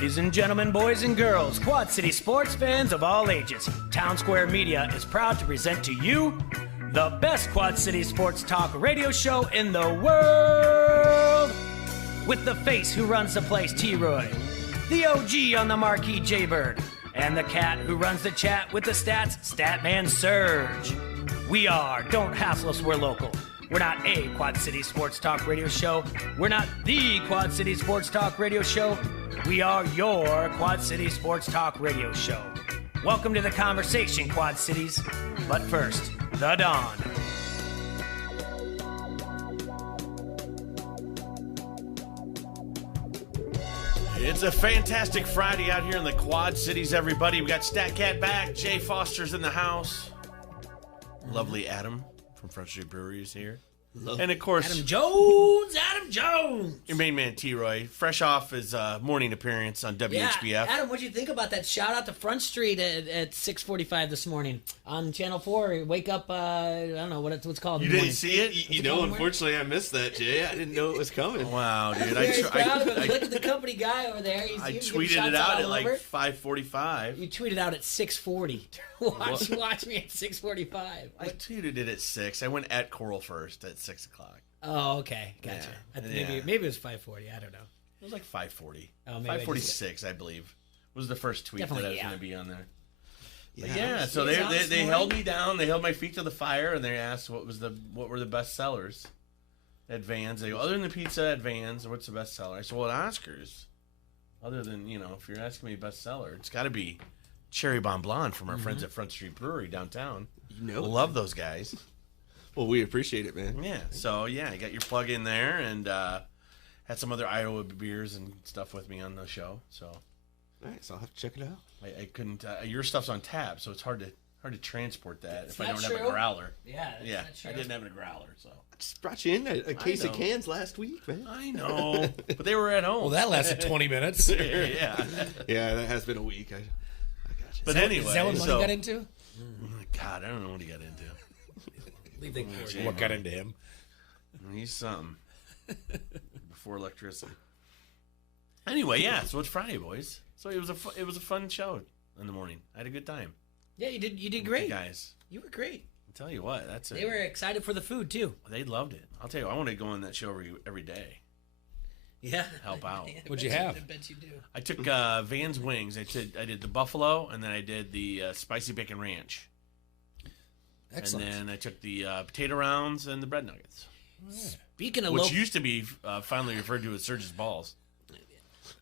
Ladies and gentlemen, boys and girls, Quad City sports fans of all ages, Town Square Media is proud to present to you the best Quad City sports talk radio show in the world. With the face who runs the place, T-Roy, the OG on the marquee, Jaybird, and the cat who runs the chat with the stats, Statman Surge. We are Don't Hassle Us, We're Local. We're not a Quad City sports talk radio show. We're not the Quad City sports talk radio show. We are your Quad City sports talk radio show. Welcome to the conversation, Quad Cities. But first, the dawn. It's a fantastic Friday out here in the Quad Cities, everybody. We got Stat Cat back. Jay Foster's in the house. Lovely Adam from Front Street Brewery is here. And of course, Adam Jones! Your main man, T-Roy, fresh off his morning appearance on WHBF. Yeah, Adam, what'd you think about that shout out to Front Street at 6:45 this morning on Channel 4? Wake up, I don't know what it's called. You didn't see it? You know, unfortunately, I missed that, Jay. I didn't know it was coming. Wow, dude. Look at the company guy over there. I tweeted it out at like 5:45. You tweeted out at 6:40. Watch me at 6:45. I tweeted it at 6. I went at Coral first at 6 o'clock. Oh, okay. Gotcha. Yeah. Maybe it was 5:40. I don't know. It was like 5:40. Oh, maybe 5:46, I believe. Was the first tweet that I was going to be on there. Yeah. So they held me down. They held my feet to the fire, and they asked what were the best sellers at Vans. They go, other than the pizza at Vans, what's the best seller? I said, well, at Oscars. Other than, if you're asking me best seller, it's got to be Cherry Bon Blanc from our friends at Front Street Brewery downtown. Love those guys. Well, we appreciate it, man. Yeah. So you got your plug in there, and had some other Iowa beers and stuff with me on the show. So Nice. I'll have to check it out. I couldn't. Your stuff's on tap, so it's hard to transport that if I don't true. have a growler. Yeah. I didn't have a growler, so. I just brought you in a case of cans last week, man. I know, but they were at home. Well, that lasted 20 minutes. Yeah. Yeah, that has been a week. I got you. But anyway, is that what Money got into? God, I don't know what he got into. What got into him? He's something. Before electricity. Anyway, so it's Friday, boys. So it was a fun show in the morning. I had a good time. Yeah, you did great, guys. You were great. I'll tell you what, that's it. They were excited for the food too. They loved it. I'll tell you, I want to go on that show every day. Yeah, help out. What'd you have? I bet you do. I took Van's wings. I did the buffalo, and then I did the spicy bacon ranch. Excellent. And then I took the potato rounds and the bread nuggets. Speaking of which used to be finally referred to as Surge's balls.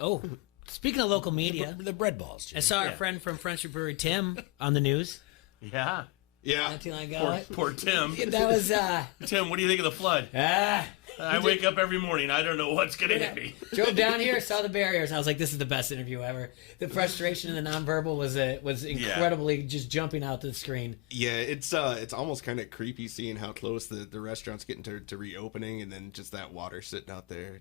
Oh, speaking of local media, The bread balls. Jim. I saw our friend from Front Street Brewery, Tim, on the news. Yeah. Not too long ago. Poor Tim. That was Tim, what do you think of the flood? I wake up every morning. I don't know what's going to hit me. Drove down here, saw the barriers. I was like, this is the best interview ever. The frustration and the nonverbal was incredibly just jumping out the screen. Yeah, it's almost kind of creepy seeing how close the restaurant's getting to reopening, and then just that water sitting out there.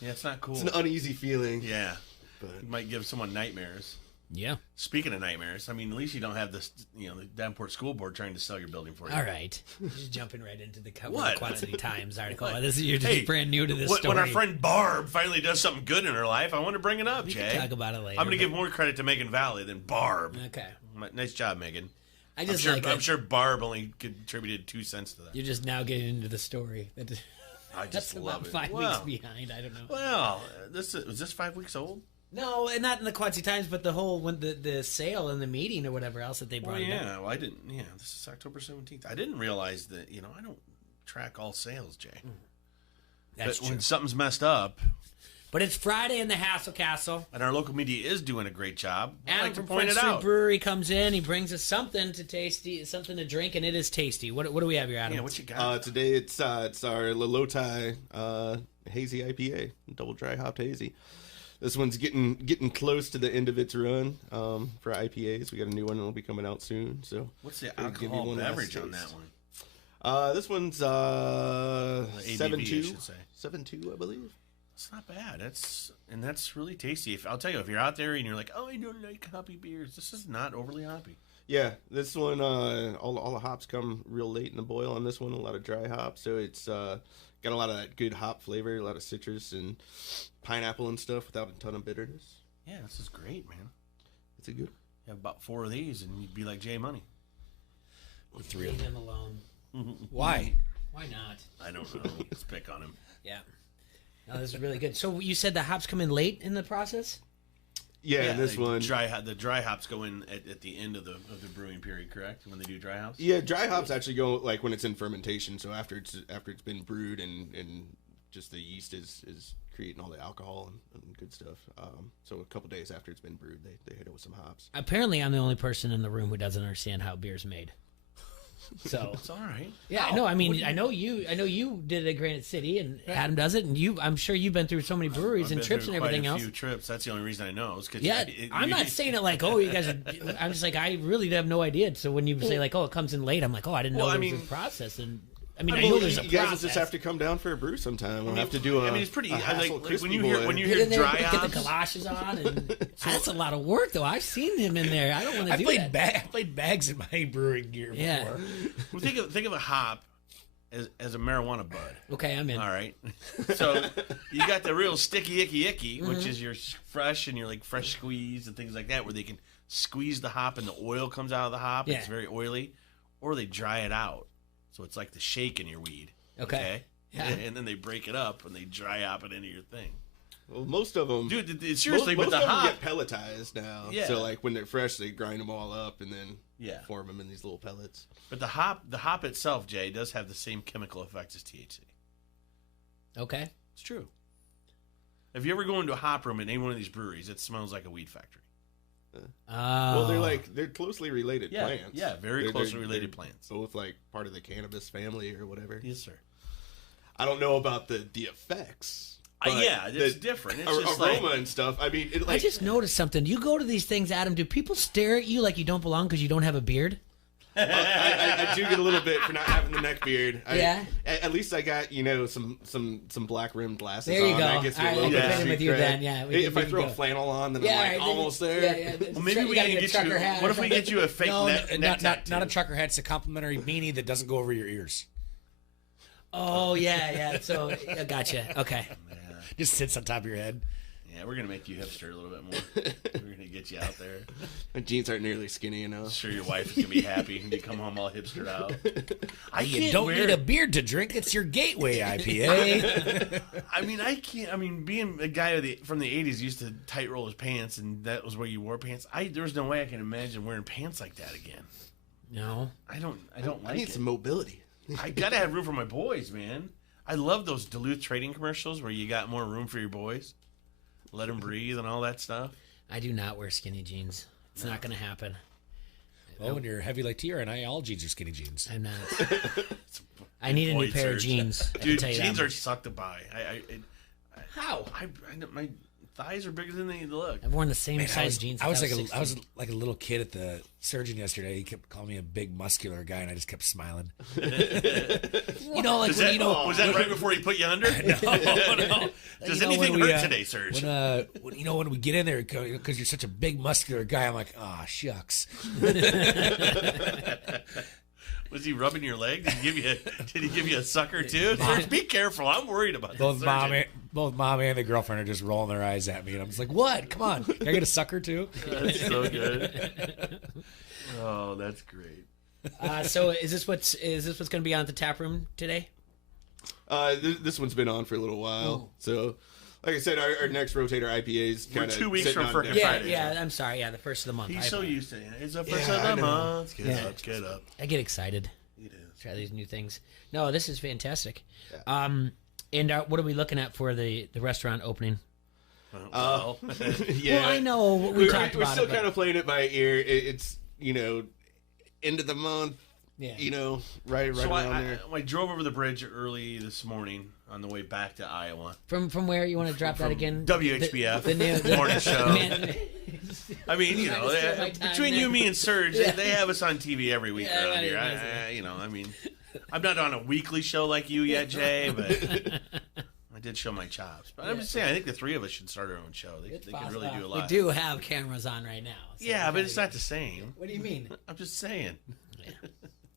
Yeah, it's not cool. It's an uneasy feeling. Yeah. But it might give someone nightmares. Yeah. Speaking of nightmares, I mean, at least you don't have this, the Davenport School Board trying to sell your building for you. All right. Just jumping right into the cover What? of the Quad City Times article. You're just brand new to this story. When our friend Barb finally does something good in her life, I want to bring it up, We Jay. can talk about it later. I'm going to give more credit to Megan Valley than Barb. Okay. Nice job, Megan. I'm sure Barb only contributed 2 cents to that. You're just now getting into the story. I just love about it. 5 weeks behind. I don't know. Well, was this 5 weeks old? No, and not in the Quad City Times, but the whole the sale and the meeting or whatever else that they brought. Well, I didn't. Yeah, this is October 17th. I didn't realize that. I don't track all sales, Jay. That's but true. when something's messed up. But it's Friday in the Hassle Castle, and our local media is doing a great job. Adam like to from point Front it Street out. Brewery comes in. He brings us something to tasty, something to drink, and it is tasty. What do we have here, Adam? Yeah, what you got? Today it's our Lalotai hazy IPA, double dry hopped hazy. This one's getting close to the end of its run for IPAs. We got a new one that'll be coming out soon. So what's the alcohol beverage on that one? This one's 7.2. 7.2, I believe. It's not bad. That's really tasty. I'll tell you, if you're out there and you're like, oh, I don't like hoppy beers, this is not overly hoppy. Yeah, this one, all the hops come real late in the boil on this one. A lot of dry hops, so it's got a lot of that good hop flavor, a lot of citrus and pineapple and stuff without a ton of bitterness. Yeah, this is great, man. It's a good. You have about 4 of these, and you'd be like Jay Money. With 3 of Leave them. him alone. Why? Why not? I don't know. Let's pick on him. Yeah. No, this is really good. So you said the hops come in late in the process? Yeah, and this one. The dry hops go in at the end of the brewing period, correct? When they do dry hops. Yeah, dry hops actually go like when it's in fermentation. So after it's been brewed and just the yeast is creating all the alcohol and good stuff. So a couple days after it's been brewed, they hit it with some hops. Apparently, I'm the only person in the room who doesn't understand how beer's made. So It's all right. yeah, no, I mean, I know you did it at Granite City, and Adam does it, and I'm sure you've been through so many breweries I've and been trips through and quite everything a else. few trips. That's the only reason I know. Is 'cause Yeah, I'm not saying it like, oh, you guys are. I'm just like, I really have no idea. So when you say like, oh, it comes in late, I'm like, oh, I didn't know Well, I there was mean- a process. And I mean, I Well, know there's a you guys process. will just have to come down for a brew sometime. We'll have to do a. I mean, it's pretty. a hassle Like when crispy you boy. hear Get in there, dry get hops. the galoshes on, and that's a lot of work, though. I've seen him in there. I don't want to I do played that. I played bags in my brewing gear Yeah. before. Well, think of a hop as a marijuana bud. Okay, I'm in. All right. So you got the real sticky icky, which is your fresh and your like fresh squeeze and things like that, where they can squeeze the hop and the oil comes out of the hop. Yeah. It's very oily, or they dry it out, so it's like the shake in your weed. Okay. Yeah. And then they break it up and they dry hop it into your thing. Well, most of them, Dude, seriously, most with the of them hop, get pelletized now. Yeah. So like when they're fresh, they grind them all up and then Yeah. form them in these little pellets. but the hop itself, Jay, does have the same chemical effects as THC. Okay. It's true. If you ever go into a hop room in any one of these breweries, it smells like a weed factory. Well, Oh. they're closely related Yeah, plants. yeah, very They're- closely they're- related they're plants. Both like part of the cannabis family or whatever. Yes, sir. I don't know about the effects. but Yeah, it's the different. It's ar- just aroma like, and stuff. I mean, it, I like just noticed something. You go to these things, Adam. Do people stare at you like you don't belong because you don't have a beard? I do get a little bit for not having the neck beard. Yeah. At least I got some black rimmed glasses There you on. go. That gets me a All little right, bit I'm street with you cred. then, yeah, we- If we I can throw go. a flannel on, then Yeah, I'm like right, almost there. Yeah. well, maybe we gotta can get a get trucker you. hat. What if we get you a fake No, neck not tattoo? a trucker hat. It's a complimentary beanie that doesn't go over your ears. Oh yeah. So I gotcha. Okay. Just sits on top of your head. Yeah, we're gonna make you hipster a little bit more. We're gonna get you out there. My jeans aren't nearly skinny enough. I'm sure your wife is gonna be happy when you come home all hipstered out. I You can't don't wear. need a beard to drink. It's your gateway IPA. I mean, I can't. I mean, being a guy from the '80s used to tight roll his pants, and that was where you wore pants. There's no way I can imagine wearing pants like that again. No. I don't I like need it. some mobility. I gotta have room for my boys, man. I love those Duluth trading commercials where you got more room for your boys, let them breathe, and all that stuff. I do not wear skinny jeans. It's not going to happen. Well, when you're heavy like T, and all jeans are skinny jeans. I'm not. I need a new Point, pair of Serge. jeans. I can Dude, tell you that jeans are much. sucked to buy. How? My thighs are bigger than they look. I've worn the same Man, size jeans. I was since like I was 16. like a little kid at the surgeon yesterday. He kept calling me a big muscular guy, and I just kept smiling. You know, like Was when, that, you know, was that right before he put you under? No. Does You know, anything when we, hurt today, Serge? when we get in there, because you're such a big muscular guy, I'm like, ah, shucks. Was he rubbing your leg? Did he give you a sucker too? Serge, be careful. I'm worried about Both this mom, surgeon. and the girlfriend are just rolling their eyes at me, and I'm just like, what? Come on, can I get a sucker too? That's so good. Oh, that's great. so is this what's going to be on at the tap room today? This one's been on for a little while. So, like I said, our next rotator IPA is We're kind of 2 weeks from frickin' Yeah, Friday. yeah. I'm sorry. Yeah, the first of the month. He's so used to it. It's the first Yeah, I of the know. month. Get Yeah. up, get up. I get excited. It is. Try these new things. No, this is fantastic. And what are we looking at for the restaurant opening? Well, yeah. Well, I know we talked We're about still it. kind of playing it by ear. It's end of the month. Yeah. Right so around there. I drove over the bridge early this morning on the way back to Iowa. From where you want to drop that From again? WHBF, the morning show. Man, I mean, you know, I spent my time between there. you, me, and Serge, they have us on TV every week Yeah, around right, here. right. I mean, I'm not on a weekly show like you yet, Jay, but I did show my chops. But I'm just saying, I think the three of us should start our own show. They can really do a lot. We do have cameras on right now. So Yeah, we but it's gotta not the same. What do you mean? I'm just saying.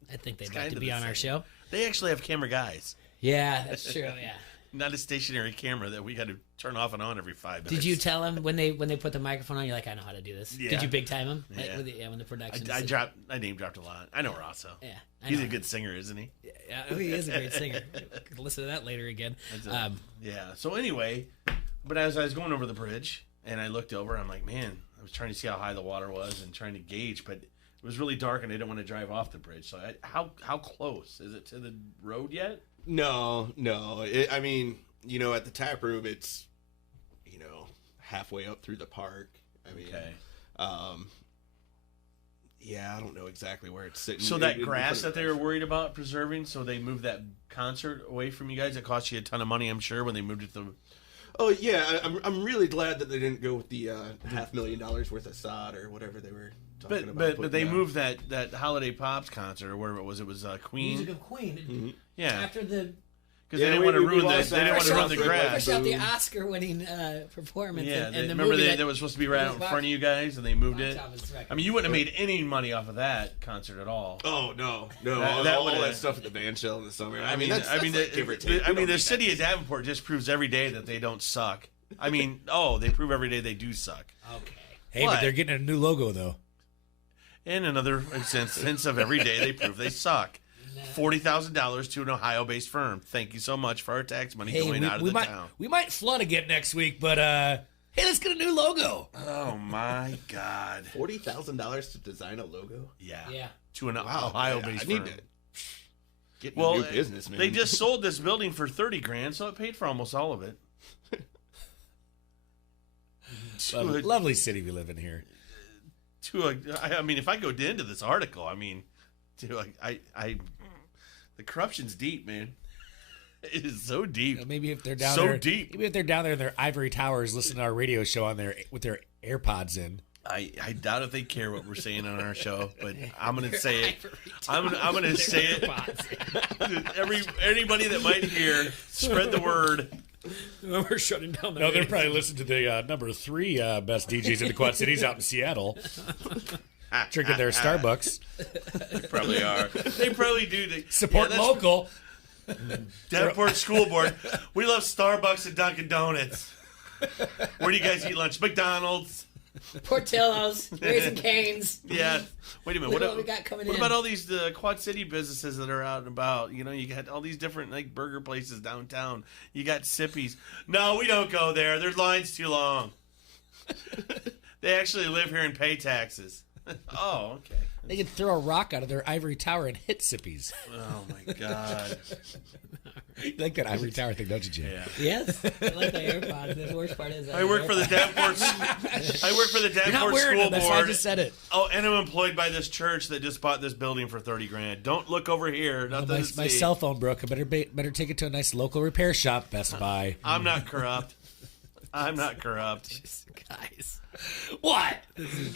I think they'd It's like to kinda be the on our same. show. They actually have camera guys. Yeah, that's true. Yeah. Not a stationary camera that we got to turn off and on every 5 minutes. Did you tell him when they put the microphone on? You're like, I know how to do this. Yeah. Did you big time him? Yeah. When the production. I name dropped a lot. I know Rosso. Yeah, He's a good singer, isn't he? Yeah, he is a great singer. Could listen to that later again. Yeah. So anyway, but as I was going over the bridge and I looked over, I'm like, man, I was trying to see how high the water was and trying to gauge, but it was really dark and I didn't want to drive off the bridge. So how close is it to the road yet? No. I mean, at the tap room, it's, halfway up through the park. I mean, okay. Yeah, I don't know exactly where it's sitting. So that grass that they were worried about preserving, so they moved that concert away from you guys. It cost you a ton of money, I'm sure, when they moved it to. Oh yeah, I'm really glad that they didn't go with the $500,000 worth of sod or whatever they were talking about. But they moved that Holiday Pops concert or whatever it was. It was Queen. Music of Queen. Mm-hmm. Yeah. After the. Because they didn't want to ruin the. They didn't want to ruin the Push grass. out the Oscar-winning performance. Yeah, and the remember movie that was supposed to be right out in front of you guys, and they moved it. Box office record. I mean, you wouldn't have made any money off of that concert at all. Oh no, All that stuff at the band shell in the summer. The city of Davenport just proves every day that they don't suck. I mean, they prove every day they do suck. Okay. Hey, but they're getting a new logo though. In another instance of every day they prove they suck. $40,000 to an Ohio-based firm. Thank you so much for our tax money going out of the town. We might flood again next week, but hey, let's get a new logo. Oh my God! $40,000 to design a logo? Yeah. Yeah. To an Ohio-based firm. I need to get a new business, man. They just sold this building for $30,000, so it paid for almost all of it. Lovely city we live in here. I mean, if I go into this article, the corruption's deep, man. It is so deep. Maybe if they're down so there, deep. Maybe if they're down there in their ivory towers listening to our radio show on with their AirPods in. I doubt if they care what we're saying on our show, but I'm gonna say it. I'm gonna say it. Anybody that might hear, spread the word. We're shutting down the No, they're probably listening to the number 3 best DJs in the Quad Cities out in Seattle. Drinking their Starbucks. They probably are. They probably do. Support local. Davenport School Board. We love Starbucks and Dunkin' Donuts. Where do you guys eat lunch? McDonald's. Portillo's, Raising Cane's. Yeah. Wait a minute. What we got coming what in? about all these Quad City businesses that are out and about? You got all these different burger places downtown. You got Sippy's. No, we don't go there. Their line's too long. They actually live here and pay taxes. Oh, okay. They can throw a rock out of their ivory tower and hit Sippies. Oh my God. You like that ivory tower thing, don't you, Jim? Yeah. Yes, I like the AirPods. The worst part is I work for the Davenport. I work for the Davenport School That's why I Board. just said it. Oh, and I'm employed by this church that just bought this building for $30,000. Don't look over here. My cell phone broke. I better take it to a nice local repair shop, Best Buy. I'm not corrupt. I'm not corrupt. guys. What?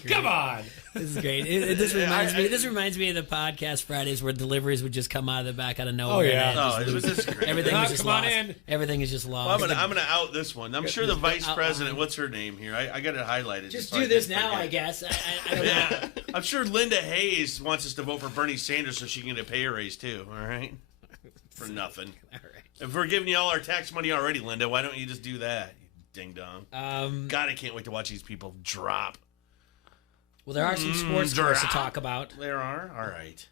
Come on. This is great. This reminds me of the podcast Fridays where deliveries would just come out of the back out of nowhere. Oh yeah. It was just great. Everything was just come on lost. in. Everything is just lost. Well, I'm gonna out this one. I'm sure the vice president. What's her name here? I got it highlighted. Just so do this didn't now, forget. I guess. I don't know. Yeah, I'm sure Linda Hayes wants us to vote for Bernie Sanders so she can get a pay raise too. All right, for nothing. All right. If we're giving you all our tax money already, Linda, why don't you just do that? You ding dong. God, I can't wait to watch these people drop. Well, there are some sports scores to talk about. There are. All right.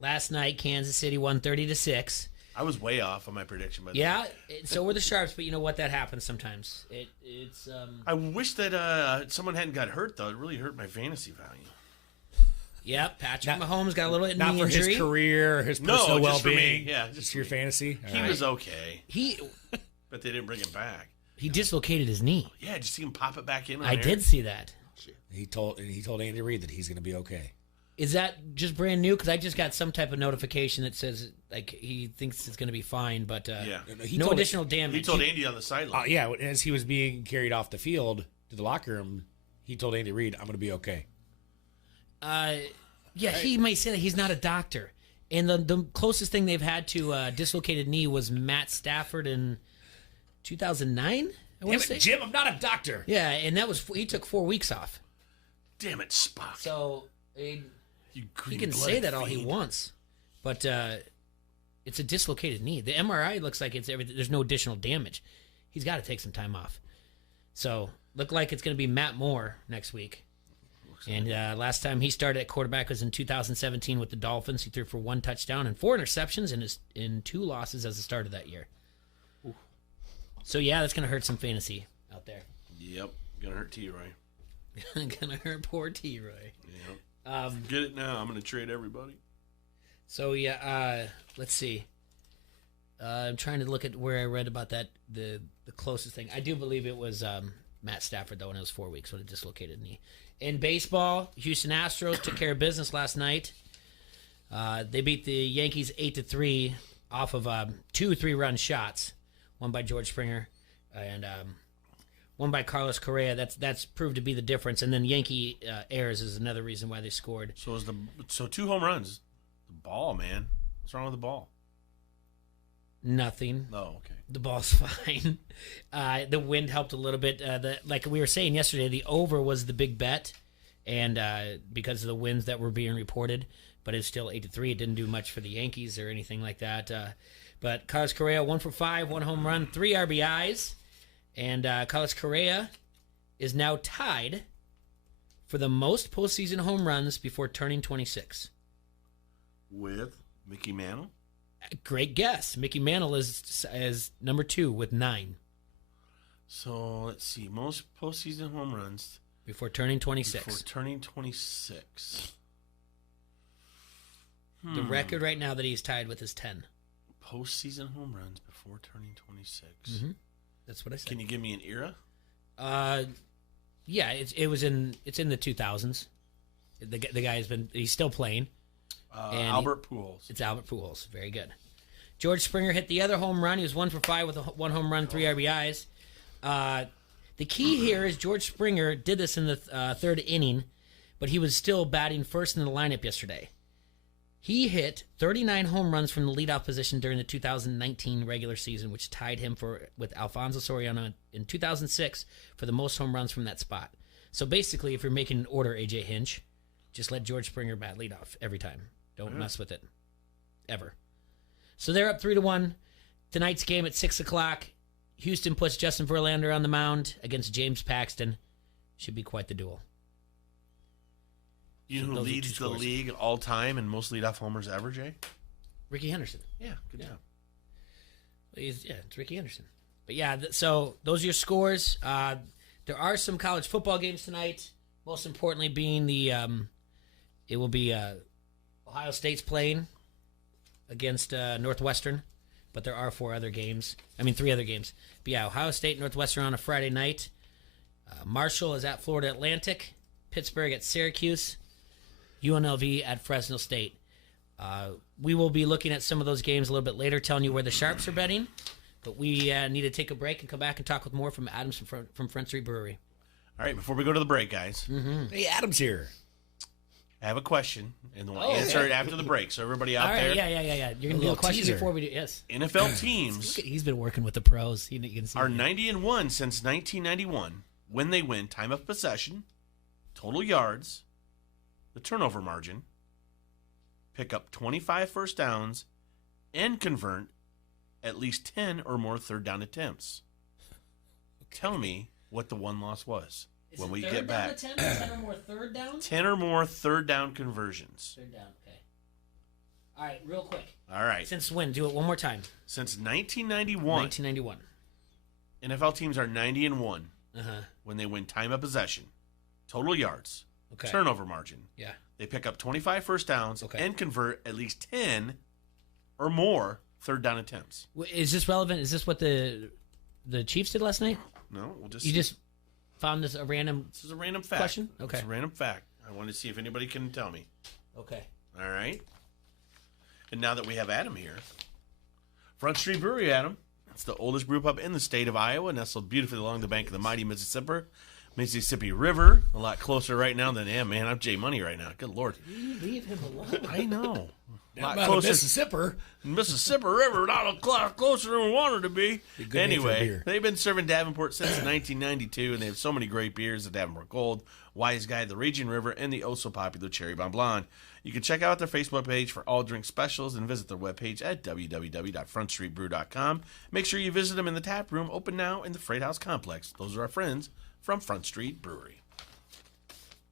Last night, Kansas City won 30-6. I was way off on my prediction, but Yeah, so were the Sharps, but you know what? That happens sometimes. It's I wish that someone hadn't got hurt though. It really hurt my fantasy value. Yep, Patrick Mahomes got a little knee Not for injury. his career, his No, personal just for me. well-being. Yeah, just for your fantasy. He was okay, He but they didn't bring him back. dislocated his knee. Yeah, did you see him pop it back in? I did see that. He told Andy Reid that he's going to be okay. Is that just brand new? Because I just got some type of notification that says like he thinks it's going to be fine, but Yeah. He no told additional damage. He told Andy on the sideline. Yeah, as he was being carried off the field to the locker room, he told Andy Reid, "I'm going to be okay." Yeah, he may say that he's not a doctor. And the closest thing they've had to dislocated knee was Matt Stafford in 2009. Damn it, Jim, I'm not a doctor. Yeah, and that was he took 4 weeks off. Damn it, Spock! So You he can say that all he wants, but It's a dislocated knee. The MRI looks like it's everything. There's no additional damage. He's got to take some time off. So, look like it's going to be Matt Moore next week. And last time he started at quarterback was in 2017 with the Dolphins. He threw for 1 touchdown and 4 interceptions in 2 losses as the start of that year. Ooh. So, yeah, that's going to hurt some fantasy out there. Yep. Going to hurt T-Roy. Going to hurt poor T-Roy. Yep. Get it now. I'm going to trade everybody. So, yeah, let's see. I'm trying to look at where I read about that, the closest thing. I do believe it was Matt Stafford, though, and it was 4 weeks with a dislocated knee. In baseball, Houston Astros took care of business last night. They beat the Yankees 8-3 off of 2 3-run shots, one by George Springer and one by Carlos Correa. That's proved to be the difference. And then Yankee errors is another reason why they scored. So 2 home runs. The ball, man. What's wrong with the ball? Nothing. Oh, okay. The ball's fine. The wind helped a little bit. Like we were saying yesterday, the over was the big bet, and because of the winds that were being reported, but it's still 8-3. It didn't do much for the Yankees or anything like that. But Carlos Correa 1 for 5, 1 home run, 3 RBIs, and Carlos Correa is now tied for the most postseason home runs before turning 26. With Mickey Mantle? Great guess. Mickey Mantle is number 2 with 9. So let's see. Most postseason home runs before turning 26. Before turning 26. The record right now that he's tied with is 10. Postseason home runs before turning 26. Mm-hmm. That's what I said. Can you give me an era? Yeah, it's in the 2000s. The guy he's still playing. Albert Pujols. It's Albert Pujols. Very good. George Springer hit the other home run. He was 1 for 5 with 1 home run, 3 RBIs. The key here is George Springer did this in the 3rd inning, but he was still batting first in the lineup yesterday. He hit 39 home runs from the leadoff position during the 2019 regular season, which tied him with Alfonso Soriano in 2006 for the most home runs from that spot. So basically, if you're making an order, AJ Hinch, just let George Springer bat leadoff every time. Don't mess with it. Ever. So they're up 3-1. Tonight's game at 6 o'clock. Houston puts Justin Verlander on the mound against James Paxton. Should be quite the duel. You know who leads the league all time in most leadoff homers ever, Jay? Ricky Henderson. Yeah, good job. It's Ricky Henderson. But yeah, so those are your scores. There are some college football games tonight. Most importantly being it will be Ohio State's playing against Northwestern, but there are 3 other games. But yeah, Ohio State, Northwestern on a Friday night. Marshall is at Florida Atlantic. Pittsburgh at Syracuse. UNLV at Fresno State. We will be looking at some of those games a little bit later, telling you where the Sharps are betting. But we need to take a break and come back and talk with more from Adams from Front Street Brewery. All right, before we go to the break, guys. Mm-hmm. Hey, Adam's here. I have a question, and we'll answer it after the break. So everybody out there. Yeah. You're going to do a question before we do. Yes. NFL teams. He's been working with the pros. You can see are 90-1 since 1991 when they win time of possession, total yards, the turnover margin, pick up 25 first downs, and convert at least 10 or more third down attempts. Tell me what the one loss was. Is when it we third get down back. 10 or more third downs? 10 or more third down conversions. Third down, okay. All right, real quick. All right. Since when? Do it one more time. Since 1991. 1991. NFL teams are 90-1 when they win time of possession, total yards, turnover margin. Yeah. They pick up 25 first downs and convert at least 10 or more third down attempts. Is this relevant? Is this what the Chiefs did last night? No, we'll just. You just found this a random. This is a random fact. Question? Okay. It's a random fact. I wanted to see if anybody can tell me. Okay. All right. And now that we have Adam here, Front Street Brewery, Adam. It's the oldest brew pub in the state of Iowa, nestled beautifully along the bank of the mighty Mississippi River. A lot closer right now than man. I'm Jay Money right now. Good Lord. You leave him alone. I know. lot About closer. Mississippi River, not a lot closer than we wanted to be. good name for a Anyway, beer. they've been serving Davenport since 1992, and they have so many great beers: the Davenport Gold, Wise Guy, the Raging River, and the oh-so-popular Cherry Bomb Blonde. You can check out their Facebook page for all drink specials and visit their webpage at www.frontstreetbrew.com. Make sure you visit them in the tap room, open now in the Freight House Complex. Those are our friends from Front Street Brewery.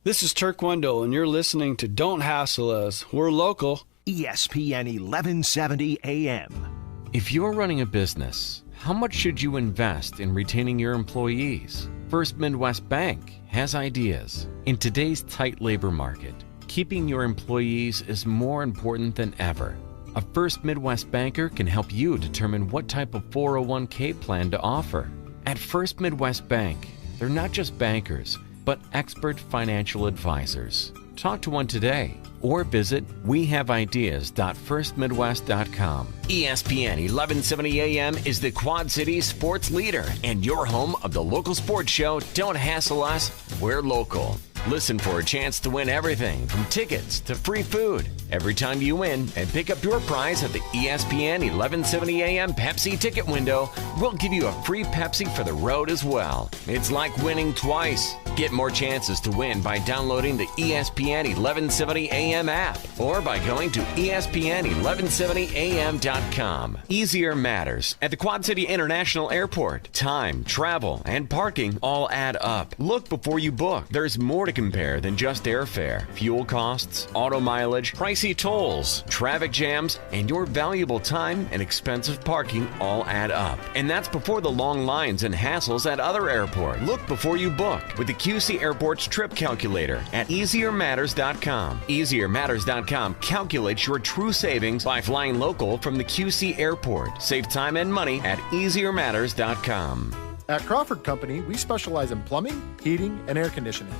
This is Turk Wendell, and you're listening to Don't Hassle Us. We're local. ESPN 1170 AM. If you're running a business, how much should you invest in retaining your employees? First Midwest Bank has ideas. In today's tight labor market, keeping your employees is more important than ever. A First Midwest banker can help you determine what type of 401k plan to offer. At First Midwest Bank, they're not just bankers, but expert financial advisors. Talk to one today or visit wehaveideas.firstmidwest.com. ESPN 1170 AM is the Quad Cities sports leader and your home of the local sports show Don't Hassle Us, We're Local. Listen for a chance to win everything from tickets to free food. Every time you win and pick up your prize at the ESPN 1170 AM Pepsi ticket window, we'll give you a free Pepsi for the road as well. It's like winning twice. Get more chances to win by downloading the ESPN 1170 AM app or by going to ESPN1170am.com. Easier matters at the Quad City International Airport. Time, travel, and parking all add up. Look before you book. There's more to compare than just airfare. Fuel costs, auto mileage, pricey tolls, traffic jams, and your valuable time and expensive parking all add up. And that's before the long lines and hassles at other airports. Look before you book with the QC Airport's trip calculator at easiermatters.com. Easiermatters.com calculates your true savings by flying local from the QC Airport. Save time and money at easiermatters.com. At Crawford Company, we specialize in plumbing, heating, and air conditioning.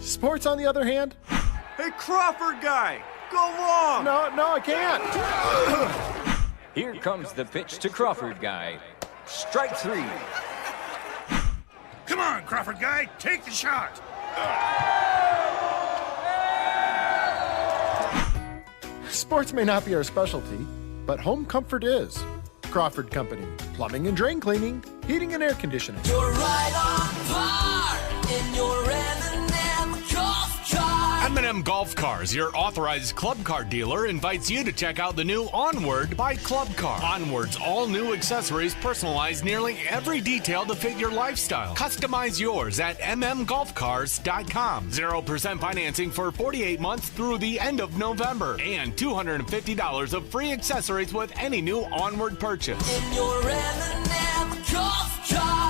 Sports, on the other hand? Hey, Crawford guy, go long! No, I can't. Here comes the pitch to Crawford guy. Strike three. Come on, Crawford guy, take the shot! Sports may not be our specialty, but home comfort is. Crawford Company, plumbing and drain cleaning, heating and air conditioning. You're right on par in your M&M golf car. M&M Golf Cars, your authorized club car dealer, invites you to check out the new Onward by Club Car. Onward's all new accessories personalize nearly every detail to fit your lifestyle. Customize yours at mmgolfcars.com. 0% financing for 48 months through the end of November. And $250 of free accessories with any new Onward purchase. In your M&M golf car.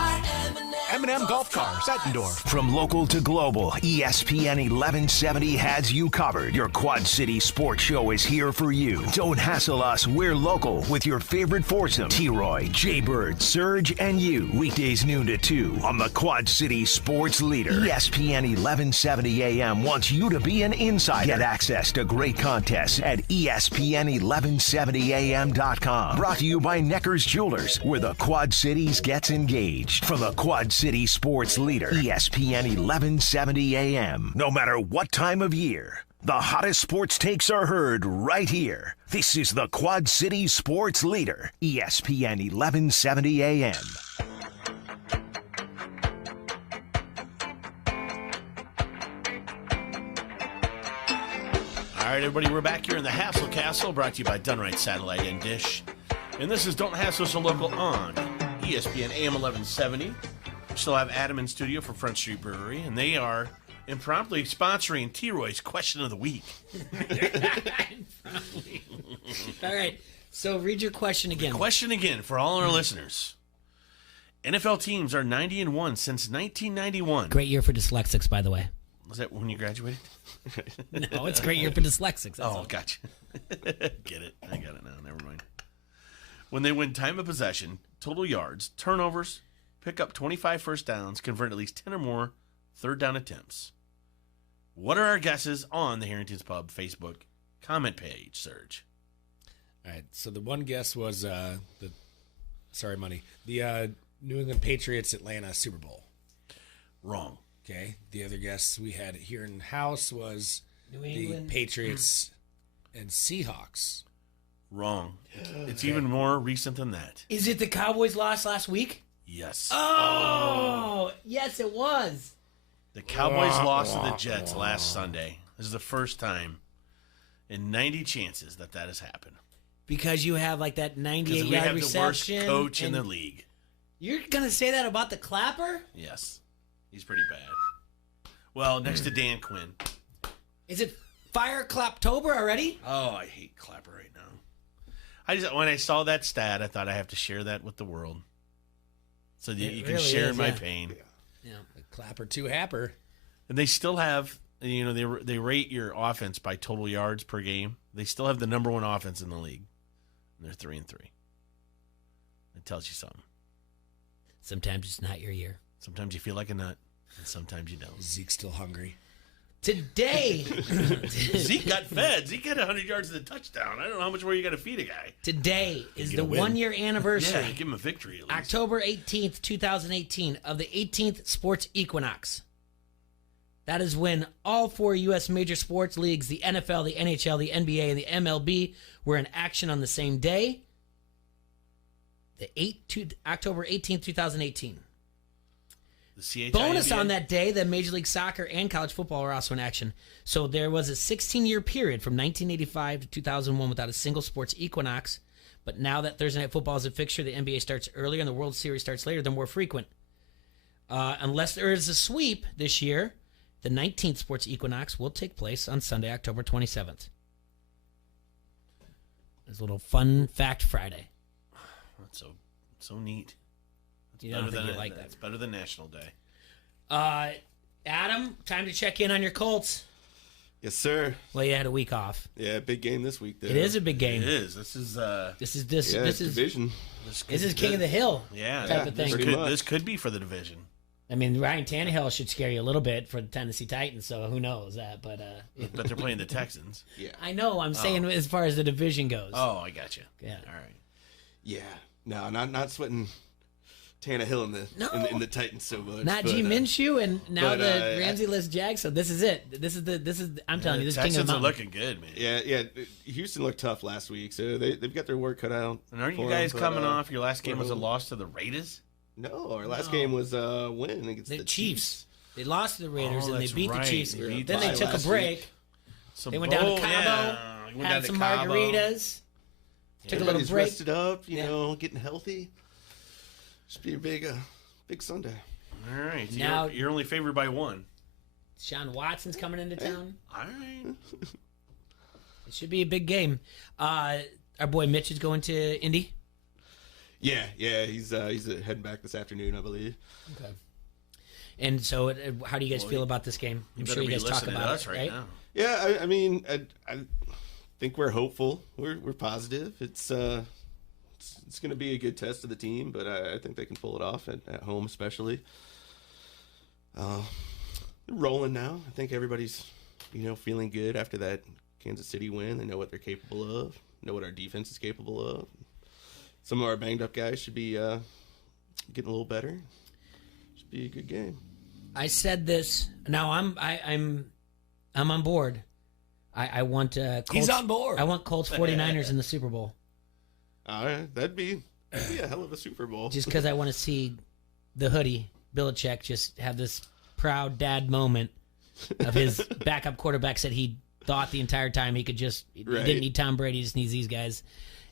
M&M Golf Cars, Bettendorf. From local to global, ESPN 1170 has you covered. Your Quad City sports show is here for you. Don't hassle us, we're local with your favorite foursome. T-Roy, J-Bird, Surge, and you. Weekdays noon to 2 on the Quad City sports leader. ESPN 1170 AM wants you to be an insider. Get access to great contests at ESPN1170am.com. Brought to you by Necker's Jewelers, where the Quad Cities gets engaged. From the Quad City sports leader, ESPN 1170 AM. No matter what time of year, the hottest sports takes are heard right here. This is the Quad City sports leader, ESPN 1170 AM. All right, everybody, we're back here in the Hassle Castle, brought to you by Dunright Satellite and Dish. And this is Don't Hassle Us Local on ESPN AM 1170. We still have Adam in studio for Front Street Brewery, and they are impromptly sponsoring T-Roy's Question of the Week. All right, so read your question again. Question again for all our listeners. NFL teams are 90-1 since 1991. Great year for dyslexics, by the way. Was that when you graduated? No, it's a great year for dyslexics. Gotcha. Get it. I got it now. Never mind. When they win time of possession, total yards, turnovers, pick up 25 first downs, convert at least 10 or more third down attempts. What are our guesses on the Harrington's Pub Facebook comment page, Serge? All right, so the one guess was the New England Patriots Atlanta Super Bowl. Wrong. Okay, the other guess we had here in the house was New England the Patriots and Seahawks. Wrong. It's even more recent than that. Is it the Cowboys lost last week? Yes. Oh, yes, it was. The Cowboys lost to the Jets last Sunday. This is the first time in 90 chances that has happened. Because you have like that 98-yard reception. We have the worst coach in the league. You're going to say that about the Clapper? Yes. He's pretty bad. Well, next to Dan Quinn. Is it Fire Claptober already? Oh, I hate Clapper right now. When I saw that stat, I thought I have to share that with the world. So that you can share my pain. Yeah. Clapper to Happer. And they still have, they rate your offense by total yards per game. They still have the number one offense in the league. And they're 3-3. It tells you something. Sometimes it's not your year. Sometimes you feel like a nut, and sometimes you don't. Zeke's still hungry. Today. Zeke got fed. Zeke had 100 yards and a touchdown. I don't know how much more you got to feed a guy. Today is the 1 year anniversary. Yeah, give him a victory at least. October 18th, 2018, of the 18th Sports Equinox. That is when all 4 U.S. major sports leagues, the NFL, the NHL, the NBA, and the MLB, were in action on the same day. October 18th, 2018 The bonus on that day, that Major League Soccer and college football were also in action. So there was a 16-year period from 1985 to 2001 without a single sports equinox. But now that Thursday Night Football is a fixture, the NBA starts earlier and the World Series starts later, they're more frequent. Unless there is a sweep this year, the 19th sports equinox will take place on Sunday, October 27th. It's a little fun fact Friday. That's so neat. You don't think you like that? It's better than National Day. Adam, time to check in on your Colts. Yes, sir. Well, you had a week off. Yeah, big game this week. Though. It is a big game. It is. This is division. This is King of the Hill. Yeah, type of thing. This could be for the division. I mean, Ryan Tannehill should scare you a little bit for the Tennessee Titans, so who knows that? But they're playing the Texans. Yeah, I know. I'm saying as far as the division goes. Oh, I got you. Yeah. All right. Yeah. No, not sweating Tannehill in the Titans so much. Not G Minshew, and now the Ramsey-less Jags. So this is it. This is. I'm telling you, this is King of the Mountain. Texans are looking good, man. Yeah. Houston looked tough last week, so they've got their work cut out. And aren't you guys coming off? Your last game was a loss to the Raiders. No, our last game was a win against the Chiefs. They lost to the Raiders and they beat the Chiefs. Then Then they took a break. They went down to Cabo, had some margaritas, took a little break. Rested up, getting healthy. Should be a big Sunday. All right. So now you're only favored by 1. Sean Watson's coming into town. All right. It should be a big game. Our boy Mitch is going to Indy. Yeah, he's heading back this afternoon, I believe. Okay. And so, how do you guys feel about this game? I'm sure you guys talk about it, right? Now. Yeah, I mean, I think we're hopeful. We're positive. It's going to be a good test of the team, but I think they can pull it off at home, especially. Rolling now. I think everybody's feeling good after that Kansas City win. They know what they're capable of. Know what our defense is capable of. Some of our banged up guys should be getting a little better. Should be a good game. I said this. Now I'm on board. I want Colts, he's on board. I want Colts 49ers in the Super Bowl. All right, that'd be a hell of a Super Bowl. Just because I want to see the hoodie Belichick just have this proud dad moment of his backup quarterback said he thought the entire time he could just he didn't need Tom Brady, he just needs these guys,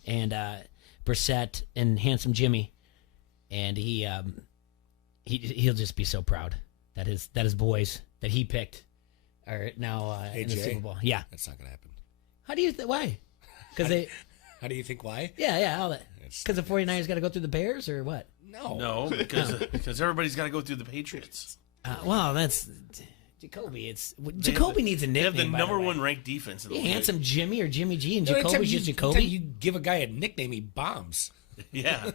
and Brissett and handsome Jimmy, and he'll just be so proud that his boys that he picked are now in the Super Bowl. Yeah, that's not gonna happen. How do you why? Because they. How do you think why? Yeah, all that. Because the 49ers got to go through the Bears or what? No, because everybody's got to go through the Patriots. Well, that's Jacoby. Jacoby needs a nickname. They have the number 1 ranked defense in the league. Handsome Jimmy or Jimmy G, and Jacoby's just Jacoby. You give a guy a nickname, he bombs. Yeah,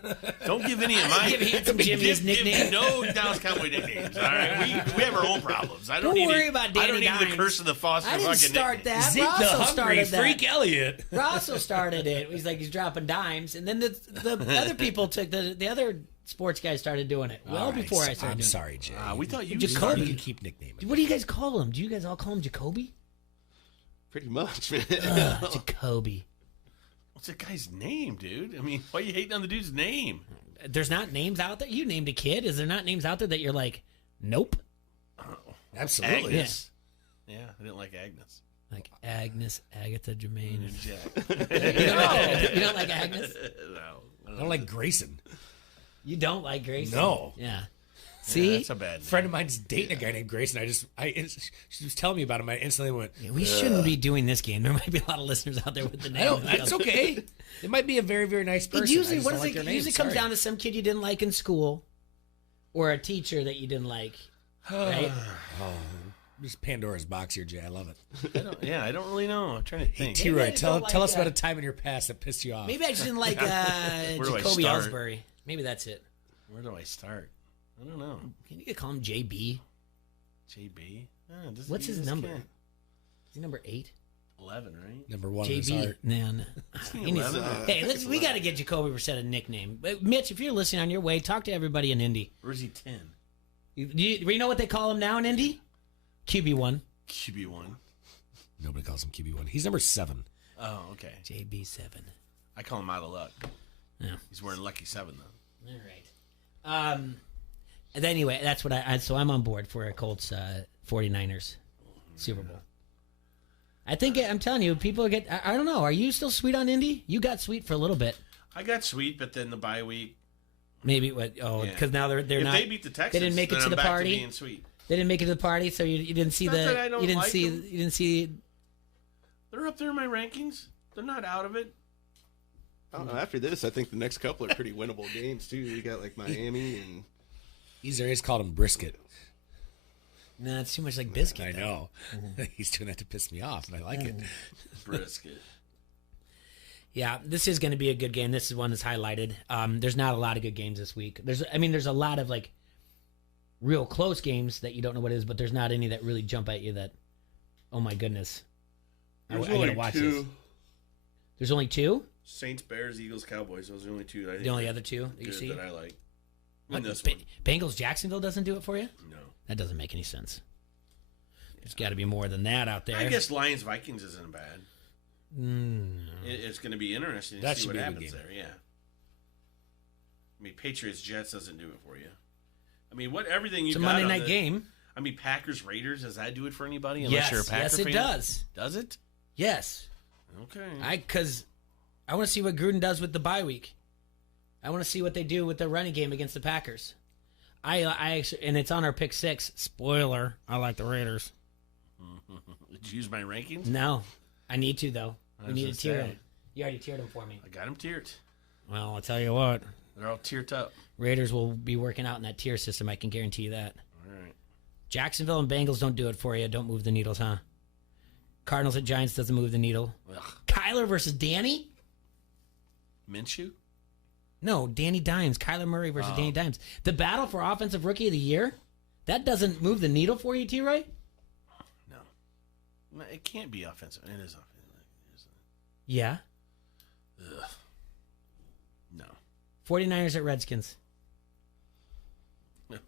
don't give any of mine. Give handsome Jimmy his nickname. Give no Dallas Cowboy nicknames. All right, we have our own problems. Don't worry about Danny I don't need the curse of the Foster. I didn't start that. Zeke the hungry freak Elliott. Russell started it. He's like he's dropping dimes, and then the other people took the other sports guys started doing it before I started. I'm doing sorry, Jay. We thought you Jacoby. You keep nicknaming. What do you guys call him? Do you guys all call him Jacoby? Pretty much, man. Jacoby. What's that guy's name, dude? I mean, why are you hating on the dude's name? There's not names out there. You named a kid. Is there not names out there that you're like, nope? Absolutely. Agnes. Yeah, I didn't like Agnes. Like Agnes, Agatha, Jermaine. And... Jack. You don't like Agnes? No. I don't like Grayson. You don't like Grayson? No. Yeah. See? Yeah, that's a bad name. A friend of mine's dating a guy named Grayson. She was telling me about him. I instantly went, we shouldn't be doing this game. There might be a lot of listeners out there with the name. It's okay. It might be a very, very nice person. It usually, it usually comes down to some kid you didn't like in school or a teacher that you didn't like. Right? Just Pandora's box here, Jay. I love it. I don't really know. I'm trying to think. T-Roy, tell us about a time in your past that pissed you off. Maybe I just didn't like Jacoby Ellsbury. Maybe that's it. Where do I start? I don't know. Can you call him JB? JB? What's his number? Is he number 8? 11, right? Number 1 JB. Man. Hey, we got to get Jacoby Brissett a nickname. Mitch, if you're listening on your way, talk to everybody in Indy. Or is he 10? Do you know what they call him now in Indy? QB1. QB1. Nobody calls him QB1. He's number 7. Oh, okay. JB7. I call him out of luck. Yeah. He's wearing lucky 7 though. All right. And anyway, that's what so I'm on board for a Colts 49ers Super Bowl. I think I'm telling you, people get. I don't know. Are you still sweet on Indy? You got sweet for a little bit. I got sweet, but then the bye week. Maybe what? Oh, because now they're if not. If they beat the Texans, they didn't make it to the party. To being sweet. They didn't make it to the party, so you didn't see You didn't see. They're up there in my rankings. They're not out of it. I don't know. After this, I think the next couple are pretty winnable games too. You got like Miami and. He's always called him brisket. No, it's too much like biscuit. I know. He's doing that to piss me off, and I like it. Brisket. Yeah, this is going to be a good game. This is one that's highlighted. There's not a lot of good games this week. There's a lot of like real close games that you don't know what it is, but there's not any that really jump at you that, oh my goodness, I gotta watch this. There's only 2? Saints, Bears, Eagles, Cowboys. Those are the only 2 I think. The only other 2 that you see that I like. Bengals, Jacksonville doesn't do it for you? No. That doesn't make any sense. There's got to be more than that out there. I guess Lions, Vikings isn't bad. It's going to be interesting to see what happens there. Yeah. I mean, Patriots, Jets doesn't do it for you. I mean, everything you got. It's a Monday night game. I mean, Packers, Raiders. Does that do it for anybody? Unless you're a Packer yes, fan? it does. Does it? Yes. Okay. Because I want to see what Gruden does with the bye week. I want to see what they do with the running game against the Packers. I actually, and it's on our pick 6. Spoiler: I like the Raiders. Did you use my rankings? No, I need to though. We need to tier them. You already tiered them for me. I got them tiered. Well, I'll tell you what. They're all tiered up. Raiders will be working out in that tier system. I can guarantee you that. All right. Jacksonville and Bengals don't do it for you. Don't move the needles, huh? Cardinals at Giants doesn't move the needle. Ugh. Kyler versus Danny? Minshew? No, Danny Dimes. Kyler Murray versus Danny Dimes. The battle for Offensive Rookie of the Year? That doesn't move the needle for you, T-Roy? No. It can't be offensive. It is offensive. Yeah. Ugh. No. 49ers at Redskins.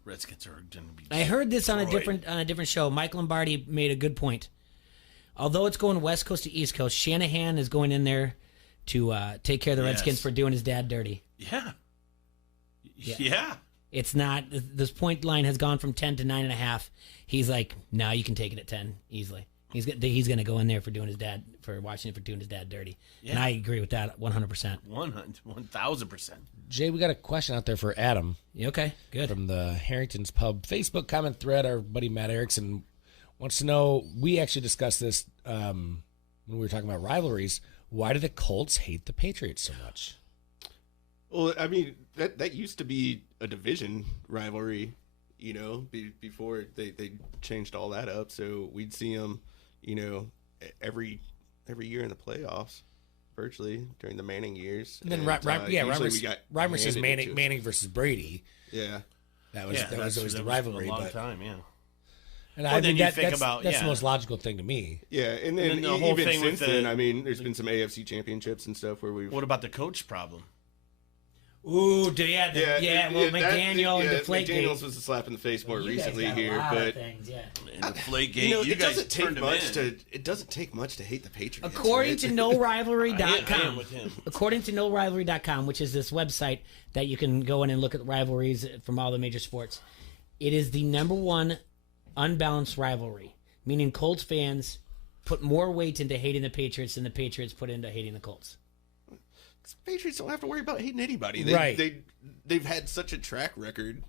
Redskins are going to be I heard this on a different show. Mike Lombardi made a good point. Although it's going West Coast to East Coast, Shanahan is going in there to take care of the Redskins for doing his dad dirty. Yeah. It's not. This point line has gone from 10 to 9.5. He's like, no, you can take it at 10 easily. He's going to go in there for watching it for doing his dad dirty. Yeah. And I agree with that 100%. 1,000%. Jay, we got a question out there for Adam. Okay, good. From the Harrington's Pub Facebook comment thread, our buddy Matt Erickson wants to know, we actually discussed this when we were talking about rivalries. Why do the Colts hate the Patriots so much? Well, I mean, that used to be a division rivalry, before they changed all that up. So we'd see them, every year in the playoffs, virtually during the Manning years. And then Reimer says Manning versus Brady. Yeah, that was always the rivalry. A long time, yeah. And I think that's the most logical thing to me. Yeah, and then the whole thing since then, I mean, there's been some AFC championships and stuff where we've. What about the coach problem? Ooh, McDaniel and Deflategate. McDaniel's was a slap in the face more recently here, but things, yeah. And Deflategate, you guys turned him in. It doesn't take much to hate the Patriots. According to NoRivalry.com, I am with him. according to NoRivalry.com, which is this website that you can go in and look at rivalries from all the major sports, it is the number one unbalanced rivalry, meaning Colts fans put more weight into hating the Patriots than the Patriots put into hating the Colts. Patriots don't have to worry about hating anybody. They've had such a track record,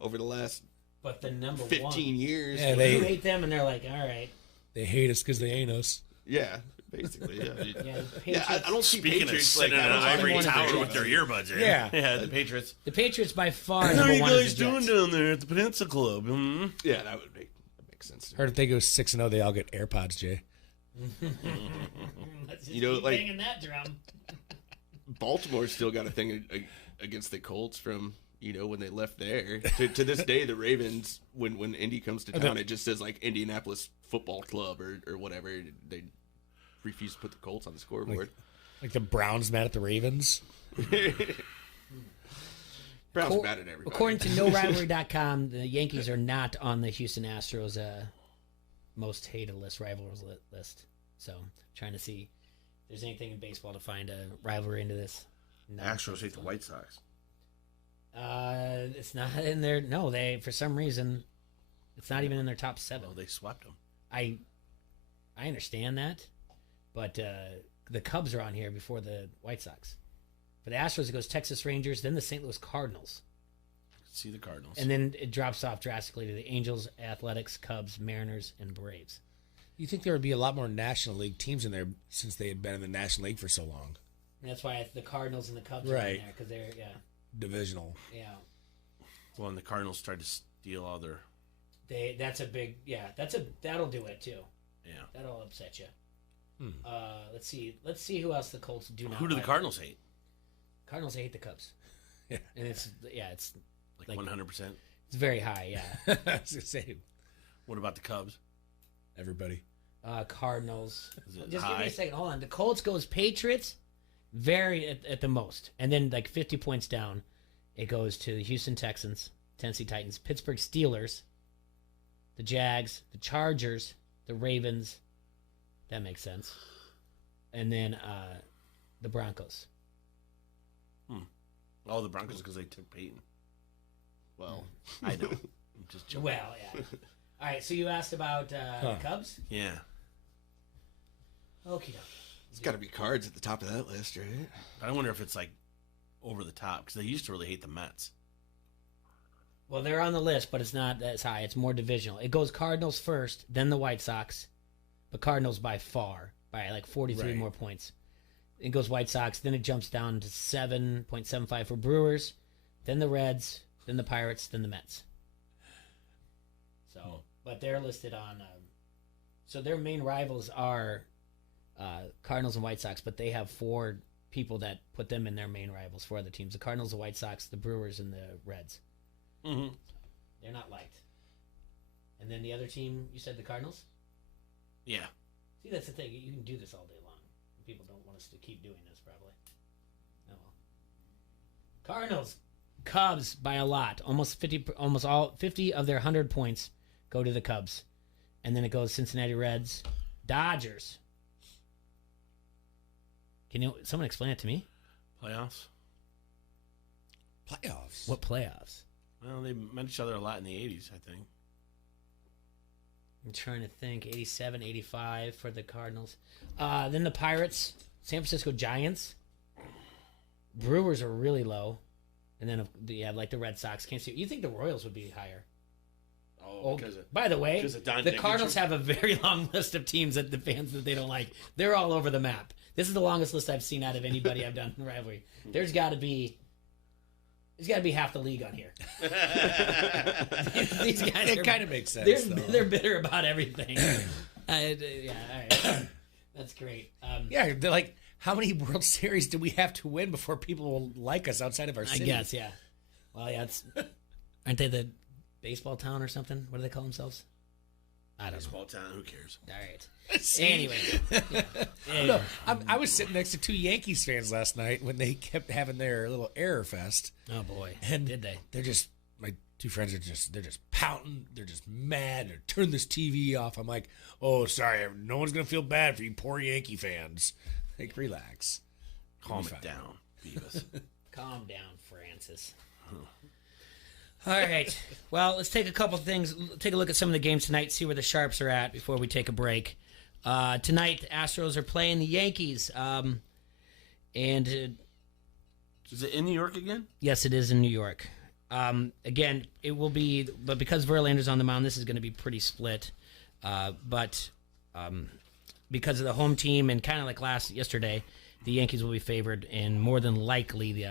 over the last but the number 15 years. Yeah, you hate them, and they're like, all right. They hate us because they ain't us. Yeah, basically. Yeah, I don't see Speaking Patriots of sitting in an ivory tower with their year. earbuds in. Yeah. The Patriots. The Patriots by far. How are number you one is guys the doing Jets. down there at the Peninsula Club? Yeah, that would make sense. Heard if they go 6-0, they all get AirPods, Jay. Let's just You know, keep like- banging that drum. Baltimore's still got a thing against the Colts from when they left there. To this day, the Ravens, when Indy comes to town, it just says like Indianapolis Football Club or whatever. They refuse to put the Colts on the scoreboard. Like the Browns mad at the Ravens. Browns are bad at everybody. According to NoRivalry.com, the Yankees are not on the Houston Astros most hated rivalries list. So, trying to see if there's anything in baseball to find a rivalry into this. No. Astros hate the White Sox. It's not in there. No, for some reason, it's not even in their top 7. Oh, they swept them. I understand that, but the Cubs are on here before the White Sox. For the Astros, it goes Texas Rangers, then the St. Louis Cardinals. See the Cardinals. And then it drops off drastically to the Angels, Athletics, Cubs, Mariners, and Braves. You think there would be a lot more National League teams in there since they had been in the National League for so long? And that's why the Cardinals and the Cubs are in there, because they're, divisional. Yeah. Well, and the Cardinals tried to steal all their... that'll do it, too. Yeah. That'll upset you. Let's see who else the Colts do not Who do the Cardinals hate? Cardinals hate the Cubs. Yeah. And it's like 100%? It's very high, yeah. I was going to say. What about the Cubs? Everybody. Cardinals. Just high? give me a second. Hold on. The Colts goes Patriots, very at the most. And then like 50 points down, it goes to the Houston Texans, Tennessee Titans, Pittsburgh Steelers, the Jags, the Chargers, the Ravens. That makes sense. And then the Broncos. Oh, the Broncos because they took Peyton. Well, I know. I'm just joking. Well, yeah. All right, so you asked about Cubs? Yeah. Okay. There's got to be Cards at the top of that list, right? I wonder if it's like over the top because they used to really hate the Mets. Well, they're on the list, but it's not as high. It's more divisional. It goes Cardinals first, then the White Sox, but Cardinals by far, by like 43 more points. It goes White Sox, then it jumps down to 7.75 for Brewers, then the Reds, then the Pirates, then the Mets. So, but they're listed on. So their main rivals are Cardinals and White Sox, but they have 4 people that put them in their main rivals for other teams: the Cardinals, the White Sox, the Brewers, and the Reds. Mm-hmm. They're not liked. And then the other team, you said the Cardinals? Yeah. See, that's the thing. You can do this all day long. People don't want us to keep doing this, probably. Oh well. Cardinals, Cubs by a lot. Almost 50 of their 100 points go to the Cubs. And then it goes Cincinnati Reds, Dodgers. Can someone explain it to me? Playoffs? Playoffs? What playoffs? Well, they met each other a lot in the 80s, I think. I'm trying to think. 87, 85 for the Cardinals. Then the Pirates, San Francisco Giants. Brewers are really low. And then you have like the Red Sox. Can't see. You think the Royals would be higher? Oh, because by the way, the Cardinals have a very long list of teams that the fans that they don't like. They're all over the map. This is the longest list I've seen out of anybody I've done in rivalry. There's got to be half the league on here. These guys it kind of makes sense. They're bitter about everything. All right. That's great. Yeah, they're like, how many World Series do we have to win before people will like us outside of our city? I guess, yeah. Well, yeah, aren't they the baseball town or something? What do they call themselves? I don't know. Baseball town, who cares? All right. Anyway. No, I was sitting next to two Yankees fans last night when they kept having their little error fest. Oh, boy. And did they? They're just, my two friends they're just pouting. They're just mad. They're turn this TV off. I'm like, oh, sorry. No one's going to feel bad for you poor Yankee fans. Like, relax. Calm it down, Beavis. Calm down, Francis. All right. Well, let's take a couple things. Take a look at some of the games tonight, see where the Sharps are at before we take a break. Tonight, the Astros are playing the Yankees. Is it in New York again? Yes, it is in New York. Again, it will be, but because Verlander's on the mound, this is going to be pretty split. But because of the home team and kind of like yesterday, the Yankees will be favored, and more than likely the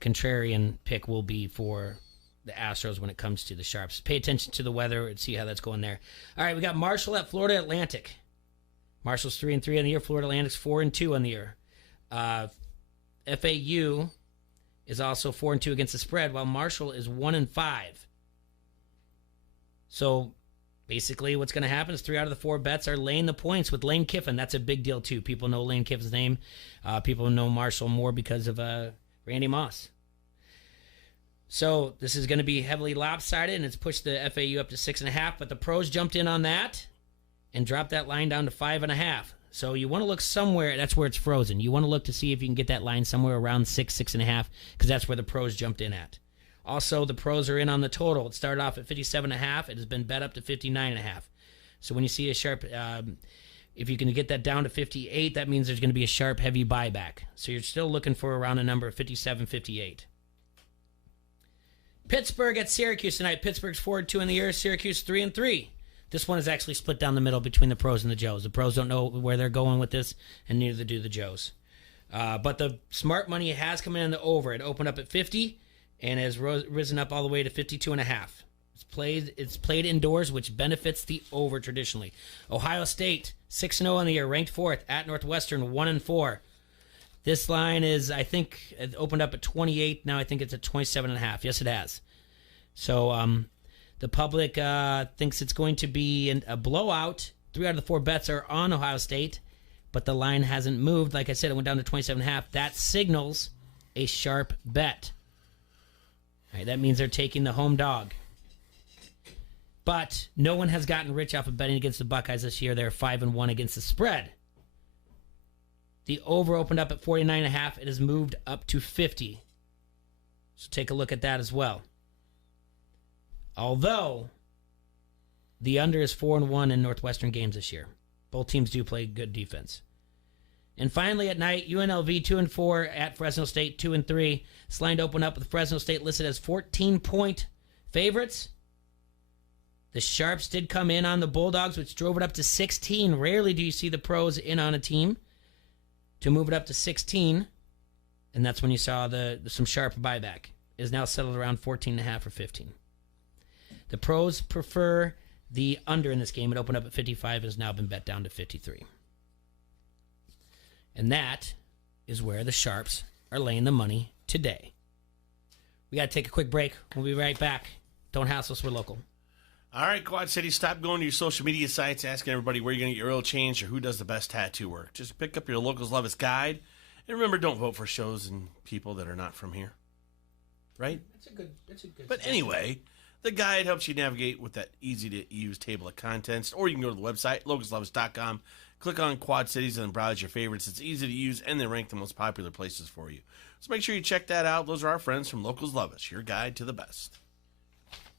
contrarian pick will be for the Astros when it comes to the Sharps. Pay attention to the weather and see how that's going there. All right, we got Marshall at Florida Atlantic. Marshall's 3-3 on the year. Florida Atlantic's 4-2 on the year. FAU is also 4-2 against the spread, while Marshall is 1-5. So basically what's going to happen is 3 out of the 4 bets are laying the points with Lane Kiffin. That's a big deal too. People know Lane Kiffin's name. People know Marshall more because of Randy Moss. So this is going to be heavily lopsided, and it's pushed the FAU up to 6.5, but the pros jumped in on that and dropped that line down to 5.5. So you want to look somewhere, that's where it's frozen. You want to look to see if you can get that line somewhere around 6.5, because that's where the pros jumped in at. Also, the pros are in on the total. It started off at 57.5. It has been bet up to 59.5. So when you see a sharp, if you can get that down to 58, that means there's going to be a sharp, heavy buyback. So you're still looking for around a number of 57, 58. Pittsburgh at Syracuse tonight. Pittsburgh's 4-2 in the year. Syracuse 3-3. This one is actually split down the middle between the pros and the Joes. The pros don't know where they're going with this, and neither do the Joes. But the smart money has come in on the over. It opened up at 50 and has risen up all the way to 52.5. It's played indoors, which benefits the over traditionally. Ohio State 6-0 on the year, ranked 4th at Northwestern 1-4. This line is, I think, it opened up at 28. Now I think it's at 27.5. Yes, it has. So the public thinks it's going to be a blowout. 3 out of the 4 bets are on Ohio State, but the line hasn't moved. Like I said, it went down to 27.5. That signals a sharp bet. All right, that means they're taking the home dog. But no one has gotten rich off of betting against the Buckeyes this year. They're 5-1 against the spread. The over opened up at 49.5. It has moved up to 50. So take a look at that as well. Although the under is 4-1 in Northwestern games this year. Both teams do play good defense. And finally at night, UNLV 2-4 at Fresno State 2-3. This line opened up with Fresno State listed as 14-point favorites. The Sharps did come in on the Bulldogs, which drove it up to 16. Rarely do you see the pros in on a team to move it up to 16, and that's when you saw some sharp buyback. It is now settled around 14.5 or 15. The pros prefer the under in this game. It opened up at 55 and has now been bet down to 53. And that is where the Sharps are laying the money today. We got to take a quick break. We'll be right back. Don't hassle us, we're local. All right, Quad City, stop going to your social media sites asking everybody where you're going to get your oil change or who does the best tattoo work. Just pick up your Locals Love Us guide. And remember, don't vote for shows and people that are not from here. Right? That's a good But anyway, the guide helps you navigate with that easy-to-use table of contents. Or you can go to the website, localsloveus.com, click on Quad Cities, and then browse your favorites. It's easy to use, and they rank the most popular places for you. So make sure you check that out. Those are our friends from Locals Love Us, your guide to the best.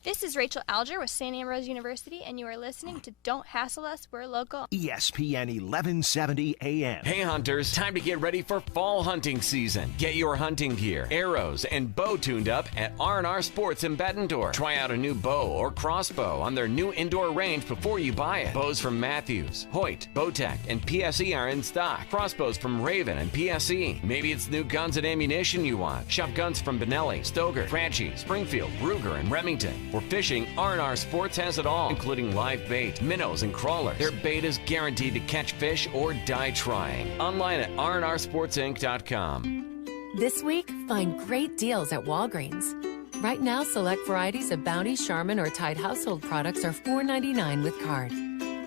This is Rachel Alger with St. Ambrose University, and you are listening to Don't Hassle Us, We're Local. ESPN 1170 AM. Hey hunters, time to get ready for fall hunting season. Get your hunting gear, arrows, and bow tuned up at R&R Sports in Bettendorf. Try out a new bow or crossbow on their new indoor range before you buy it. Bows from Matthews, Hoyt, Bowtech, and PSE are in stock. Crossbows from Raven and PSE. Maybe it's new guns and ammunition you want. Shop guns from Benelli, Stoger, Franchi, Springfield, Ruger, and Remington. For fishing, R&R Sports has it all, including live bait, minnows, and crawlers. Their bait is guaranteed to catch fish or die trying. Online at rnrsportsinc.com. This week, find great deals at Walgreens. Right now, select varieties of Bounty, Charmin, or Tide household products are $4.99 with card.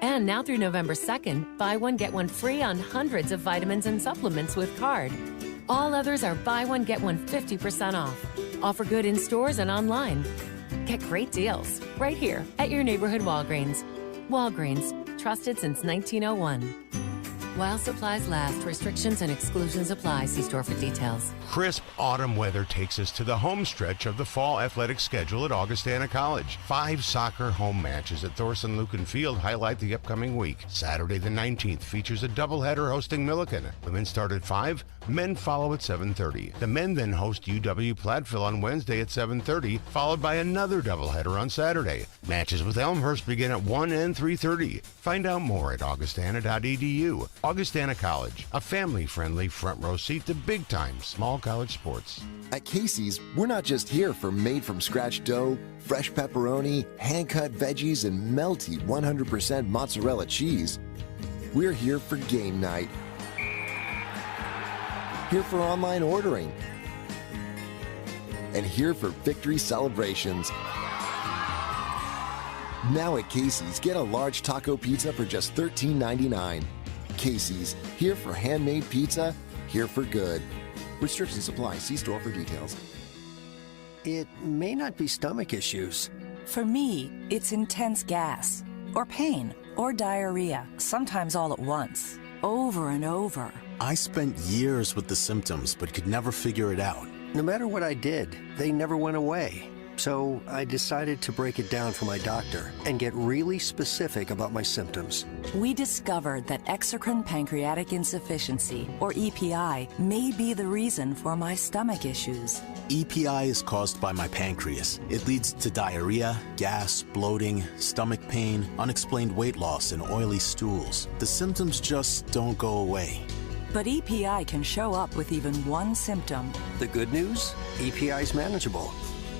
And now through November 2nd, buy one, get one free on hundreds of vitamins and supplements with card. All others are buy one, get one 50% off. Offer good in stores and online. Get great deals right here at your neighborhood Walgreens. Walgreens, trusted since 1901. While supplies last, restrictions and exclusions apply. See store for details. Crisp autumn weather takes us to the home stretch of the fall athletic schedule at Augustana College. 5 soccer home matches at Thorson Lucan Field highlight the upcoming week. Saturday the 19th features a doubleheader hosting Milliken. Women start at 5, men follow at 7:30. The men then host UW Platteville on Wednesday at 7:30, followed by another doubleheader on Saturday. Matches with Elmhurst begin at 1 and 3:30. Find out more at augustana.edu. Augustana College, a family-friendly front row seat to big-time small college sports. At Casey's, we're not just here for made-from-scratch dough, fresh pepperoni, hand-cut veggies, and melty 100% mozzarella cheese. We're here for game night. Here for online ordering. And here for victory celebrations. Now at Casey's, get a large taco pizza for just $13.99. Casey's, here for handmade pizza, here for good. Restrictions apply. See store for details. It may not be stomach issues. For me, it's intense gas, or pain, or diarrhea, sometimes all at once, over and over. I spent years with the symptoms, but could never figure it out. No matter what I did, they never went away. So I decided to break it down for my doctor and get really specific about my symptoms. We discovered that exocrine pancreatic insufficiency, or EPI, may be the reason for my stomach issues. EPI is caused by my pancreas. It leads to diarrhea, gas, bloating, stomach pain, unexplained weight loss, and oily stools. The symptoms just don't go away. But EPI can show up with even one symptom. The good news? EPI is manageable.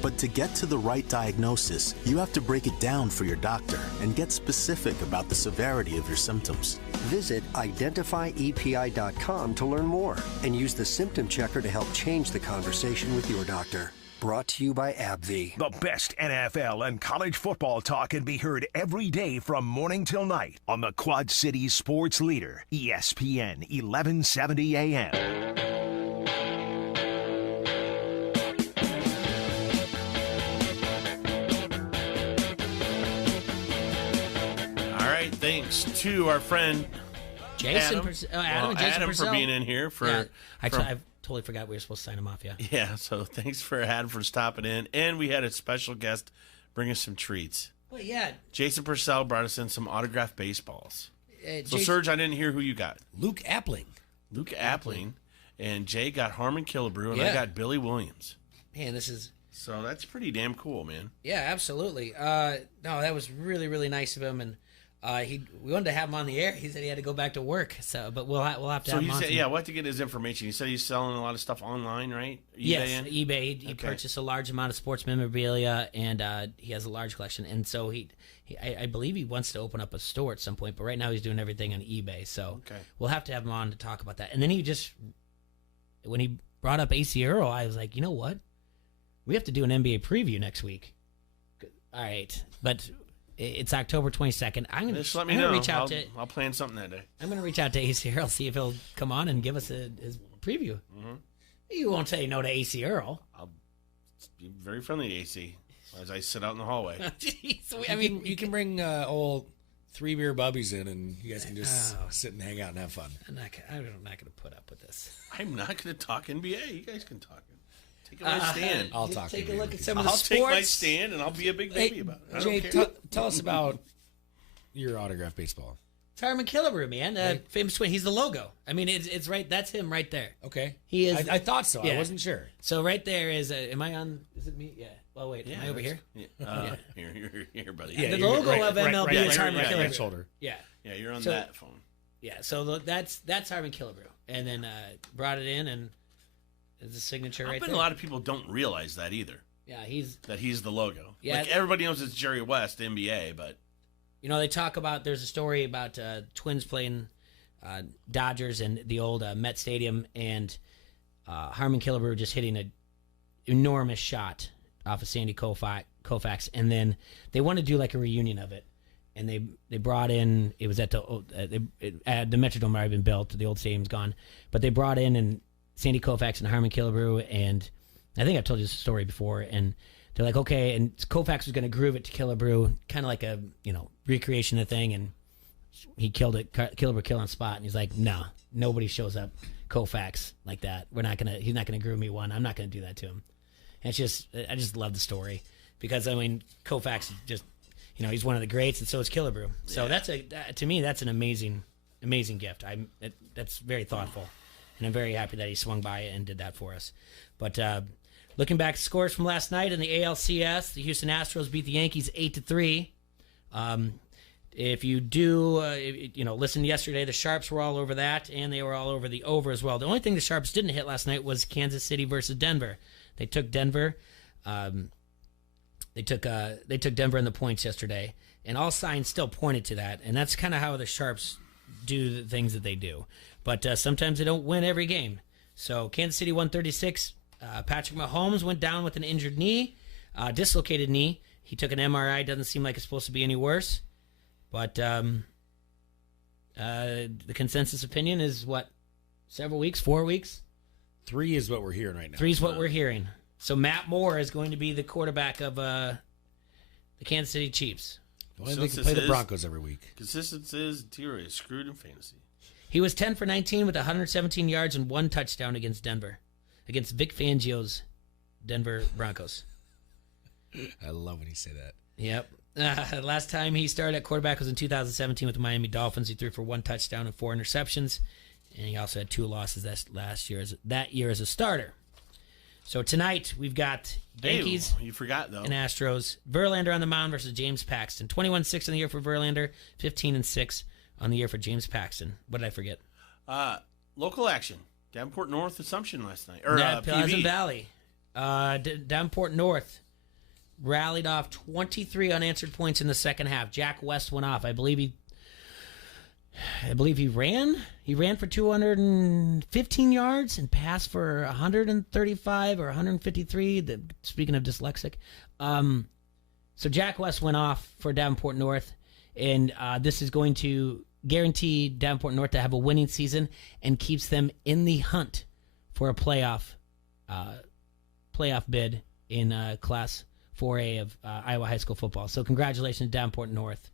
But to get to the right diagnosis, you have to break it down for your doctor and get specific about the severity of your symptoms. Visit identifyepi.com to learn more and use the symptom checker to help change the conversation with your doctor. Brought to you by AbbVie. The best NFL and college football talk can be heard every day from morning till night on the Quad Cities sports leader, ESPN 1170 AM. Thanks to our friend Jason Adam for being in here. I totally forgot we were supposed to sign him off. Yeah. So thanks for Adam for stopping in, and we had a special guest bring us some treats. Well, yeah. Jason Purcell brought us in some autographed baseballs. So Jason, Serge, I didn't hear who you got. Luke Appling, and Jay got Harmon Killebrew, and I got Billy Williams. Man, this is. So that's pretty damn cool, man. Yeah, absolutely. No, that was really, really nice of him, and we wanted to have him on the air. He said he had to go back to work, but we'll have to have him on. We'll have to get his information. He said he's selling a lot of stuff online, right? eBay. He purchased a large amount of sports memorabilia, and he has a large collection. And so I believe he wants to open up a store at some point, but right now he's doing everything on eBay. So we'll have to have him on to talk about that. And then when he brought up AC Earl, I was like, you know what? We have to do an NBA preview next week. All right, but. It's October 22nd. Just let me know. I'll plan something that day. I'm going to reach out to AC Earl, see if he'll come on and give us his preview. Mm-hmm. You won't say no to AC Earl. I'll be very friendly to AC as I sit out in the hallway. Jeez, you can bring old 3-beer bubbies in, and you guys can just sit and hang out and have fun. I'm not going to put up with this. I'm not going to talk NBA. You guys can talk. Take my stand. I'll talk. Take a look at some of the sports. I'll take my stand and I'll be a big baby about it. Jay, tell us about your autographed baseball. It's Harmon Killebrew, man. Famous twin. He's the logo. I mean, it's right. That's him right there. Okay. He is. I thought so. Yeah. I wasn't sure. So right there is. Am I on? Is it me? Yeah. Well, wait. Am I over here? Yeah. Here, buddy. Yeah, the logo of MLB is Harmon Killebrew. Shoulder. Yeah. Yeah, you're on that phone. Yeah. So that's Harmon Killebrew, and then brought it in and. Is the signature right there. A lot of people don't realize that either. Yeah, he's the logo. Yeah, like everybody knows it's Jerry West, NBA, but they talk about. There's a story about Twins playing Dodgers in the old Met Stadium, and Harmon Killebrew just hitting an enormous shot off of Sandy Koufax, and then they want to do like a reunion of it, and they brought in, it was at the Metrodome had already been built, the old stadium's gone, but they brought in and Sandy Koufax and Harmon Killebrew, and I think I've told you this story before, and they're like, okay, and Koufax was going to groove it to Killebrew, kind of like a recreation of the thing, and he killed it. Killebrew killed on spot, and he's like, no, nobody shows up Koufax like that. He's not gonna groove me one. I'm not gonna do that to him. And it's just, I just love the story because I mean, Koufax is just, he's one of the greats, and so is Killebrew. So to me, that's an amazing gift. That's very thoughtful, and I'm very happy that he swung by and did that for us. But looking back at scores from last night in the ALCS, the Houston Astros beat the Yankees 8-3. If you do, listen yesterday, the Sharps were all over that, and they were all over the over as well. The only thing the Sharps didn't hit last night was Kansas City versus Denver. They took Denver. They took Denver in the points yesterday, and all signs still pointed to that. And that's kind of how the Sharps do the things that they do. But sometimes they don't win every game. So Kansas City won 36. Patrick Mahomes went down with an injured knee, dislocated knee. He took an MRI. Doesn't seem like it's supposed to be any worse. But the consensus opinion is what? Several weeks? 4 weeks? 3 is what we're hearing right now. 3 is what we're hearing. So Matt Moore is going to be the quarterback of the Kansas City Chiefs. Well, they can play the Broncos every week. Consistency is T-Roy is screwed in fantasy. He was 10 for 19 with 117 yards and 1 touchdown against Denver. Against Vic Fangio's Denver Broncos. I love when you say that. Yep. Last time he started at quarterback was in 2017 with the Miami Dolphins. He threw for 1 touchdown and 4 interceptions, and he also had 2 losses that year as a starter. So tonight we've got Yankees. You forgot though. And Astros. Verlander on the mound versus James Paxton. 21-6 on the year for Verlander. 15-6 on the year for James Paxton. What did I forget? Local action. Davenport North Assumption last night. Pleasant Valley. Davenport North rallied off 23 unanswered points in the second half. Jack West went off. I believe he ran. He ran for 215 yards and passed for 135 or 153. Speaking of dyslexic. So Jack West went off for Davenport North, and this is going to guarantee Davenport North to have a winning season and keeps them in the hunt for a playoff bid in Class 4A of Iowa high school football. So congratulations, Davenport North.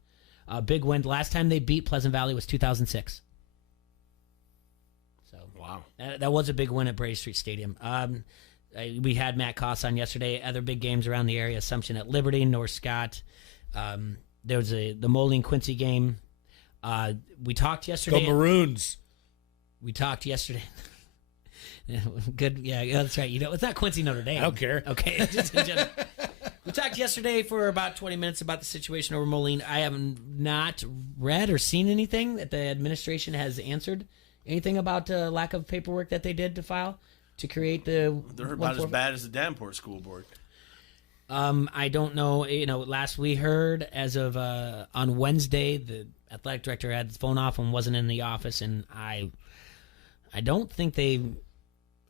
Big win. Last time they beat Pleasant Valley was 2006. So wow, that was a big win at Brady Street Stadium. We had Matt Koss on yesterday. Other big games around the area: Assumption at Liberty, North Scott. There was the Moline Quincy game. We talked yesterday. Go Maroons. We talked yesterday. Good, yeah, that's right. It's not Quincy Notre Dame. I don't care. Okay, just in general. We talked yesterday for about 20 minutes about the situation over Moline. I have not read or seen anything that the administration has answered. Anything about lack of paperwork that they did to file to create the. They're about as bad as the Davenport School Board. I don't know. Last we heard, as of on Wednesday, the athletic director had his phone off and wasn't in the office, and I don't think they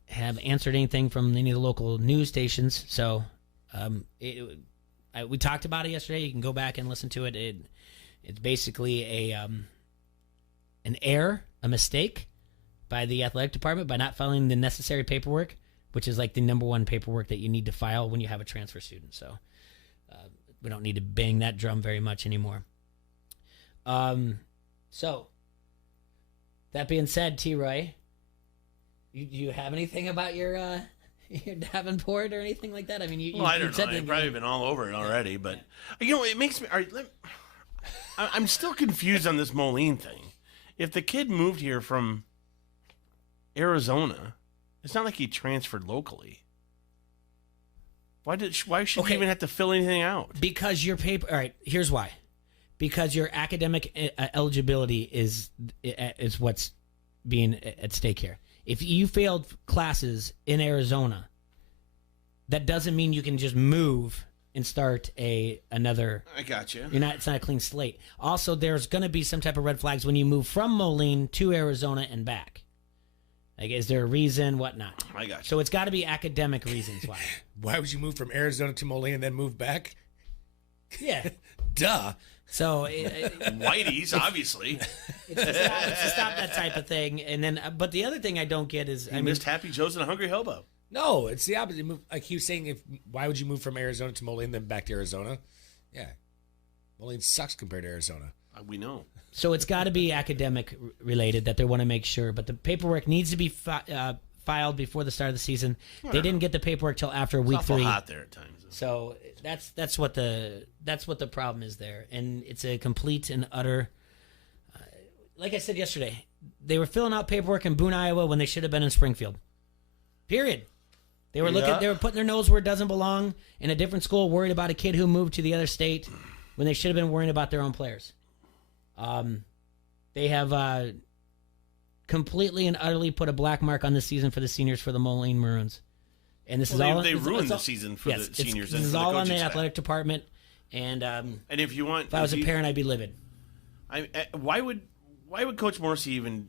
have answered anything from any of the local news stations. So we talked about it yesterday. You can go back and listen to it. It's basically an error, a mistake by the athletic department by not filing the necessary paperwork, which is like the number one paperwork that you need to file when you have a transfer student. So we don't need to bang that drum very much anymore. So that being said, T-Roy, you have anything about your Davenport or anything like that? I mean, I don't know. I've probably been all over it already, but it makes me. I'm still confused on this Moline thing. If the kid moved here from Arizona, it's not like he transferred locally. Why should he even have to fill anything out? Because your paper. All right, here's why. Because your academic eligibility is what's being at stake here. If you failed classes in Arizona, that doesn't mean you can just move and start another. I got you. It's not a clean slate. Also, there's going to be some type of red flags when you move from Moline to Arizona and back. Like, is there a reason? Whatnot. I got you. So it's got to be academic reasons why. Why would you move from Arizona to Moline and then move back? Yeah. Duh. So Whitey's, obviously. It's to stop that type of thing. And then, but the other thing I don't get is, I missed Happy Joe's and a Hungry Hobo. No, it's the opposite. Like he was saying, why would you move from Arizona to Moline then back to Arizona? Yeah, Moline sucks compared to Arizona. We know. So it's got to be academic related that they want to make sure. But the paperwork needs to be filed before the start of the season. They didn't get the paperwork till after week 3. It's awful hot there at times. So that's what the problem is there, and it's a complete and utter. Like I said yesterday, they were filling out paperwork in Boone, Iowa, when they should have been in Springfield. Period. They were looking. They were putting their nose where it doesn't belong in a different school, worried about a kid who moved to the other state, when they should have been worrying about their own players. They have completely and utterly put a black mark on the season for the seniors for the Moline Maroons. And this is all they ruined the season for the seniors. This is all on the athletic department. And if you want, if I was a parent, I'd be livid. Why would Coach Morrissey even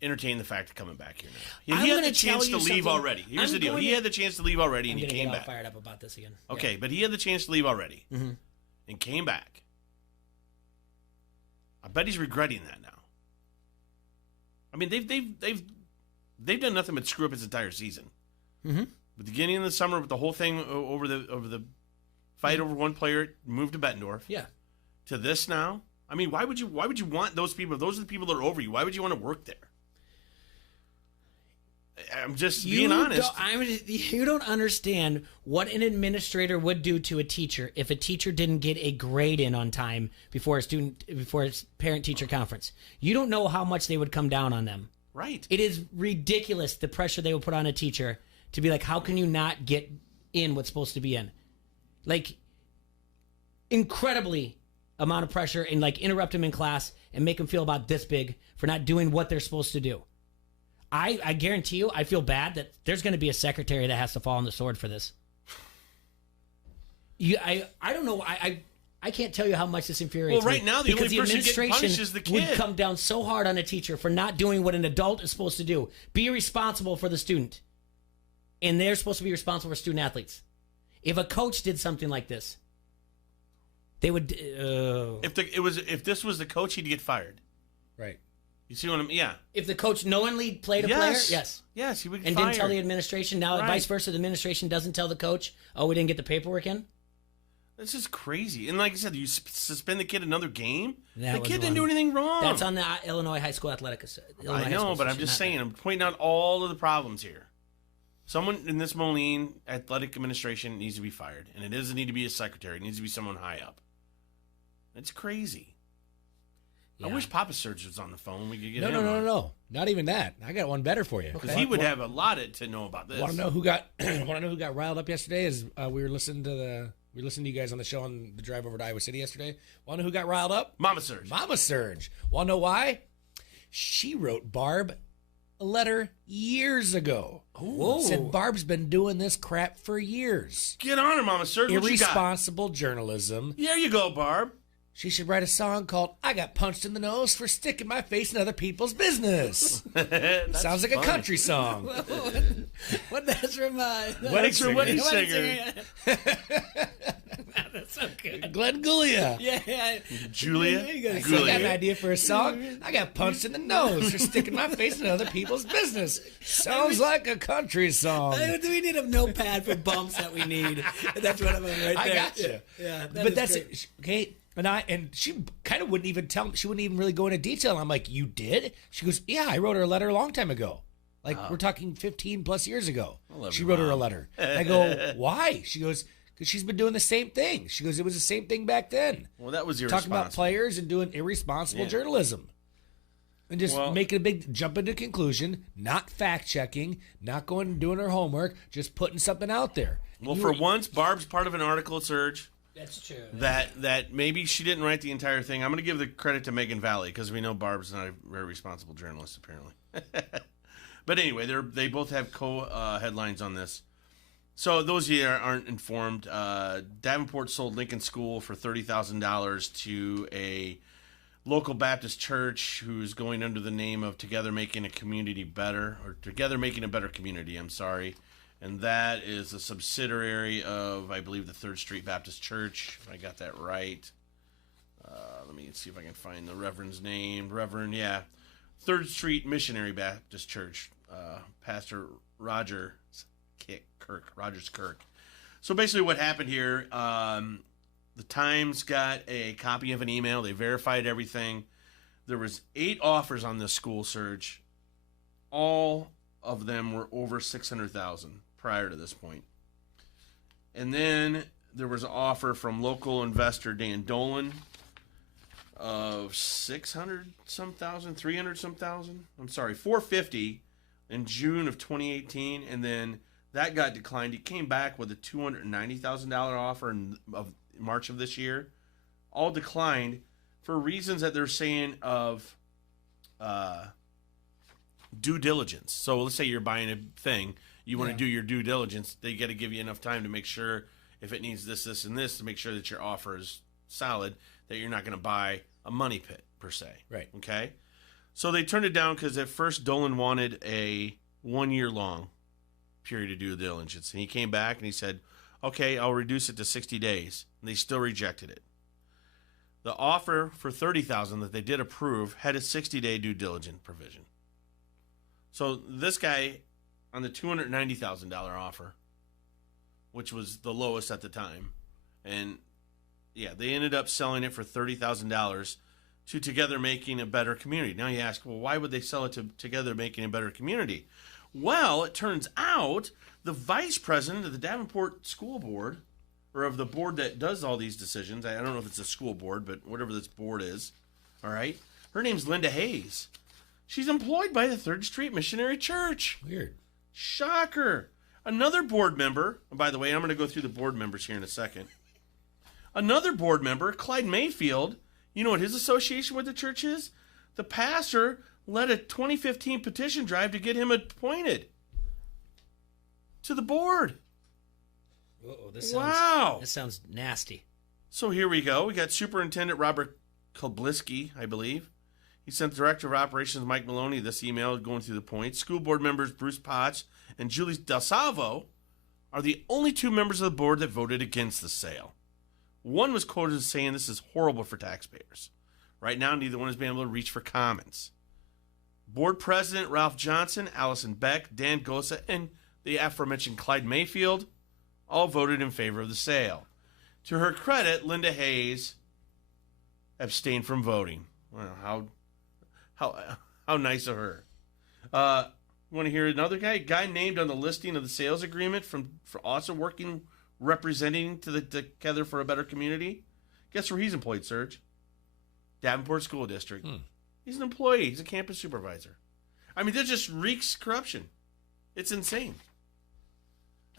entertain the fact of coming back here now? He had the chance to leave already. Here's the deal: he had the chance to leave already, and he came back. I'm fired up about this again. Okay, but he had the chance to leave already, and came back. I bet he's regretting that now. I mean, they've done nothing but screw up his entire season. Mm-hmm. The beginning of the summer, with the whole thing over the fight over one player, moved to Bettendorf. Yeah. To this now, I mean, why would you want those people? If those are the people that are over you, why would you want to work there? I'm just being honest. You don't understand what an administrator would do to a teacher if a teacher didn't get a grade in on time before a parent-teacher conference. You don't know how much they would come down on them. Right. It is ridiculous the pressure they would put on a teacher to be like, how can you not get in what's supposed to be in? Like, incredibly amount of pressure, and like interrupt them in class and make them feel about this big for not doing what they're supposed to do. I guarantee you, I feel bad that there's going to be a secretary that has to fall on the sword for this. I don't know. I can't tell you how much this infuriates me. Well, right now, the only person getting punished is the kid. Would come down so hard on a teacher for not doing what an adult is supposed to do. Be responsible for the student. And they're supposed to be responsible for student athletes. If a coach did something like this, they would. If this was the coach, he'd get fired. Right. You see what I mean? Yeah. If the coach knowingly played a player, yes. Yes, he would get and fired. didn't tell the administration. Now, Right. vice versa, the administration doesn't tell the coach, oh, we didn't get the paperwork in. This is crazy. And like I said, you suspend the kid another game? That The was kid didn't one. do anything wrong. That's on the Illinois High School Athletic Association. I know, but I'm just saying. I'm pointing out all of the problems here. Someone in this Moline athletic administration needs to be fired. And it doesn't need to be a secretary. It needs to be someone high up. It's crazy. I wish Papa Serge was on the phone. We could get him on. No. Not even that. I got one better for you. Because he would have a lot to know about this. Want to know who got riled up yesterday? As we were listening to you guys on the show on the drive over to Iowa City yesterday. Want to know who got riled up? Mama Serge. Mama Serge. Want to know why? She wrote Barb a letter years ago. Whoa. Said Barb's been doing this crap for years. Get on her, Mama Serge. What you got? Irresponsible journalism. There you go, Barb. She should write a song called I Got Punched in the Nose for Sticking My Face in Other People's Business. Sounds like a country song. What that's from Wedding Singer. That's so good. Glenn Gulia. Yeah. Julia. I got an idea for a song. I got punched in the nose for sticking my face in other people's business. Sounds like a country song. We need a notepad for bumps that we need. That's what I'm right there. I got you. Yeah, but that's it. Okay. And she kind of wouldn't even tell me. She wouldn't even really go into detail. I'm like, you did? She goes, yeah, I wrote her a letter a long time ago. Like, we're talking 15 plus years ago. She wrote her a letter. And I go, why? She goes, because she's been doing the same thing. She goes, it was the same thing back then. Well, that was irresponsible. Talking about players and doing irresponsible journalism. And just making a big jump into conclusion, not fact-checking, not going and doing her homework, just putting something out there. Well, for once, Barb's part of an article, Serge. That's true. That maybe she didn't write the entire thing. I'm going to give the credit to Megan Valley because we know Barb's not a very responsible journalist, apparently. But anyway, they both have co-headlines on this. So those of you that aren't informed, Davenport sold Lincoln School for $30,000 to a local Baptist church who's going under the name of Together Making a Community Better, or Together Making a Better Community, I'm sorry. And that is a subsidiary of, I believe, the 3rd Street Baptist Church, if I got that right. Let me see if I can find the Reverend's name. 3rd Street Missionary Baptist Church, Pastor Rogers Kirk. So basically what happened here, the Times got a copy of an email. They verified everything. There was 8 offers on this school, Serge. All of them were over $600,000 prior to this point. And then there was an offer from local investor Dan Dolan of 600 some thousand, 300 some thousand. I'm sorry, 450 in June of 2018, and then that got declined. He came back with a $290,000 offer in March of this year. All declined for reasons that they're saying of due diligence. So let's say you're buying a thing, you want to do your due diligence. They got to give you enough time to make sure if it needs this, this, and this to make sure that your offer is solid, that you're not going to buy a money pit per se. Right. Okay. So they turned it down because at first Dolan wanted a 1 year long period of due diligence. And he came back and he said, okay, I'll reduce it to 60 days. And they still rejected it. The offer for $30,000 that they did approve had a 60-day due diligence provision. So this guy on the $290,000 offer, which was the lowest at the time, and yeah, they ended up selling it for $30,000 to Together Making a Better Community. Now you ask, well, why would they sell it to Together Making a Better Community? Well, it turns out the vice president of the Davenport School Board, or of the board that does all these decisions, I don't know if it's a school board, but whatever this board is, all right, her name's Linda Hayes. She's employed by the 3rd Street Missionary Church. Weird. Shocker. Another board member, and by the way, I'm going to go through the board members here in a second. Another board member, Clyde Mayfield, you know what his association with the church is? The pastor led a 2015 petition drive to get him appointed to the board. Uh-oh, this sounds nasty. So here we go. We got Superintendent Robert Koblisky, I believe. He sent Director of Operations Mike Maloney this email going through the points. School board members Bruce Potts and Julie Del Salvo are the only 2 members of the board that voted against the sale. One was quoted as saying this is horrible for taxpayers. Right now, neither one has been able to reach for comments. Board President Ralph Johnson, Allison Beck, Dan Gosa, and the aforementioned Clyde Mayfield all voted in favor of the sale. To her credit, Linda Hayes abstained from voting. Well, how nice of her. Want to hear another guy? Guy named on the listing of the sales agreement for also working representing to the Together for a Better Community. Guess where he's employed, Serge? Davenport School District. He's an employee. He's a campus supervisor. I mean, that just reeks corruption. It's insane.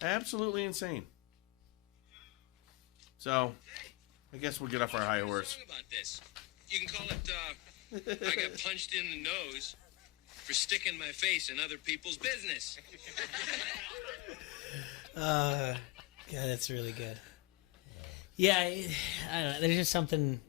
Absolutely insane. So, I guess we'll get off our high horse. About this. You can call it, I got punched in the nose for sticking my face in other people's business. God, that's really good. Yeah, I don't know. There's just something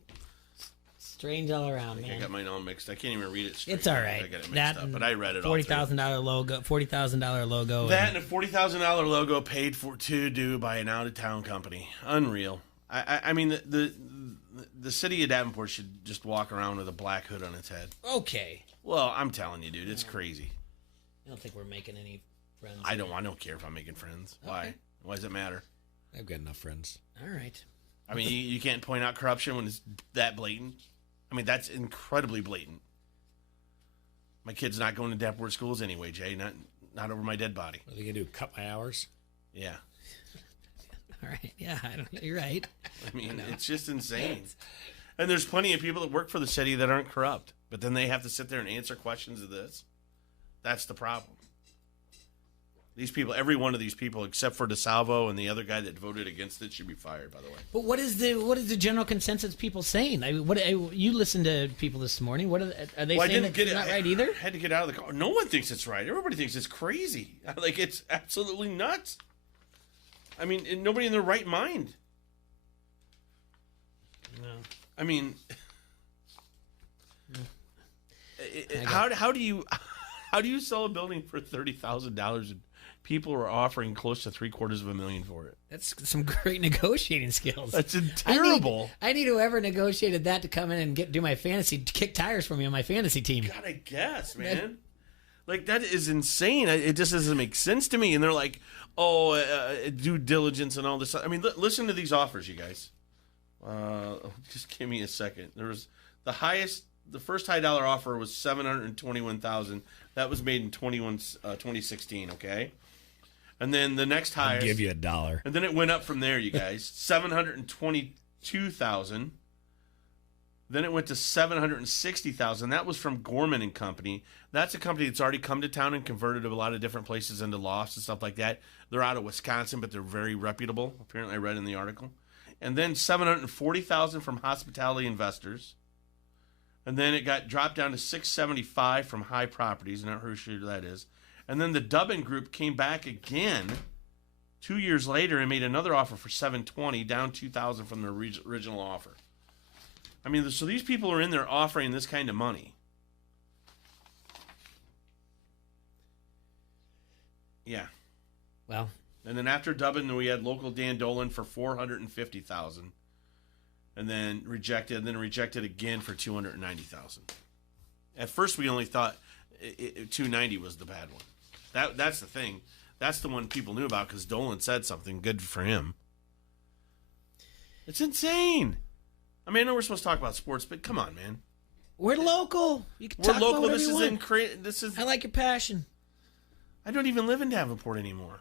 strange all around, man. I got mine all mixed. I can't even read it straight. It's all right. I got it mixed up, but I read it all. $40,000 logo. $40,000 logo. That and a $40,000 logo paid for to do by an out of town company. Unreal. I mean the city of Davenport should just walk around with a black hood on its head. Okay. Well, I'm telling you, dude, it's crazy. I don't think we're making any friends. I don't care if I'm making friends. Okay. Why? Why does it matter? I've got enough friends. All right. I mean, you can't point out corruption when it's that blatant. I mean, that's incredibly blatant. My kid's not going to Davenport schools anyway, Jay. Not over my dead body. What are they going to do, cut my hours? Yeah. All right. Yeah, I don't know. You're right. I mean, it's just insane. And there's plenty of people that work for the city that aren't corrupt. But then they have to sit there and answer questions of this. That's the problem. These people, every one of these people, except for DeSalvo and the other guy that voted against it, should be fired, by the way. But what is the general consensus people saying? I mean, you listened to people this morning. What are they saying? It's not right either? I had to get out of the car. No one thinks it's right. Everybody thinks it's crazy. Like, it's absolutely nuts. I mean, nobody in their right mind. No. I mean, how do you sell a building for $30,000 and people are offering close to $750,000 for it? That's some great negotiating skills. That's terrible. I need whoever negotiated that to come in and do my fantasy, kick tires for me on my fantasy team. Gotta guess, man. Like, that is insane. It just doesn't make sense to me. And they're like, due diligence and all this. I mean, listen to these offers, you guys. Just give me a second. There was the first high dollar offer was $721,000. That was made in 2016, okay? And then the next highest, I'll give you $1. And then it went up from there, you guys. $722,000. Then it went to $760,000. That was from Gorman and Company. That's a company that's already come to town and converted a lot of different places into lofts and stuff like that. They're out of Wisconsin, but they're very reputable. Apparently, I read in the article. And then $740,000 from Hospitality Investors. And then it got dropped down to $675,000 from High Properties. Not sure who that is. And then the Dubbin Group came back again 2 years later and made another offer for $720,000, down $2,000 from the original offer. I mean, so these people are in there offering this kind of money. Yeah. Well. And then after Dubbin, we had local Dan Dolan for $450,000. And then rejected again for $290,000. At first, we only thought $290,000 was the bad one. That's the thing. That's the one people knew about because Dolan said something good for him. It's insane. I mean, I know we're supposed to talk about sports, but come on, man. We're local. You can talk about whatever you want. This is. I like your passion. I don't even live in Davenport anymore,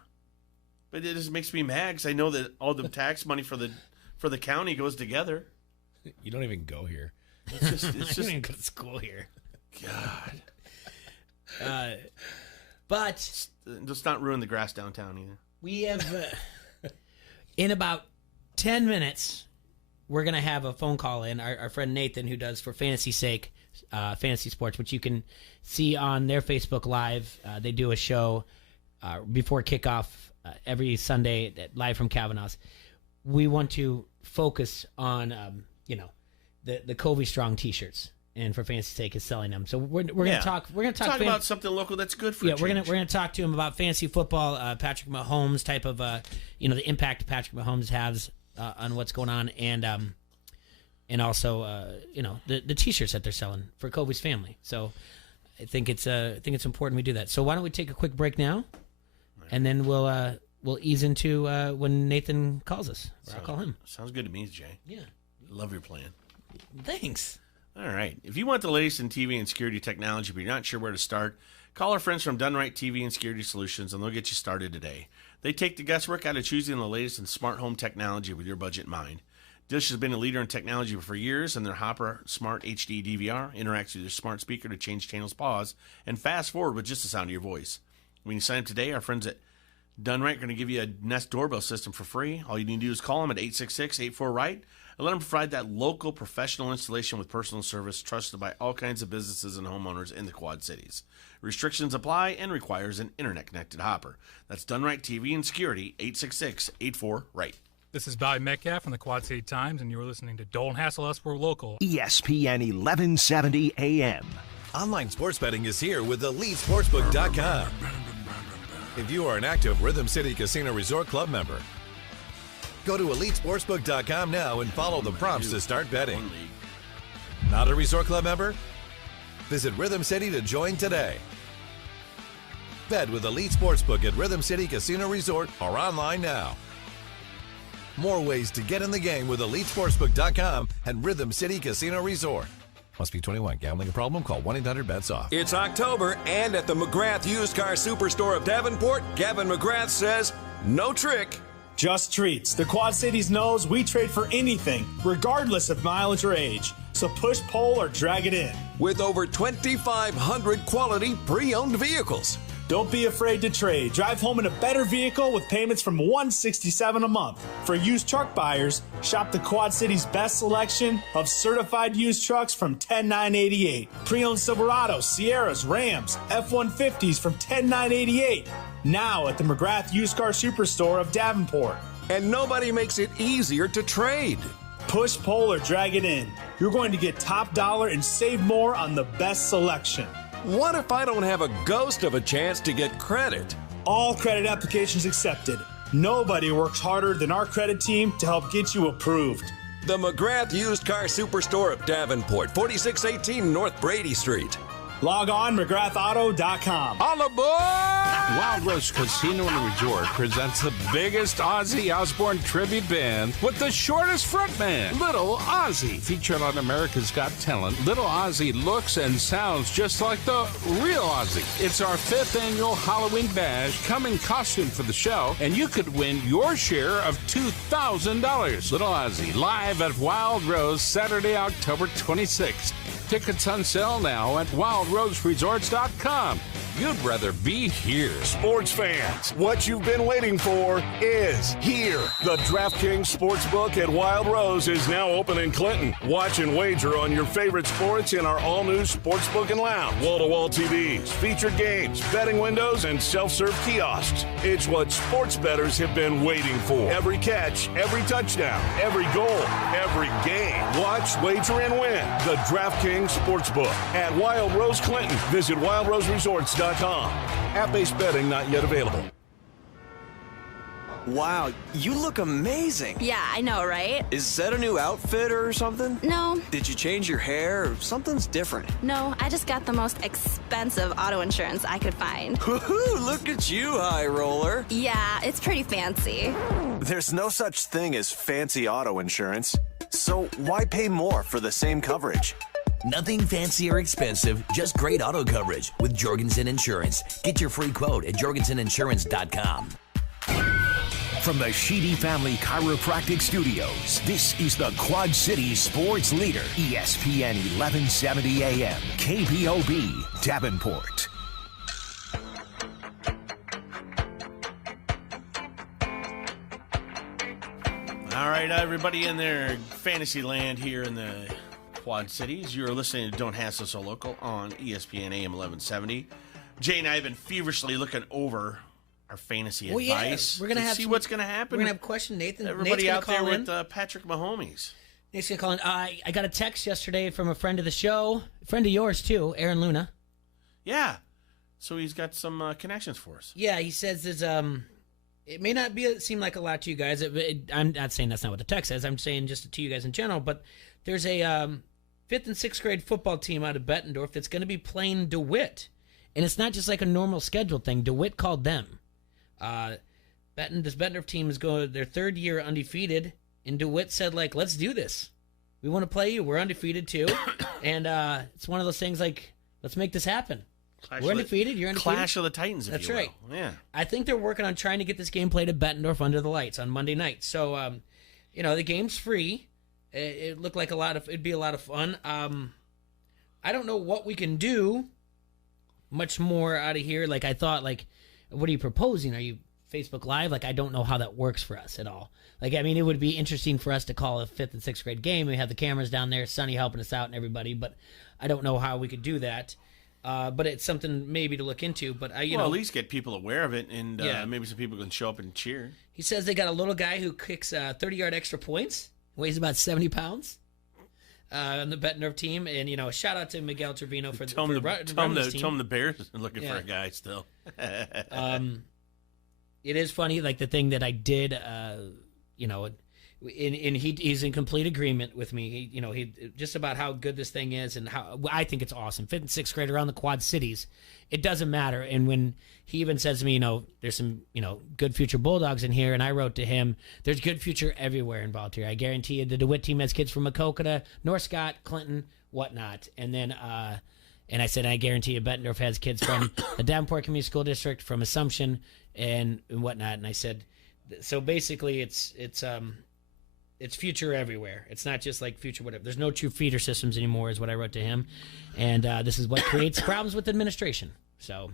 but it just makes me mad because I know that all the tax money for the county goes together. You don't even go here. It's just. I don't even go to school here. God. But just not ruin the grass downtown either. We have in about 10 minutes. We're going to have a phone call in. Our friend Nathan, who does For Fantasy's Sake, Fantasy Sports, which you can see on their Facebook Live. They do a show before kickoff every Sunday, live from Kavanaugh's. We want to focus on, the Covey Strong T-shirts, and For Fantasy's Sake is selling them. So we're going to talk. We're going to talk about something local that's good for. Yeah, we're going to talk to him about fantasy football, Patrick Mahomes type of, the impact Patrick Mahomes has. On what's going on, and also the T-shirts that they're selling for Kobe's family. So I think it's important we do that. So why don't we take a quick break now, and then we'll ease into when Nathan calls us. Or I'll call him. Sounds good to me, Jay. Yeah, love your plan. Thanks. All right. If you want the latest in TV and security technology, but you're not sure where to start, call our friends from Done Right TV and Security Solutions, and they'll get you started today. They take the guesswork out of choosing the latest in smart home technology with your budget in mind. Dish has been a leader in technology for years, and their Hopper Smart HD DVR interacts with your smart speaker to change channels, pause, and fast forward with just the sound of your voice. When you sign up today, our friends at Done Right are going to give you a Nest doorbell system for free. All you need to do is call them at 866-84-RIGHT and let them provide that local professional installation with personal service trusted by all kinds of businesses and homeowners in the Quad Cities. Restrictions apply and requires an internet-connected Hopper. That's Done Right TV and Security, 866-84-RIGHT. This is Bobby Metcalf from the Quad City Times, and you're listening to Don't Hassle Us, We're Local. ESPN 1170 AM. Online sports betting is here with EliteSportsbook.com. If you are an active Rhythm City Casino Resort Club member, go to EliteSportsbook.com now and follow the prompts to start betting. Not a Resort Club member? Visit Rhythm City to join today. Bet with Elite Sportsbook at Rhythm City Casino Resort or online now. More ways to get in the game with EliteSportsbook.com and Rhythm City Casino Resort. Must be 21. Gambling a problem? Call 1-800-BETS-OFF. It's October, and at the McGrath Used Car Superstore of Davenport, Gavin McGrath says, no trick. Just treats. The Quad Cities knows we trade for anything, regardless of mileage or age. So push, pull, or drag it in. With over 2,500 quality pre-owned vehicles. Don't be afraid to trade. Drive home in a better vehicle with payments from $167 a month. For used truck buyers, shop the Quad Cities' best selection of certified used trucks from $10,988. Pre-owned Silverados, Sierras, Rams, F-150s from $10,988. Now at the McGrath Used Car Superstore of Davenport. And nobody makes it easier to trade. Push, pull, or drag it in. You're going to get top dollar and save more on the best selection. What if I don't have a ghost of a chance to get credit? All credit applications accepted. Nobody works harder than our credit team to help get you approved. The McGrath Used Car Superstore of Davenport, 4618 North Brady Street. Log on McGrathAuto.com. All aboard! Wild Rose Casino and Resort presents the biggest Ozzy Osbourne tribute band with the shortest frontman, Little Ozzy. Featured on America's Got Talent, Little Ozzy looks and sounds just like the real Ozzy. It's our 5th annual Halloween bash. Come in costume for the show, and you could win your share of $2,000. Little Ozzy, live at Wild Rose, Saturday, October 26th. Tickets on sale now at wildroseresorts.com. You'd rather be here. Sports fans, what you've been waiting for is here. The DraftKings Sportsbook at Wild Rose is now open in Clinton. Watch and wager on your favorite sports in our all-new Sportsbook and Lounge. Wall-to-wall TVs, featured games, betting windows, and self-serve kiosks. It's what sports bettors have been waiting for. Every catch, every touchdown, every goal, every game. Watch, wager, and win. The DraftKings Sportsbook at Wild Rose Clinton. Visit wildroseresorts.com. App-based betting not yet available. Wow, you look amazing. Yeah, I know, right? Is that a new outfit or something? No. Did you change your hair or something's different? No, I just got the most expensive auto insurance I could find. Woohoo, look at you, high roller. Yeah, it's pretty fancy. There's no such thing as fancy auto insurance. So why pay more for the same coverage? Nothing fancy or expensive, just great auto coverage with Jorgensen Insurance. Get your free quote at jorgenseninsurance.com. From the Sheedy Family Chiropractic Studios, this is the Quad City Sports Leader, ESPN 1170 AM, KPOB, Davenport. All right, everybody in their fantasy land here in the Quad Cities. You're listening to Don't Hassle So Local on ESPN AM 1170. Jay and I have been feverishly looking over our fantasy advice. We're gonna to have see what's going to happen. We're gonna have a question, Nathan. Everybody Nate's out there call with in. Patrick Mahomes. Nate's gonna call in. I got a text yesterday from a friend of the show, a friend of yours too, Aaron Luna. Yeah, so he's got some connections for us. Yeah, he says there's it may not seem like a lot to you guys. I'm not saying that's not what the text says. I'm saying just to you guys in general. But there's a 5th and 6th grade football team out of Bettendorf that's going to be playing DeWitt, and it's not just like a normal scheduled thing. DeWitt called them. This Bettendorf team is going their 3rd year undefeated, and DeWitt said, like, let's do this. We want to play you. We're undefeated too, and it's one of those things like, let's make this happen. We're undefeated. You're undefeated. Clash of the Titans, if That's you will. right. Yeah. I think they're working on trying to get this game played at Bettendorf under the lights on Monday night. So, the game's free. It looked like it'd be a lot of fun. I don't know what we can do much more out of here. Like, I thought, like, what are you proposing? Are you Facebook Live? Like, I don't know how that works for us at all. Like, I mean, it would be interesting for us to call a 5th and 6th grade game. We have the cameras down there, Sonny helping us out and everybody, but I don't know how we could do that. But it's something maybe to look into. But at least get people aware of it, and maybe some people can show up and cheer. He says they got a little guy who kicks 30-yard extra points, weighs about 70 pounds, on the Bettendorf team. And shout out to Miguel Trevino for tell him the Bears are looking for a guy still. It is funny, like the thing that I did, he's in complete agreement with me. He just about how good this thing is and how I think it's awesome. 5th and 6th grade around the Quad Cities, it doesn't matter. And when he even says to me, there's some good future Bulldogs in here, and I wrote to him, there's good future everywhere in Volunteer. I guarantee you, the DeWitt team has kids from Macokota, North Scott, Clinton, whatnot, and then. And I said, I guarantee you, Bettendorf has kids from the Davenport Community School District, from Assumption, and whatnot. And I said, so basically, it's future everywhere. It's not just like future whatever. There's no true feeder systems anymore, is what I wrote to him. And this is what creates problems with administration. So,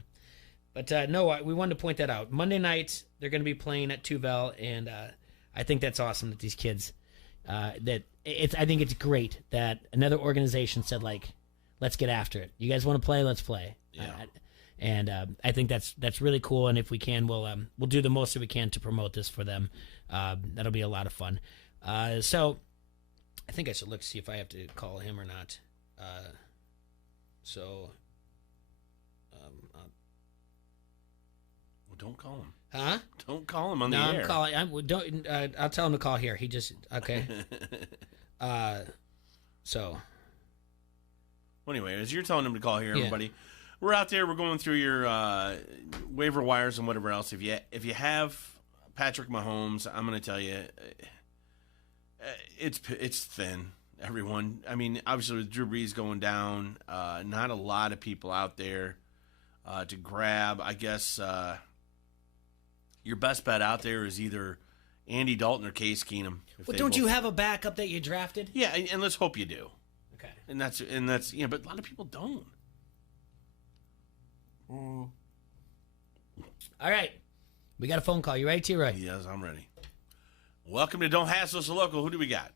but we wanted to point that out. Monday night, they're going to be playing at Tuvel, and I think that's awesome that these kids. I think it's great that another organization said, like, let's get after it. You guys want to play? Let's play. Yeah. I think that's really cool. And if we can, we'll do the most that we can to promote this for them. That'll be a lot of fun. So I think I should look to see if I have to call him or not. Well, don't call him. Huh? Don't call him on the no, air. I'm calling. I'll tell him to call here. He just okay. So. Well, anyway, as you're telling him to call here, Yeah. everybody, we're out there. We're going through your waiver wires and whatever else. If you have Patrick Mahomes, I'm going to tell you, it's thin. Everyone. I mean, obviously with Drew Brees going down, not a lot of people out there to grab. I guess your best bet out there is either Andy Dalton or Case Keenum. Well, don't you have a backup that you drafted? Yeah, and let's hope you do. Okay. And that's but a lot of people don't. All right. We got a phone call. You ready, T-Roy? Yes, I'm ready. Welcome to Don't Hassle Us Local. Who do we got?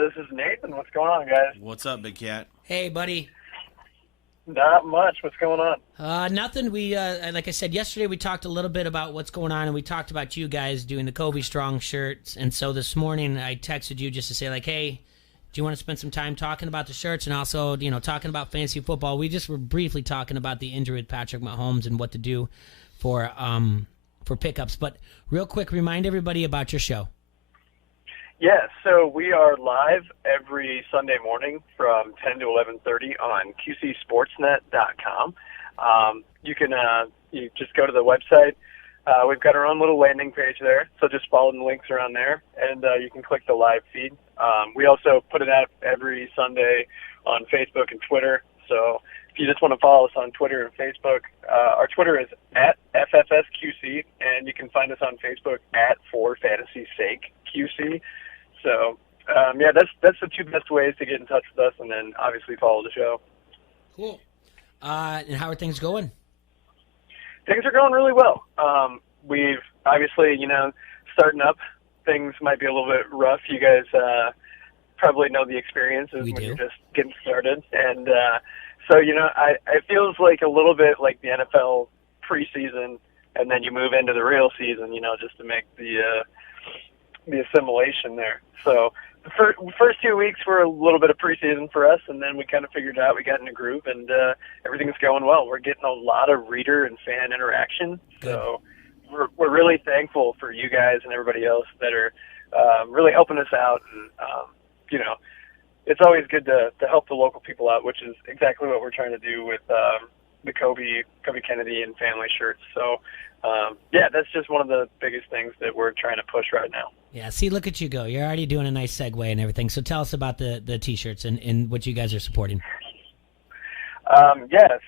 This is Nathan. What's going on, guys? What's up, Big Cat? Hey, buddy. Not much. What's going on? Nothing. We like I said yesterday, we talked a little bit about what's going on, and we talked about you guys doing the Kobe Strong shirts. And so this morning, I texted you just to say, like, hey, do you want to spend some time talking about the shirts and also, talking about fantasy football? We just were briefly talking about the injury with Patrick Mahomes and what to do for pickups. But real quick, remind everybody about your show. Yeah, so we are live every Sunday morning from 10 to 11:30 on qcsportsnet.com. You can you just go to the website. We've got our own little landing page there, so just follow the links around there, and you can click the live feed. We also put it out every Sunday on Facebook and Twitter, so if you just want to follow us on Twitter and Facebook, our Twitter is @FFSQC, and you can find us on Facebook @ForFantasySakeQC. So, that's the two best ways to get in touch with us, and then obviously follow the show. Cool. And how are things going? Things are going really well. We've obviously, starting up, things might be a little bit rough. You guys probably know the experiences when you're just getting started. And so, it feels like a little bit like the NFL preseason, and then you move into the real season, just to make the assimilation there. So the first 2 weeks were a little bit of preseason for us, and then we kind of figured out we got in a groove, and everything's going well. We're getting a lot of reader and fan interaction, so we're really thankful for you guys and everybody else that are really helping us out. And it's always good to help the local people out, which is exactly what we're trying to do with the Kobe Kennedy and family shirts. So that's just one of the biggest things that we're trying to push right now. Yeah, see, look at you go. You're already doing a nice segue and everything. So tell us about the T-shirts and what you guys are supporting.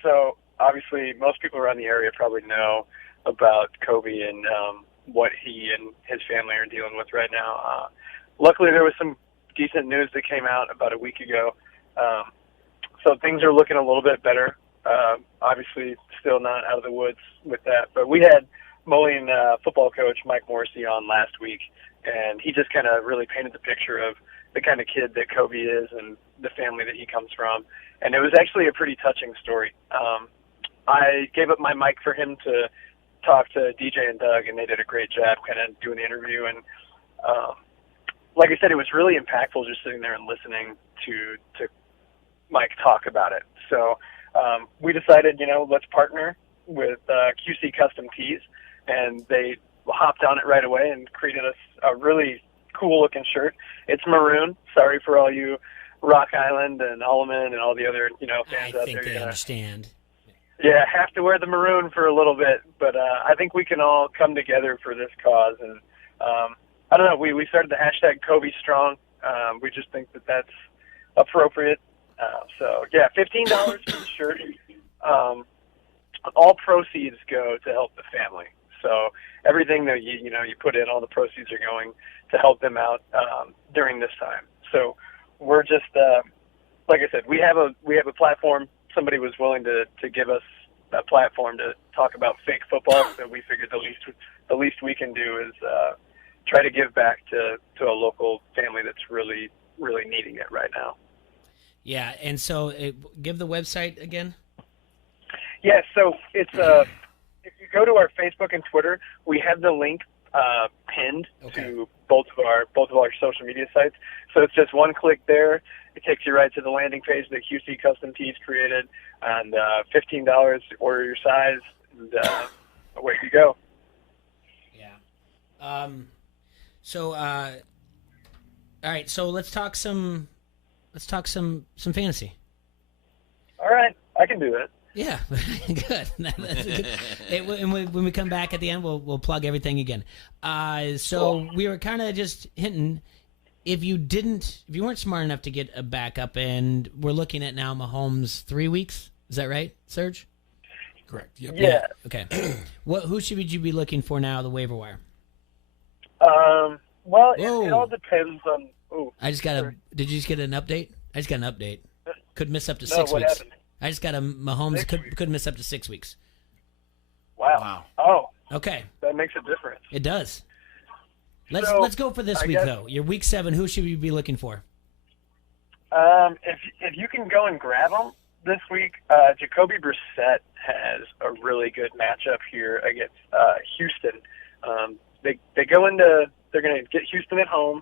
So obviously most people around the area probably know about Kobe and what he and his family are dealing with right now. Luckily, there was some decent news that came out about a week ago. So things are looking a little bit better. Obviously, still not out of the woods with that. But we had Moline football coach Mike Morrissey on last week, and he just kind of really painted the picture of the kind of kid that Kobe is and the family that he comes from. And it was actually a pretty touching story. I gave up my mic for him to talk to DJ and Doug, and they did a great job kind of doing the interview. And like I said, it was really impactful just sitting there and listening to Mike talk about it. So we decided, let's partner with QC Custom Tees, and they hopped on it right away and created us a really cool-looking shirt. It's maroon. Sorry for all you Rock Island and Alleman and all the other, fans out there. I think they understand. Yeah, have to wear the maroon for a little bit, but I think we can all come together for this cause. And I don't know, we started the hashtag Kobe Strong. We just think that that's appropriate. $15 for the shirt. All proceeds go to help the family. So everything that you put in, all the proceeds are going to help them out during this time. So we're just like I said, we have a platform. Somebody was willing to give us a platform to talk about fake football, so we figured the least we can do is try to give back to a local family that's really, really needing it right now. Yeah, and so give the website again. Yeah, so it's if you go to our Facebook and Twitter, we have the link pinned to both of our social media sites. So it's just one click there. It takes you right to the landing page that QC Custom Tees created, and $15 to order your size, and away you go. So, all right. So let's talk some fantasy. All right, I can do that. Yeah, good. That's good. And when we come back at the end, we'll plug everything again. So we were kind of just hinting, if you weren't smart enough to get a backup, and we're looking at now Mahomes 3 weeks. Is that right, Serge? Correct. Yep. Yeah. Okay. Who should you be looking for now? The waiver wire. Well, it all depends on. Ooh, Did you just get an update? I just got an update. Could miss up to No, 6 what weeks. happened? I just got a Mahomes could miss up to 6 weeks. Wow. Oh. Okay. That makes a difference. It does. Let's go for this week though. Your week 7. Who should we be looking for? If you can go and grab them this week, Jacoby Brissett has a really good matchup here against Houston. They go into, they're going to get Houston at home.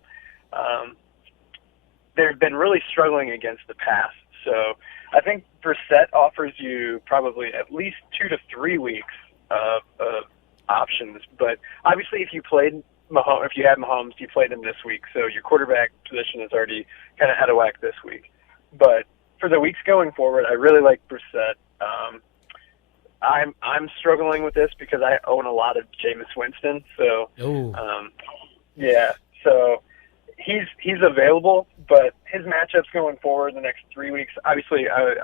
They've been really struggling against the pass, so I think Brissett offers you probably at least 2 to 3 weeks of options. But obviously, if you had Mahomes, you played him this week, so your quarterback position is already kind of out of whack this week. But for the weeks going forward, I really like Brissett. I'm struggling with this because I own a lot of Jameis Winston, so yeah, so he's available, but his matchups going forward the next 3 weeks. Obviously, I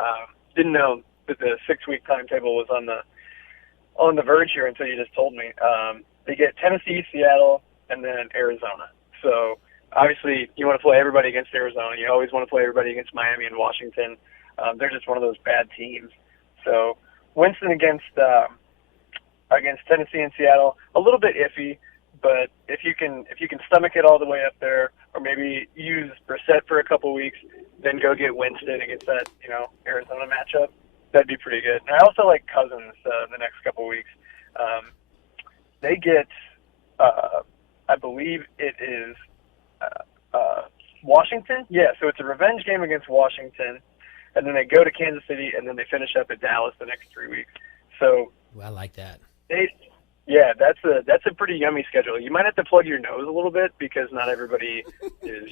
didn't know that the 6-week timetable was on the verge here until you just told me. They get Tennessee, Seattle, and then Arizona. So obviously, you want to play everybody against Arizona. You always want to play everybody against Miami and Washington. They're just one of those bad teams. So Winston against Tennessee and Seattle, a little bit iffy. But if you can stomach it all the way up there, or maybe use Brissett for a couple weeks, then go get Winston against that Arizona matchup, that'd be pretty good. And I also like Cousins the next couple weeks. They get, I believe it is Washington. Yeah, so it's a revenge game against Washington, and then they go to Kansas City, and then they finish up at Dallas the next 3 weeks. So I like that. Yeah, that's a pretty yummy schedule. You might have to plug your nose a little bit because not everybody is,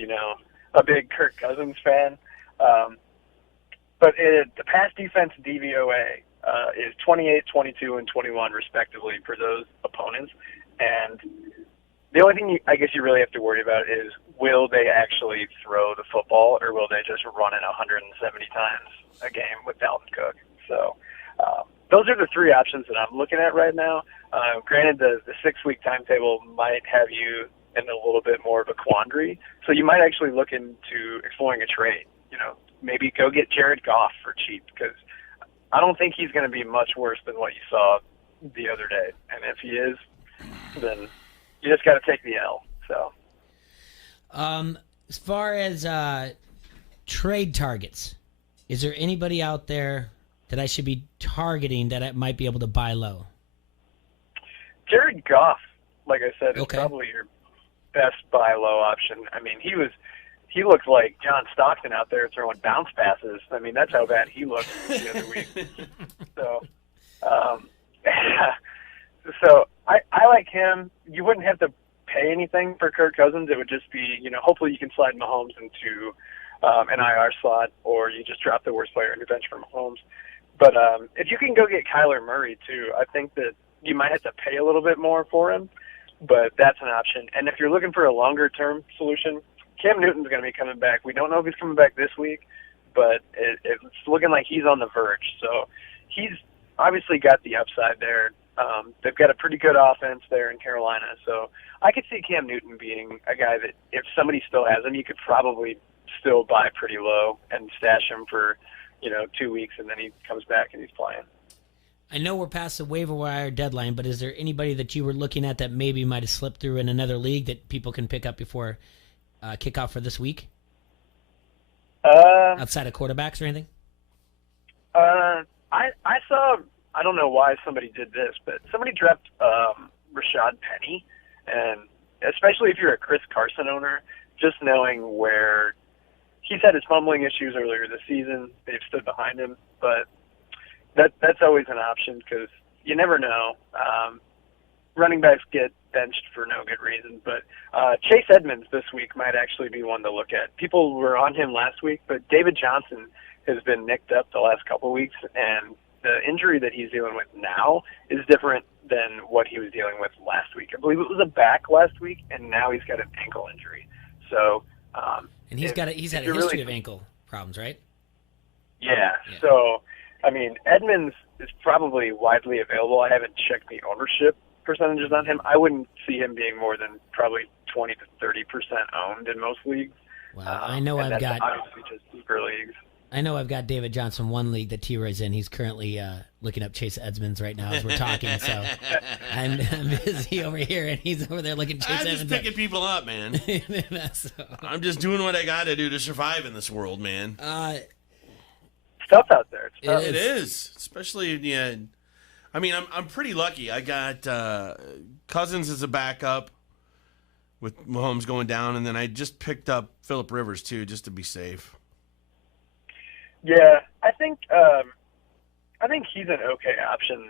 a big Kirk Cousins fan. But the pass defense DVOA is 28, 22, and 21 respectively for those opponents. And the only thing I guess you really have to worry about is, will they actually throw the football, or will they just run it 170 times a game with Dalvin Cook? So those are the 3 options that I'm looking at right now. Granted, the 6-week timetable might have you in a little bit more of a quandary, so you might actually look into exploring a trade. Maybe go get Jared Goff for cheap, because I don't think he's going to be much worse than what you saw the other day. And if he is, then you just got to take the L. So, as far as trade targets, is there anybody out there that I should be targeting that I might be able to buy low? Jared Goff, like I said, is probably your best buy low option. I mean, he looked like John Stockton out there throwing bounce passes. I mean, that's how bad he looked the other week. So, so I like him. You wouldn't have to pay anything for Kirk Cousins. It would just be, hopefully you can slide Mahomes into an IR slot, or you just drop the worst player on your bench for Mahomes. But if you can go get Kyler Murray too, I think that you might have to pay a little bit more for him, but that's an option. And if you're looking for a longer-term solution, Cam Newton's going to be coming back. We don't know if he's coming back this week, but it's looking like he's on the verge. So he's obviously got the upside there. They've got a pretty good offense there in Carolina. So I could see Cam Newton being a guy that if somebody still has him, you could probably still buy pretty low and stash him for 2 weeks, and then he comes back and he's playing. I know we're past the waiver wire deadline, but is there anybody that you were looking at that maybe might have slipped through in another league that people can pick up before kickoff for this week? Outside of quarterbacks or anything? I saw, I don't know why somebody did this, but somebody dropped Rashad Penny And especially if you're a Chris Carson owner, just knowing where he's had his fumbling issues earlier this season, they've stood behind him, but that's always an option because you never know. Running backs get benched for no good reason, but Chase Edmonds this week might actually be one to look at. People were on him last week, but David Johnson has been nicked up the last couple of weeks, and the injury that he's dealing with now is different than what he was dealing with last week. I believe it was a back last week, and now he's got an ankle injury. So, and he's had a history of ankle problems, right? Yeah. So, I mean, Edmonds is probably widely available. I haven't checked the ownership percentages on him. I wouldn't see him being more than probably 20 to 30% owned in most leagues. Wow, I know I've got obviously just deeper leagues. I know I've got David Johnson one league that T-Roy's in. He's currently looking up Chase Edmonds right now as we're talking. So I'm busy over here, and he's over there looking at Chase Edmonds. I'm just picking people up, man. I'm just doing what I got to do to survive in this world, man. It's tough out there. It's tough. It is, especially I mean, I'm pretty lucky. I got Cousins as a backup with Mahomes going down, and then I just picked up Phillip Rivers too, just to be safe. Yeah, I think he's an okay option.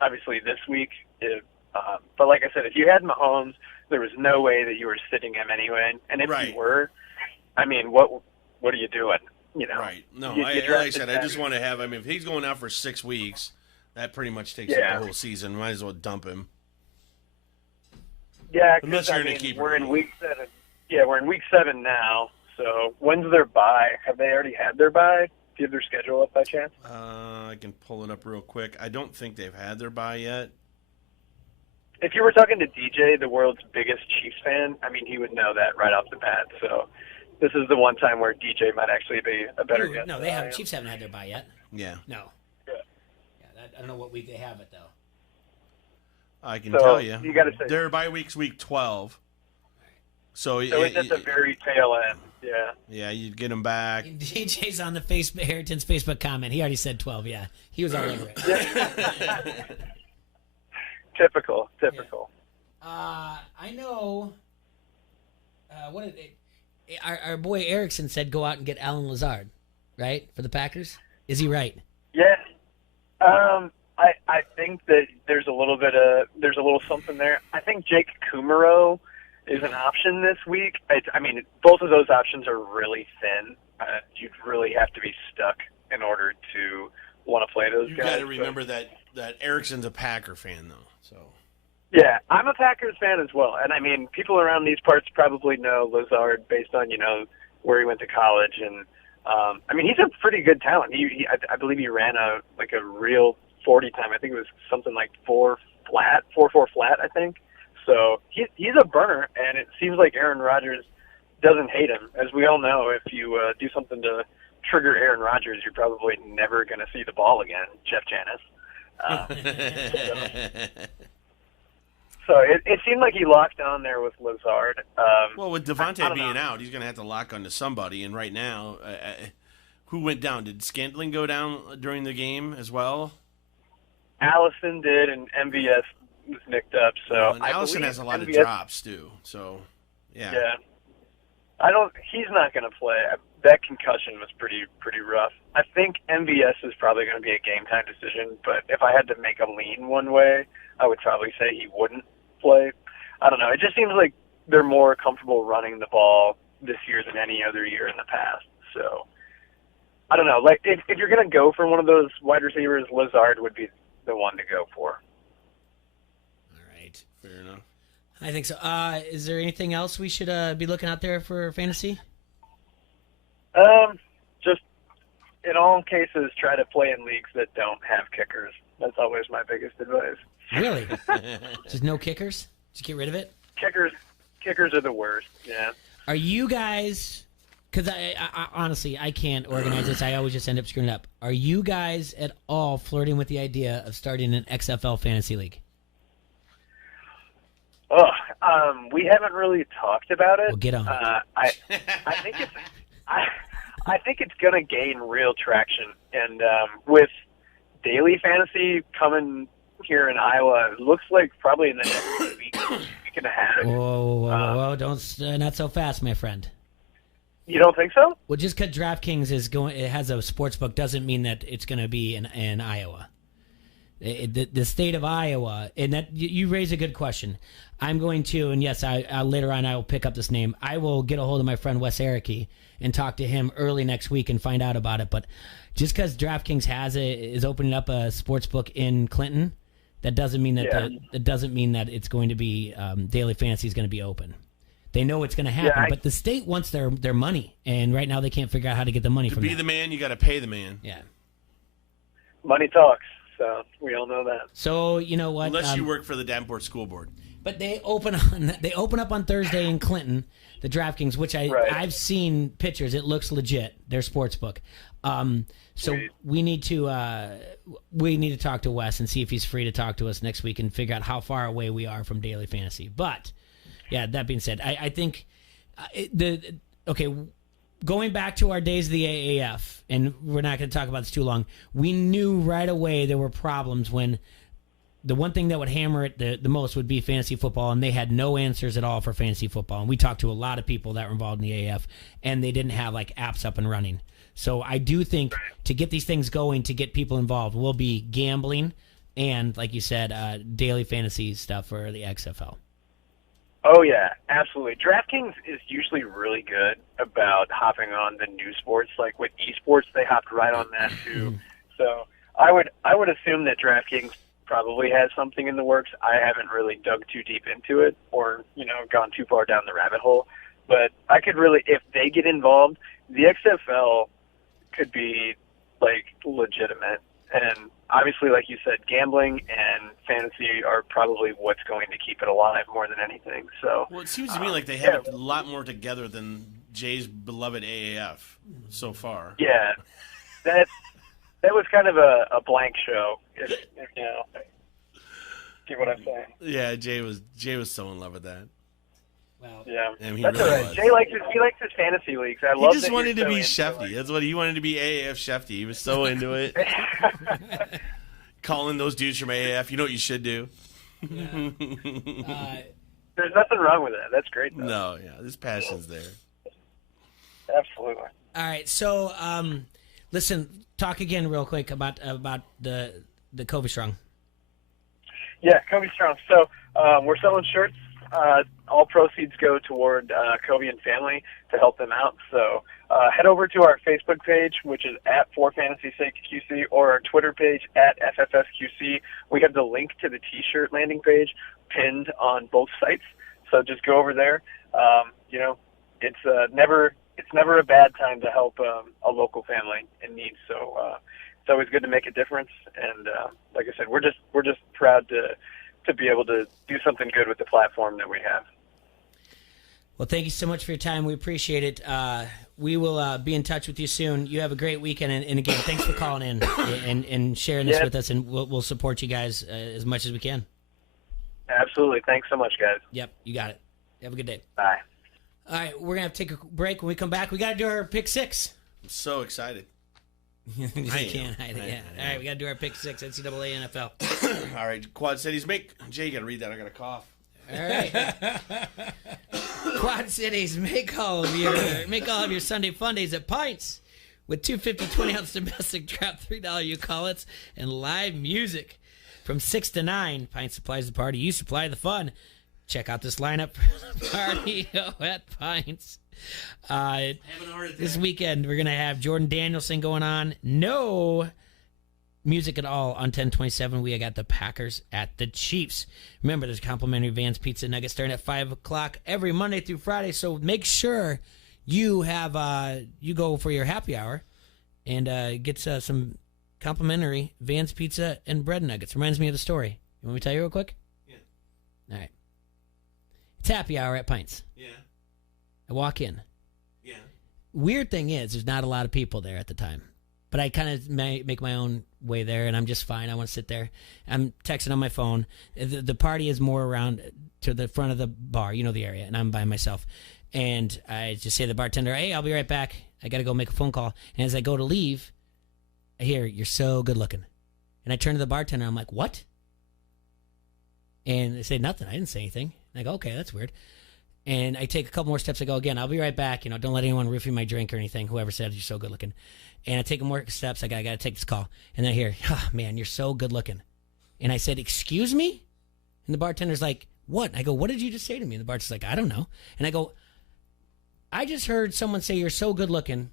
Obviously, this week, but like I said, if you had Mahomes, there was no way that you were sitting him anyway. And if you were, I mean, what are you doing? You know, right? No, like I said, I just want to have. I mean, if he's going out for 6 weeks, that pretty much takes up the whole season. Might as well dump him. Yeah, unless you're going to keep him. We're in week 7. Yeah, we're in week 7 now. So when's their bye? Have they already had their bye? Do you have their schedule up by chance? I can pull it up real quick. I don't think they've had their bye yet. If you were talking to DJ, the world's biggest Chiefs fan, I mean, he would know that right off the bat. So this is the one time where DJ might actually be a better guess. No, they haven't. Chiefs haven't had their bye yet. Yeah. No. Yeah, I don't know what week they have it, though. I can tell you. You gotta say, their bye week's week 12. So it's at the very tail end. Yeah. Yeah, you'd get him back. DJ's on the Harrington's Facebook comment. He already said 12. Yeah, he was all over it. Typical. Yeah. I know. What did our boy Erickson said? Go out and get Alan Lazard, right, for the Packers. Is he right? Yeah. I think that there's a little something there. I think Jake Kumaro is an option this week. I mean, both of those options are really thin. You'd really have to be stuck in order to want to play those guys. You got to remember that Erickson's a Packer fan, though. So. Yeah, I'm a Packers fan as well, and I mean, people around these parts probably know Lazard based on where he went to college, and I mean, he's a pretty good talent. I believe he ran a real 40 time. I think it was something like 4.4 flat. I think. So he's a burner, and it seems like Aaron Rodgers doesn't hate him. As we all know, if you do something to trigger Aaron Rodgers, you're probably never going to see the ball again, Jeff Janis. So it seemed like he locked on there with Lazard. Well, with Devontae being out, he's going to have to lock onto somebody. And right now, who went down? Did Scantling go down during the game as well? Allison did, and MVS was nicked up. So and Allison has a lot of drops too. So yeah. He's not going to play. That concussion was pretty rough. I think MVS is probably going to be a game time decision. But if I had to make a lean one way, I would probably say he wouldn't play. I don't know. It just seems like they're more comfortable running the ball this year than any other year in the past. So I don't know. Like if you're going to go for one of those wide receivers, Lazard would be the one to go for. Fair enough. I think so. Is there anything else we should be looking out there for fantasy? Just in all cases, try to play in leagues that don't have kickers. That's always my biggest advice. Really? Just no kickers? Just get rid of it? Kickers are the worst. Yeah. Are you guys? Because I honestly I can't organize this. I always just end up screwing it up. Are you guys at all flirting with the idea of starting an XFL fantasy league? We haven't really talked about it. Well, get on. I think it's going to gain real traction, and with daily fantasy coming here in Iowa, it looks like probably in the next week and going to happen. Whoa, don't not so fast, my friend. You don't think so? Well, just because DraftKings it has a sports book doesn't mean that it's going to be in Iowa. The state of Iowa, and that you raise a good question. I'm going to, and yes, I later on I will pick up this name. I will get a hold of my friend Wes Erickey and talk to him early next week and find out about it. But just because DraftKings is opening up a sports book in Clinton, that doesn't mean that it's going to be Daily Fantasy is going to be open. They know it's going to happen, but the state wants their money, and right now they can't figure out how to get the money from To be the man, you got to pay the man. Yeah. Money talks, so we all know that. So you know what? Unless you work for the Davenport School Board. But they open up on Thursday in Clinton, the DraftKings, which I've seen pictures. It looks legit. Their sports book. So we need to talk to Wes and see if he's free to talk to us next week and figure out how far away we are from Daily Fantasy. But yeah, that being said, I think going back to our days of the AAF, and we're not going to talk about this too long. We knew right away there were problems when the one thing that would hammer it the most would be fantasy football, and they had no answers at all for fantasy football. And we talked to a lot of people that were involved in the AAF, and they didn't have like apps up and running. So I do think to get these things going, to get people involved, will be gambling and, like you said, daily fantasy stuff for the XFL. Oh, yeah, absolutely. DraftKings is usually really good about hopping on the new sports. Like with esports, they hopped right on that too. So I would assume that DraftKings probably has something in the works. I haven't really dug too deep into it or, gone too far down the rabbit hole. But I could really, if they get involved, the XFL could be, like, legitimate. And obviously, like you said, gambling and fantasy are probably what's going to keep it alive more than anything. So, well, it seems to me like they have a lot more together than Jay's beloved AAF so far. Yeah, that was kind of a blank show. If you know, get what I'm saying? Yeah, Jay was so in love with that. Well, yeah, that's really all right. Jay likes his fantasy leagues. I love. He just wanted to be Shefty. That's what he wanted to be. AAF Shefty. He was so into it. Calling those dudes from AAF. You know what you should do. Yeah. There's nothing wrong with that. That's great, though. No, yeah, this passion's there. Absolutely. All right, so listen, talk again real quick about the Kobe Strong. Yeah, Kobe Strong. So we're selling shirts. All proceeds go toward Kobe and family to help them out. So head over to our Facebook page, which is at For Fantasy's Sake QC, or our Twitter page at FFSQC. We have the link to the T-shirt landing page pinned on both sites. So just go over there. It's never a bad time to help a local family in need. So it's always good to make a difference. And like I said, we're just proud to be able to do something good with the platform that we have. Well, thank you so much for your time. We appreciate it. We will be in touch with you soon. You have a great weekend. And again, thanks for calling in and sharing this with us. And we'll support you guys as much as we can. Absolutely. Thanks so much, guys. Yep, you got it. Have a good day. Bye. All right, we're going to take a break. When we come back, we got to do our pick six. I'm so excited. You can't hide it, yeah. All right, we got to do our pick six, NCAA, NFL. All right, Quad Cities, Jay, you got to read that. I got a cough. All right. Quad Cities, make all of your Sunday fun days at Pints with 250 20-ounce domestic draft, $3 you call it, and live music from 6 to 9. Pints supplies the party. You supply the fun. Check out this lineup for the party at Pints. This weekend, we're going to have Jordan Danielson going on. No music at all on 1027. We got the Packers at the Chiefs. Remember, there's complimentary Vans Pizza Nuggets starting at 5 o'clock every Monday through Friday. So make sure you have you go for your happy hour and get some complimentary Vans Pizza and bread nuggets. Reminds me of the story. You want me to tell you real quick? Yeah. All right. It's happy hour at Pints. Yeah. I walk in. Yeah. Weird thing is, there's not a lot of people there at the time. But I kind of make my own way there, and I'm just fine. I want to sit there. I'm texting on my phone. The party is more around to the front of the bar, the area, and I'm by myself. And I just say to the bartender, hey, I'll be right back. I got to go make a phone call. And as I go to leave, I hear, you're so good looking. And I turn to the bartender, I'm like, what? And they say, nothing. I didn't say anything. And I go, okay, that's weird. And I take a couple more steps. I go, again, I'll be right back. You know, don't let anyone roofie my drink or anything. Whoever said you're so good looking. And I take more steps. I got to take this call. And then I hear, man, you're so good looking. And I said, excuse me? And the bartender's like, what? I go, what did you just say to me? And the bartender's like, I don't know. And I go, I just heard someone say you're so good looking.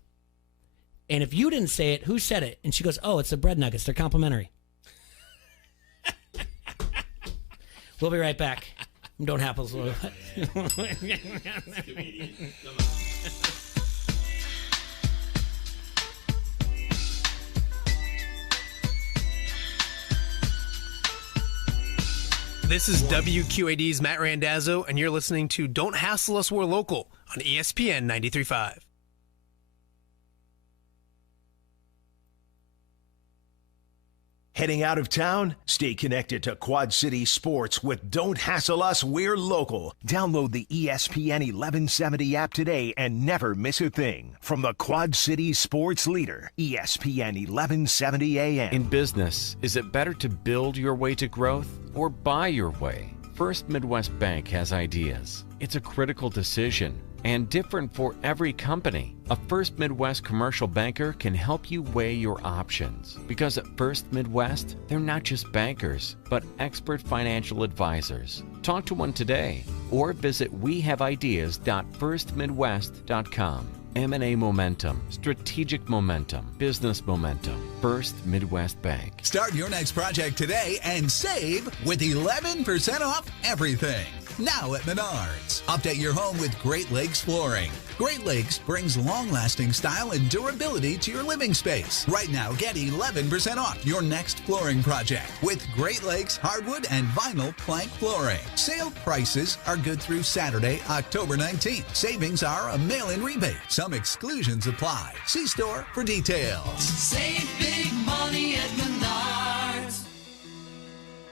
And if you didn't say it, who said it? And she goes, oh, it's the bread nuggets. They're complimentary. We'll be right back. Don't happen. This is WQAD's Matt Randazzo, and you're listening to Don't Hassle Us, We're Local on ESPN 93.5. Heading out of town? Stay connected to Quad City Sports with Don't Hassle Us, We're Local. Download the ESPN 1170 app today and never miss a thing. From the Quad City Sports leader, ESPN 1170 AM. In business, is it better to build your way to growth or buy your way? First Midwest Bank has ideas. It's a critical decision and different for every company. A First Midwest commercial banker can help you weigh your options. Because at First Midwest, they're not just bankers, but expert financial advisors. Talk to one today or visit wehaveideas.firstmidwest.com. M&A momentum, strategic momentum, business momentum. First Midwest Bank. Start your next project today and save with 11% off everything. Now at Menards. Update your home with Great Lakes Flooring. Great Lakes brings long-lasting style and durability to your living space. Right now, get 11% off your next flooring project with Great Lakes hardwood and vinyl plank flooring. Sale prices are good through Saturday, October 19th. Savings are a mail-in rebate. Some exclusions apply. See store for details. Save big money at Menards.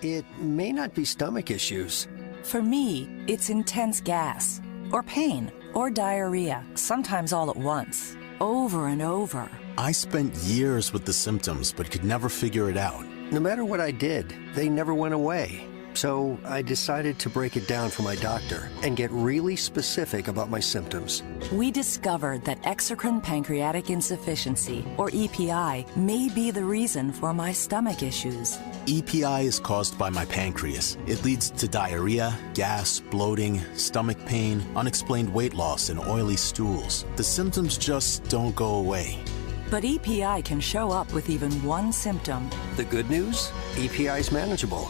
It may not be stomach issues. For me, it's intense gas, or pain, or diarrhea, sometimes all at once, over and over. I spent years with the symptoms, but could never figure it out. No matter what I did, they never went away. So I decided to break it down for my doctor and get really specific about my symptoms. We discovered that exocrine pancreatic insufficiency, or EPI, may be the reason for my stomach issues. EPI is caused by my pancreas. It leads to diarrhea, gas, bloating, stomach pain, unexplained weight loss, and oily stools. The symptoms just don't go away. But EPI can show up with even one symptom. The good news? EPI is manageable.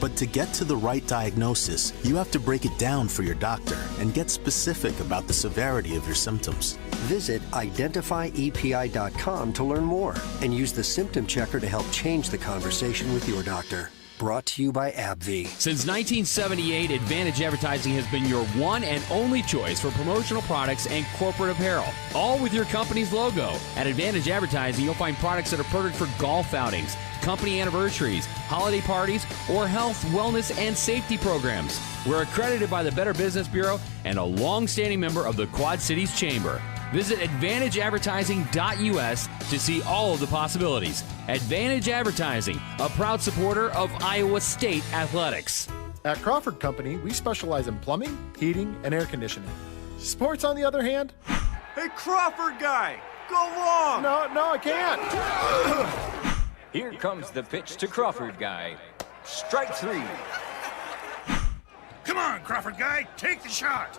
But to get to the right diagnosis, you have to break it down for your doctor and get specific about the severity of your symptoms. Visit identifyepi.com to learn more and use the symptom checker to help change the conversation with your doctor. Brought to you by AbbVie. Since 1978, Advantage Advertising has been your one and only choice for promotional products and corporate apparel, all with your company's logo. At Advantage Advertising, you'll find products that are perfect for golf outings, company anniversaries, holiday parties, or health, wellness, and safety programs. We're accredited by the Better Business Bureau and a long-standing member of the Quad Cities Chamber. Visit AdvantageAdvertising.us to see all of the possibilities. Advantage Advertising, a proud supporter of Iowa State athletics. At Crawford Company, we specialize in plumbing, heating, and air conditioning. Sports, on the other hand... Hey, Crawford guy, go long! No, I can't. Here comes the pitch to Crawford guy. Strike three. Come on, Crawford guy, take the shot.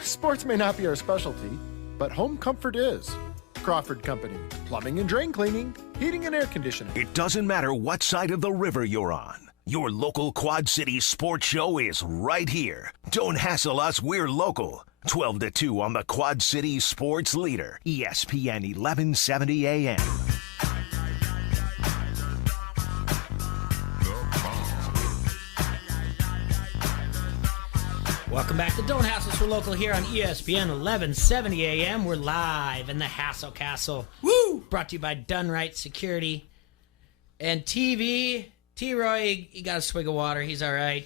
Sports may not be our specialty, but home comfort is. Crawford Company, plumbing and drain cleaning, heating and air conditioning. It doesn't matter what side of the river you're on. Your local Quad City sports show is right here. Don't hassle us, we're local. 12 to 2 on the Quad City sports leader, ESPN 1170 AM. Welcome back to Don't Hassle Us, We're Local here on ESPN 1170 AM. We're live in the Hassle Castle. Woo! Brought to you by Done Right Security and TV T-Roy, he got a swig of water. He's all right.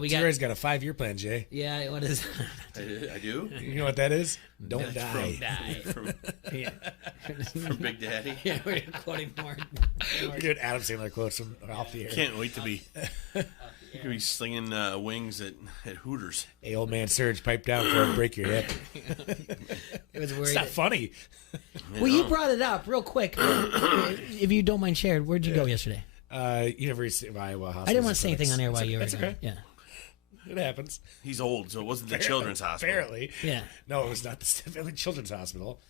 T-Roy's got a 5-year plan, Jay. Yeah, what is I do? You know what that is? Don't die. From Big Daddy? Yeah, we're quoting more. We're doing Adam Sandler quotes from off the air. Can't wait to be... You could be slinging wings at Hooters. Hey, old man Serge, pipe down before I break your hip. It was It's not funny. Well, you brought it up real quick. If you don't mind sharing, where'd you go yesterday? University of Iowa Hospital. I didn't want to say anything on air while you were That's gone. okay. Yeah. It happens. He's old, so it wasn't the children's hospital. Apparently. Yeah. No, it was not the Family Children's Hospital.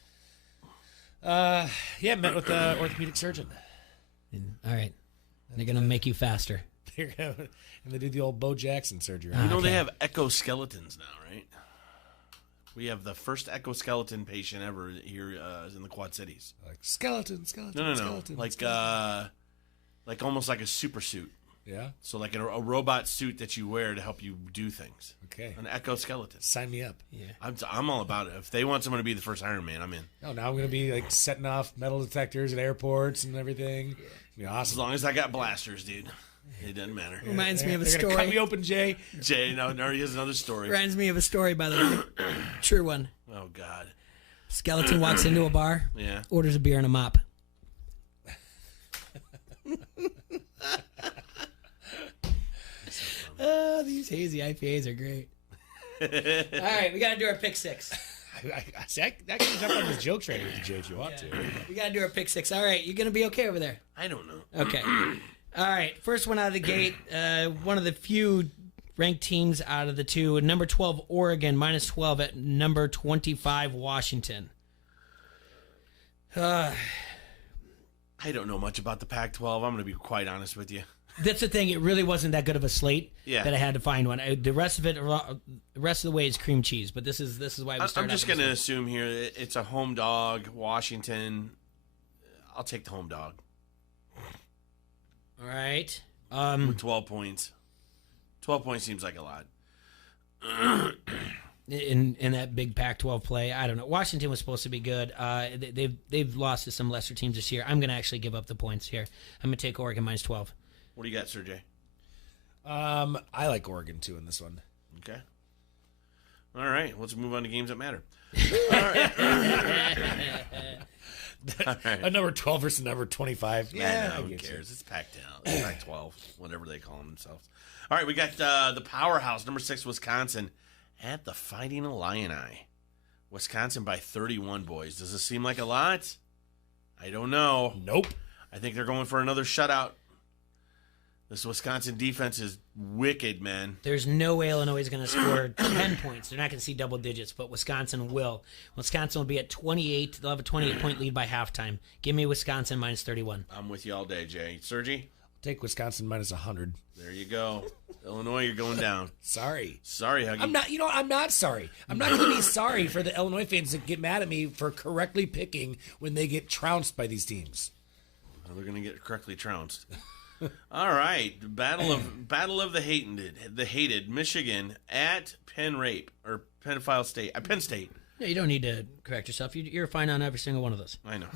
Yeah, met with the orthopedic surgeon. All right. They're going to make you faster. And they did the old Bo Jackson surgery. You know they have exoskeletons now, right? We have the first exoskeleton patient ever here in the Quad Cities. Like skeleton. No. Skeleton, Like almost like a super suit. Yeah. So like a robot suit that you wear to help you do things. Okay. An exoskeleton. Sign me up. Yeah. I'm all about it. If they want someone to be the first Iron Man, I'm in. Oh, now I'm going to be like setting off metal detectors at airports and everything. Yeah. Awesome. As long as I got blasters, dude. It doesn't matter. Reminds me of a They're gonna story. cut me open, Jay. Jay, no, he has another story. Reminds me of a story, by the way. True one. Oh, God. Skeleton walks into a bar. Yeah. Orders a beer and a mop. Oh, these hazy IPAs are great. All right, we got to do our pick six. I can jump on this joke train with you, Jay, if you want to. We got to do our pick six. All right, you going to be okay over there? I don't know. Okay. All right, first one out of the gate. One of the few ranked teams out of the two. Number 12, Oregon, minus 12 at number 25, Washington. I don't know much about the Pac-12. I'm going to be quite honest with you. That's the thing. It really wasn't that good of a slate that I had to find one. The rest of the way is cream cheese. But this is why we started. I'm just going to assume here it's a home dog, Washington. I'll take the home dog. All right. With 12 points. 12 points seems like a lot. In that big Pac-12 play, I don't know. Washington was supposed to be good. They've lost to some lesser teams this year. I'm going to actually give up the points here. I'm going to take Oregon minus 12. What do you got, Sergey? I like Oregon too in this one. Okay. All right. Let's move on to games that matter. All right. A number 12 versus number 25. Yeah, who cares? It's Pac-12. It's Pac-12, whatever they call themselves. All right, we got the powerhouse, number 6, Wisconsin, at the Fighting Illini. Wisconsin by 31, boys. Does this seem like a lot? I don't know. Nope. I think they're going for another shutout. This Wisconsin defense is wicked, man. There's no way Illinois is going to score 10 points. They're not going to see double digits, but Wisconsin will. Wisconsin will be at 28. They'll have a 28-point lead by halftime. Give me Wisconsin minus 31. I'm with you all day, Jay. Sergi? I'll take Wisconsin minus 100. There you go. Illinois, you're going down. Sorry, Huggy. I'm not sorry. I'm not going to be sorry for the Illinois fans that get mad at me for correctly picking when they get trounced by these teams. Well, they're going to get correctly trounced. All right, battle of the hated Michigan at Penn State. No, you don't need to correct yourself. You're fine on every single one of those. I know.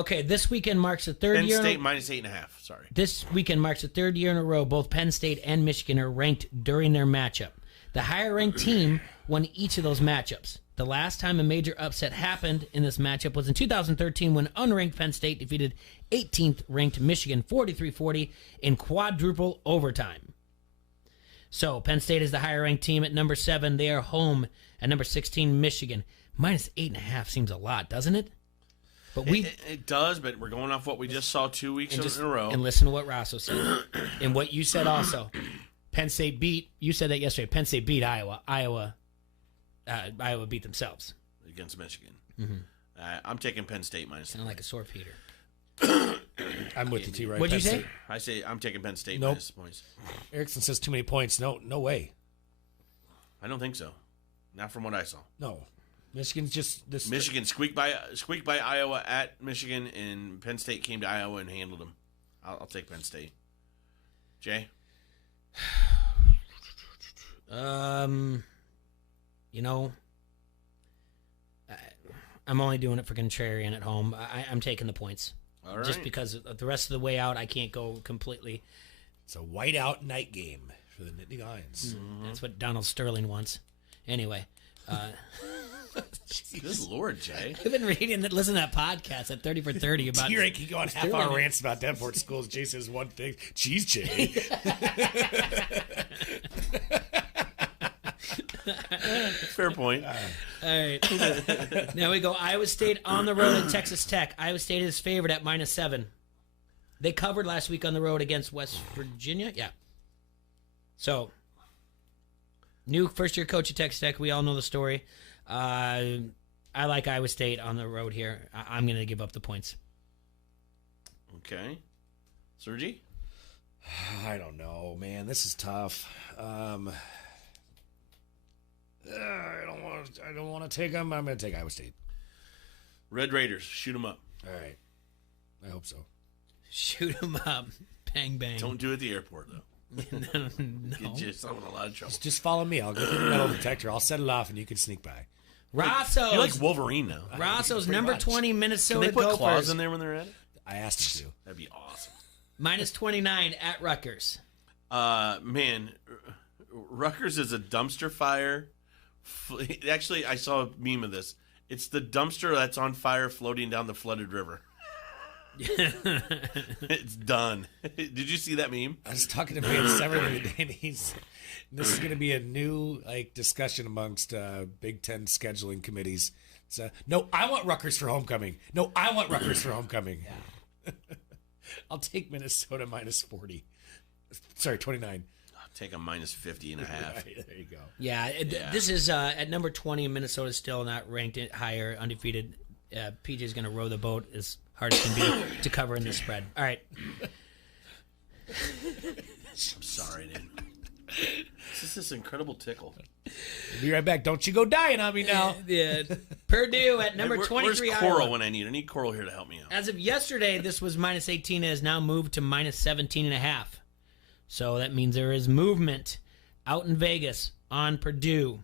Okay, this weekend marks the third year. Penn State minus 8.5. Sorry. This weekend marks the third year in a row both Penn State and Michigan are ranked during their matchup. The higher ranked team won each of those matchups. The last time a major upset happened in this matchup was in 2013 when unranked Penn State defeated 18th ranked Michigan 43-40 in quadruple overtime. So Penn State is the higher ranked team at number 7. They are home at number 16 Michigan. Minus 8.5 seems a lot, doesn't it? But it does, but we're going off what we just saw 2 weeks in a row. And listen to what Rosso said. And what you said also. Penn State you said that yesterday. Penn State beat Iowa. Iowa beat themselves. Against Michigan. Mm-hmm. I'm taking Penn State minus. Sound like a sore feeder. I'm with you, T. Right? What'd you say? I say I'm taking Penn State Nope. minus points. Erickson says too many points. No way. I don't think so. Not from what I saw. No. Michigan's just this. Michigan squeaked by Iowa at Michigan, and Penn State came to Iowa and handled them. I'll take Penn State. Jay? I'm only doing it for contrarian at home. I'm taking the points. All right. Just because of the rest of the way out, I can't go completely. It's a whiteout night game for the Nittany Lions. That's what Donald Sterling wants. Anyway. Good Lord, Jay. I've been reading that. Listen to that podcast at 30 for 30 about. T-Ray can go on half-hour rants about Denford schools. Jay says one thing. Jeez, Jay. Fair point. All right. Now we go. Iowa State on the road at Texas Tech. Iowa State is favored at -7. They covered last week on the road against West Virginia. Yeah. So, new first-year coach at Texas Tech. We all know the story. I like Iowa State on the road here. I'm going to give up the points. Okay. Sergi? I don't know, man. This is tough. I don't want to take them. I'm going to take Iowa State. Red Raiders. Shoot them up. All right. I hope so. Shoot them up. Bang, bang. Don't do it at the airport, though. No. Get yourself in a lot of trouble. Just follow me. I'll go through the metal detector. I'll set it off, and you can sneak by. Rosso's. You're like Wolverine now. Rosso's number 20 Minnesota Can they put Gophers. claws in there when they're at it? I asked you to. That'd be awesome. -29 at Rutgers. Man, Rutgers is a dumpster fire. Actually, I saw a meme of this. It's the dumpster that's on fire floating down the flooded river. It's done. Did you see that meme? I was talking to Van Sever the other day, and this is going to be a new discussion amongst Big Ten scheduling committees. So, no, I want Rutgers for homecoming. No, I want Rutgers for homecoming. Yeah. I'll take Minnesota -40. Sorry, 29. I'll take a -50 and a half. Right, there you go. Yeah, this is at number 20. Minnesota still not ranked higher, undefeated. PJ's going to row the boat as hard as can be to cover in this spread. All right. I'm sorry, dude. This is this incredible tickle. Be right back. Don't you go dying on me now. Yeah. Purdue at number 23. Where's Coral Iowa. when I need? I need Coral here to help me out. As of yesterday, this was -18 and has now moved to -17.5. So that means there is movement out in Vegas on Purdue.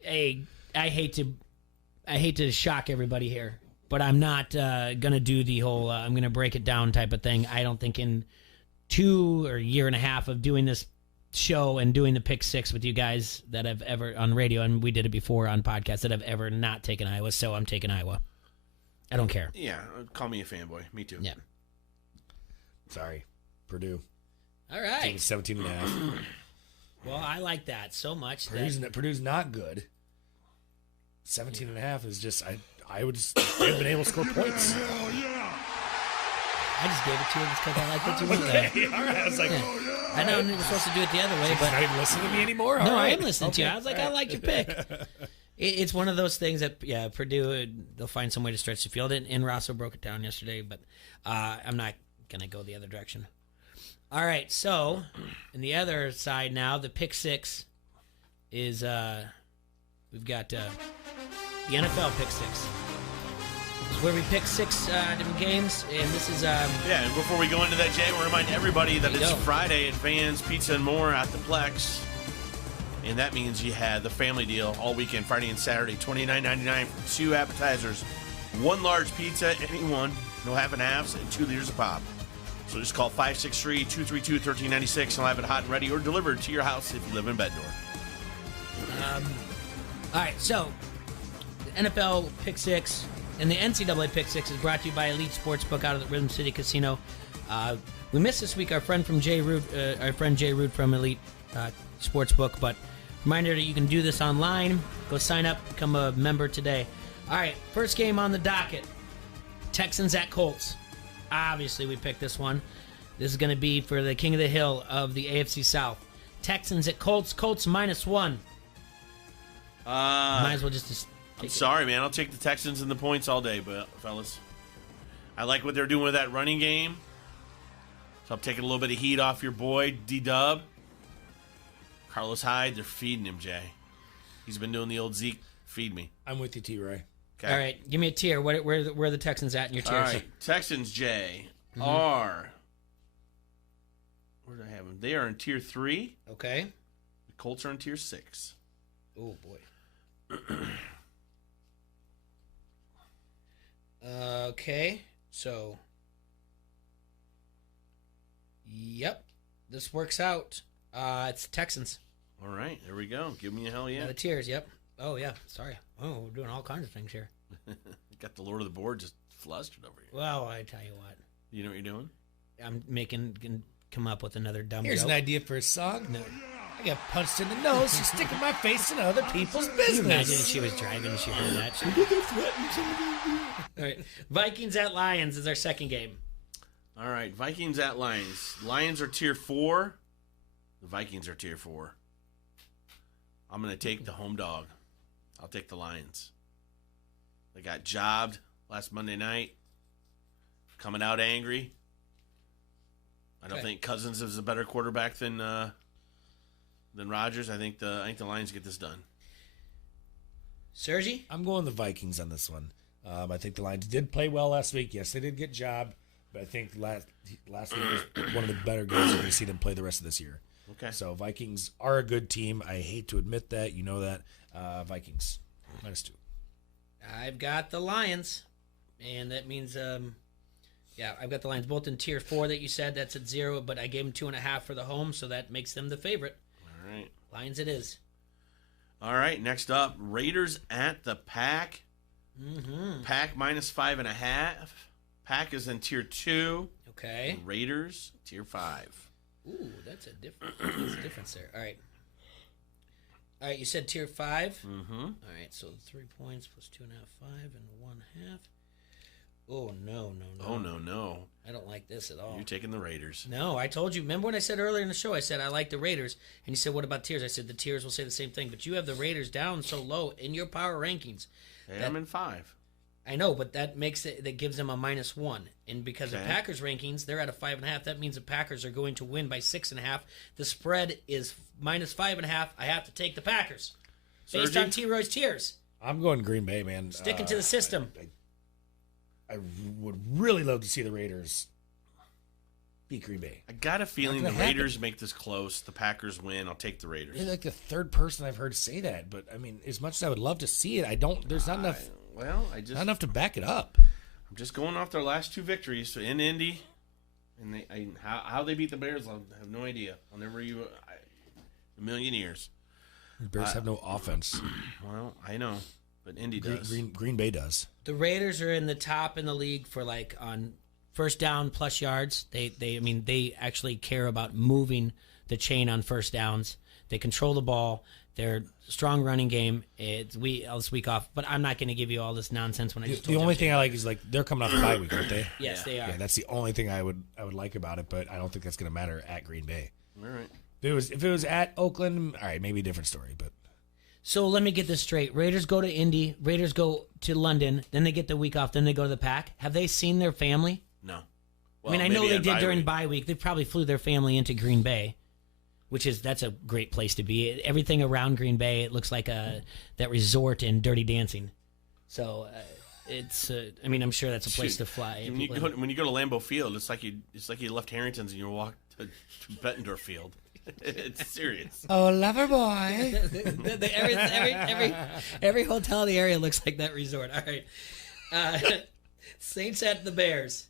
Hey, I hate to shock everybody here, but I'm not gonna do the whole I'm gonna break it down type of thing. I don't think in 2 or a year and a half of doing this show and doing the pick six with you guys that I've ever on radio, and we did it before on podcasts, that I've ever not taken Iowa. So I'm taking Iowa. I don't care. Yeah, call me a fanboy. Me too. Yeah. Sorry, Purdue. All right. 17.5. Well, I like that so much. Purdue's not good. 17.5 is just I would just they've been able to score points. I just gave it to you just because I like what you went there. Okay, all right. I was like, I know you were supposed to do it the other way, but not even listening to me anymore. No, All I right. am listening to you. I was like, I like your pick. It's one of those things that, yeah, Purdue, they'll find some way to stretch the field. And Rosso broke it down yesterday, but I'm not going to go the other direction. All right, so, in the other side now, the pick six is, we've got the NFL pick six. It's where we pick 6 different games, and this is... Yeah, and before we go into that, Jay, we'll remind everybody that it's go. Friday at Vans Pizza and More at the Plex. And that means you had the family deal all weekend, Friday and Saturday, $29.99 for 2 appetizers, 1 large pizza, any one, no half and halves, and 2 liters of pop. So just call 563-232-1396 and I'll have it hot and ready or delivered to your house if you live in Bettendorf. All right, so the NFL pick 6 and the NCAA pick 6 is brought to you by Elite Sportsbook out of the Rhythm City Casino. We missed this week our friend Jay Root from Elite Sportsbook, but reminder that you can do this online. Go sign up, become a member today. All right, first game on the docket, Texans at Colts. Obviously, we picked this one. This is going to be for the King of the Hill of the AFC South. Texans at Colts. Colts -1. Might as well just I'm sorry, man. I'll take the Texans and the points all day, but fellas, I like what they're doing with that running game. So I'm taking a little bit of heat off your boy, D-Dub. Carlos Hyde, they're feeding him, Jay. He's been doing the old Zeke, feed me. I'm with you, T-Ray. Okay. All right, give me a tier. Where are the Texans at in your tiers? All right, Texans, Jay, are... Where do I have them? They are in tier 3. Okay. The Colts are in tier 6. Oh, boy. Okay. So, yep, this works out. It's Texans. All right, there we go. Give me a hell yeah. The Tears, yep. Oh, yeah, sorry. Oh, we're doing all kinds of things here. Got the Lord of the Board just flustered over here. Well, I tell you what. You know what you're doing? I'm come up with another dumb Here's joke. an idea for a song. No. I got punched in the nose for sticking my face in other people's Can you business. imagine if she was driving and she heard that? All right. Vikings at Lions is our second game. All right, Vikings at Lions. Lions are tier 4. The Vikings are tier 4. I'm going to take the home dog. I'll take the Lions. They got jobbed last Monday night. Coming out angry. I don't think Cousins is a better quarterback than Rodgers. I think the Lions get this done. Sergi? I'm going the Vikings on this one. I think the Lions did play well last week. Yes, they did get jobbed, but I think last week was one of the better games we're going to see them play the rest of this year. Okay. So Vikings are a good team. I hate to admit that. You know that. Vikings, -2. I've got the Lions, and that means, I've got the Lions both in tier 4 that you said. That's at 0, but I gave them 2.5 for the home, so that makes them the favorite. All right. Lions it is. All right, next up, Raiders at the Pack. Mm-hmm. Pack -5.5. Pack is in tier 2. Okay. Raiders, tier 5. Ooh, that's a difference there. All right. All right, you said tier 5? Mm-hmm. All right, so 3 points plus 2.5, 5, and 1/2. Oh, no. Oh, no. I don't like this at all. You're taking the Raiders. No, I told you. Remember when I said earlier in the show, I said I like the Raiders, and you said, what about Tiers? I said the Tiers will say the same thing, but you have the Raiders down so low in your power rankings. Hey, I'm in 5. I know, but that gives them a -1, and because of Okay. Packers rankings, they're at a 5.5. That means the Packers are going to win by 6.5. The spread is -5.5. I have to take the Packers based Sergi? on T-Roy's Tiers. I'm going Green Bay, man. Sticking to the system. I would really love to see the Raiders beat Green Bay. I got a feeling the Not gonna Raiders make this close. The Packers win. I'll take the Raiders. You're like the third person I've heard say that, but I mean, as much as I would love to see it, I don't. There's not enough. Not enough to back it up. I'm just going off their last 2 victories. So in Indy, and how they beat the Bears, I have no idea. I'll never even a million years. The Bears have no offense. Well, I know, but Indy does. Green Bay does. The Raiders are in the top in the league for on first down plus yards. They actually care about moving the chain on first downs. They control the ball. They're strong running game. It's this week off, but I'm not going to give you all this nonsense when I just told The you. only thing I like is they're coming off a bye week, aren't they? Yes, they are. Yeah, that's the only thing I would like about it, but I don't think that's going to matter at Green Bay. All right. If it was at Oakland, all right, maybe a different story, but. So let me get this straight. Raiders go to Indy. Raiders go to London. Then they get the week off. Then they go to the Pack. Have they seen their family? No. I mean, I know they did during bye week. They probably flew their family into Green Bay, that's a great place to be. Everything around Green Bay, it looks like that resort in Dirty Dancing. So it's. I'm sure that's a place to fly. When you go to Lambeau Field, it's like you left Harrington's and you walk to Bettendorf Field. It's serious. Oh, lover boy. every hotel in the area looks like that resort. All right. Saints at the Bears.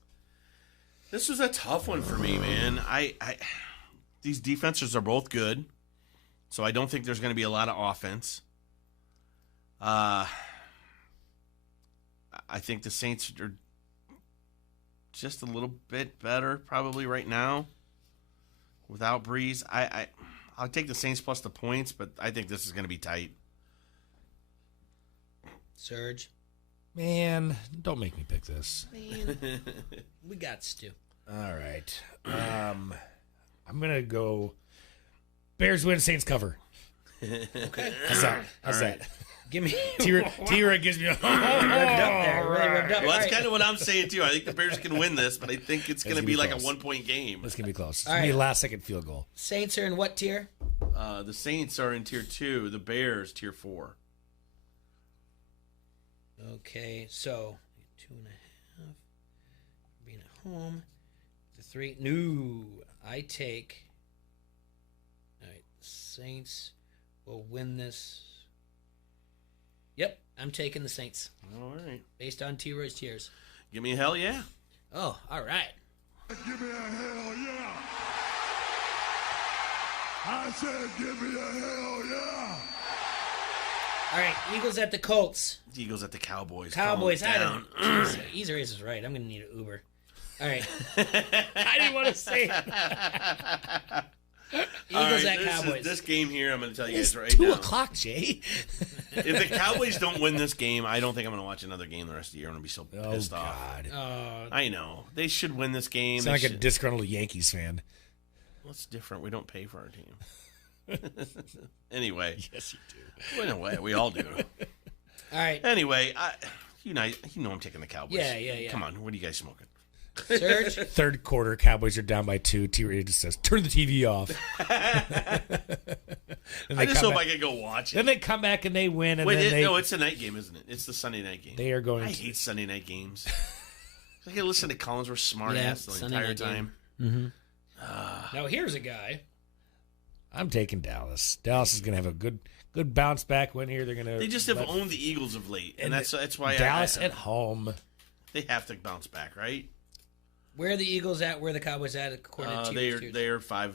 This was a tough one for me, man. These defenses are both good, so I don't think there's going to be a lot of offense. I think the Saints are just a little bit better probably right now without Breeze. I'll take the Saints plus the points, but I think this is going to be tight. Surge. Man, don't make me pick this. Man, we got Stu. All right. I'm going to go Bears win, Saints cover. Okay. How's that? Give me T-Roy gives me a revved up there. Really revved up. Well, that's All right. kind of what I'm saying too. I think the Bears can win this, but I think it's going to be like close. a 1-point game. It's going to be close. It's All going to be a right. last-second field goal. Saints are in what tier? The Saints are in tier 2. The Bears tier 4. Okay, so 2.5. Being at home. The 3. No, I take. All right, Saints will win this. Yep, I'm taking the Saints. All right. Based on T-Roy's tiers. Give me a hell yeah. Oh, all right. Give me a hell yeah. I said give me a hell yeah. All right, Eagles at the Colts. The Eagles at the Cowboys. Cowboys. Calm I down. don't. Easy is right. I'm going to need an Uber. All right. I didn't want to say it. Eagles at Cowboys. This game here, I'm going to tell you It's guys right 2 now. o'clock, Jay. If the Cowboys don't win this game, I don't think I'm going to watch another game the rest of the year. I'm going to be so pissed off. I know. They should win this game. Sound like a disgruntled Yankees fan. Well, it's different. We don't pay for our team. Anyway. Yes, you do. Well, in a way, we all do. All right. Anyway, you know I'm taking the Cowboys. Yeah. Come on. What are you guys smoking? Serge? Third quarter, Cowboys are down by 2. T-Ray just says, turn the TV off. I just hope I can go watch it. Then they come back and they win. And Wait, then no, it's a night game, isn't it? It's the Sunday night game. They are going I to- hate Sunday night games. I can listen to Collinsworth smart ass the Sunday entire night game. time. Mm-hmm. Now, here's a guy. I'm taking Dallas. Dallas is going to have a good bounce back win here. They're going to. They just have owned the Eagles of late, and that's why Dallas at home. They have to bounce back, right? Where are the Eagles at? Where are the Cowboys at? According to they are 5-5.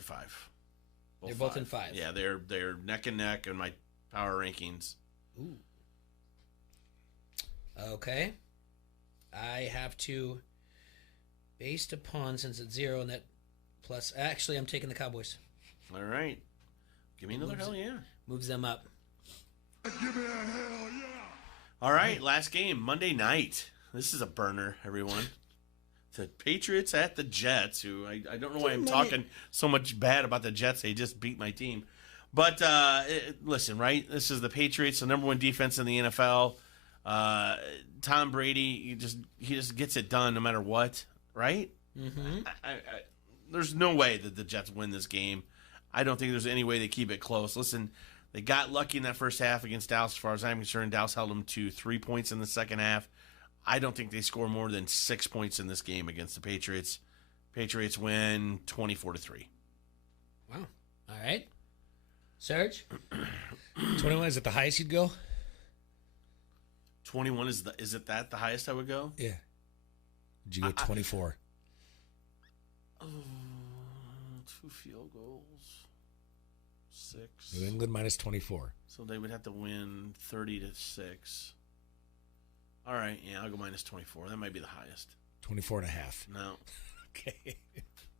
They're both in 5. Yeah, they're neck and neck in my power rankings. Ooh. Okay. I have to, based upon, since it's 0 and that plus, actually, I'm taking the Cowboys. All right. Give me another hell yeah. Moves them up. Give me a hell yeah. All right, last game, Monday night. This is a burner, everyone. The Patriots at the Jets, who I don't know why I'm talking so much bad about the Jets. They just beat my team. But listen, right? This is the Patriots, the number 1 defense in the NFL. Tom Brady, he just gets it done no matter what, right? Mm-hmm. There's no way that the Jets win this game. I don't think there's any way they keep it close. Listen, they got lucky in that first half against Dallas. As far as I'm concerned, Dallas held them to 3 points in the second half. I don't think they score more than 6 points in this game against the Patriots. Patriots win 24-3. Wow. All right. Serge? 21, is it the highest you'd go? 21 is it the highest I would go? Yeah. Would you go 24? 2 field goals. 6. New England minus 24. So they would have to win 30-6. All right, yeah, I'll go minus 24. That might be the highest. 24 and a half. No. Okay.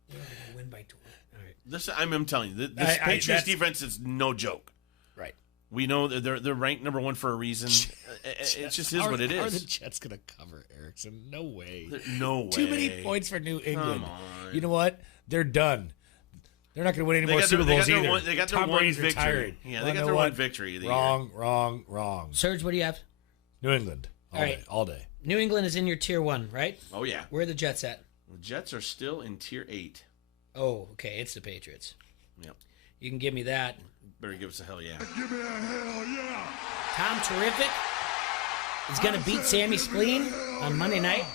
We're going to win by 20. All right. This I'm telling you, this Patriots defense is no joke. Right. We know that they're ranked number 1 for a reason. It just is what it is. How are the Jets going to cover, Erickson? No way. No way. Too many points for New England. Come on. You know what? They're done. They're not going to win any more Super Bowls either. They got their Tom one Brady's victory. retired. Yeah, they got their one victory. Of the Wrong. Serge, what do you have? New England. All day. New England is in your tier 1, right? Oh, yeah. Where are the Jets at? The Jets are still in tier 8. Oh, okay. It's the Patriots. Yep. You can give me that. Better give us a hell yeah. Give me a hell yeah. Tom Terrific is going to beat Sammy Spleen on Monday night.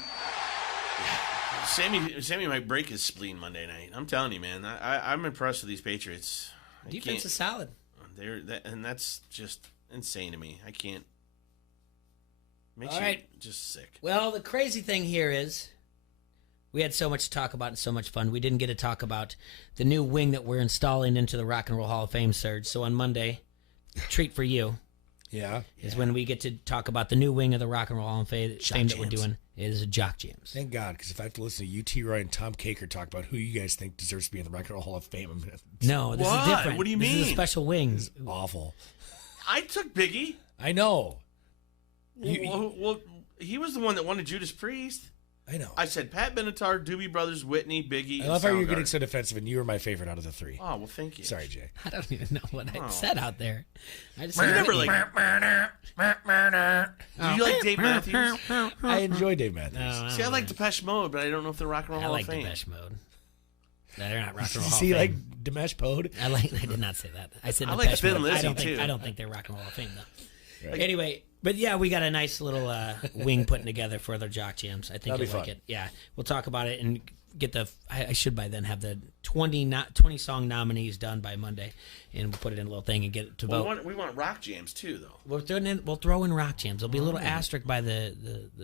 Sammy might break his spleen Monday night. I'm telling you, man. I'm impressed with these Patriots. Defense is solid. And that's just insane to me. I can't. Makes All you right. just sick. Well, the crazy thing here is we had so much to talk about and so much fun. We didn't get to talk about the new wing that we're installing into the Rock and Roll Hall of Fame, Serge. So on Monday, treat for you. Is when we get to talk about the new wing of the Rock and Roll Hall of Fame that we're doing. It is a Jock Jams. Thank God, because if I have to listen to U.T. Roy and Tom Caker talk about who you guys think deserves to be in the Rock and Roll Hall of Fame, I'm gonna... No, this is different. What do you mean? This is a special wing. This is awful. I took Biggie. I know. Well, he was the one that wanted Judas Priest. I know. I said Pat Benatar, Doobie Brothers, Whitney, Biggie. I love how you're getting so defensive, and you were my favorite out of the 3. Oh, well, thank you. Sorry, Jay. I don't even know what I said out there. I just you never like. Do you like Dave Matthews? I enjoy Dave Matthews. No, See, I like Depeche Mode, but I don't know if they're Rock and Roll I Hall like of Fame. Depeche Mode. No, they're not Rock and Roll Hall of See, Fame. like Depeche Mode? I did not say that. I said I Depeche like Thin Mode. Lizzy, too. I don't think they're Rock and Roll Hall of Fame, though. Right. Anyway, but yeah, we got a nice little wing putting together for the Jock Jams. I think That'll you'll be like fun. it. Yeah, we'll talk about it and get the. I should by then have the 20 song nominees done by Monday, and we'll put it in a little thing and get it to vote. We want rock jams too, though. We'll throw in rock jams. There'll be a little asterisk by the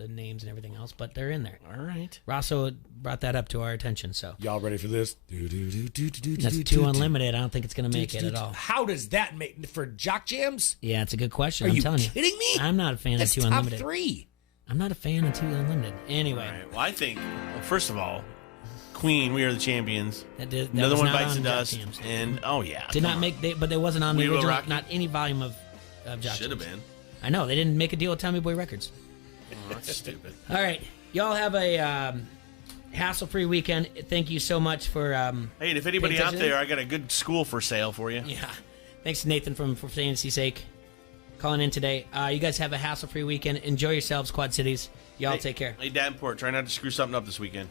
names and everything else, but they're in there. All right. Rosso brought that up to our attention. So y'all ready for this? That's too unlimited. I don't think it's going to make it at all. How does that make for jock jams? Yeah, it's a good question. Are you telling kidding me? I'm not a fan That's of Too top Unlimited. 3. I'm not a fan of Too Unlimited. Anyway. All right. Well, I think, first of all, Queen, We Are the Champions. That Another was one not bites on the Jock dust. Jams. And, oh, yeah. Did not make, but they wasn't on the We Will original, Rock You. not any volume of Jock Should have Jams. been. I know. They didn't make a deal with Tommy Boy Records. Oh, that's stupid. All right. Y'all have a hassle-free weekend. Thank you so much for Hey, and if anybody paying out attention. there, I got a good school for sale for you. Yeah. Thanks to Nathan for Fantasy's sake calling in today. You guys have a hassle-free weekend. Enjoy yourselves, Quad Cities. Y'all take care. Hey, Davenport, try not to screw something up this weekend.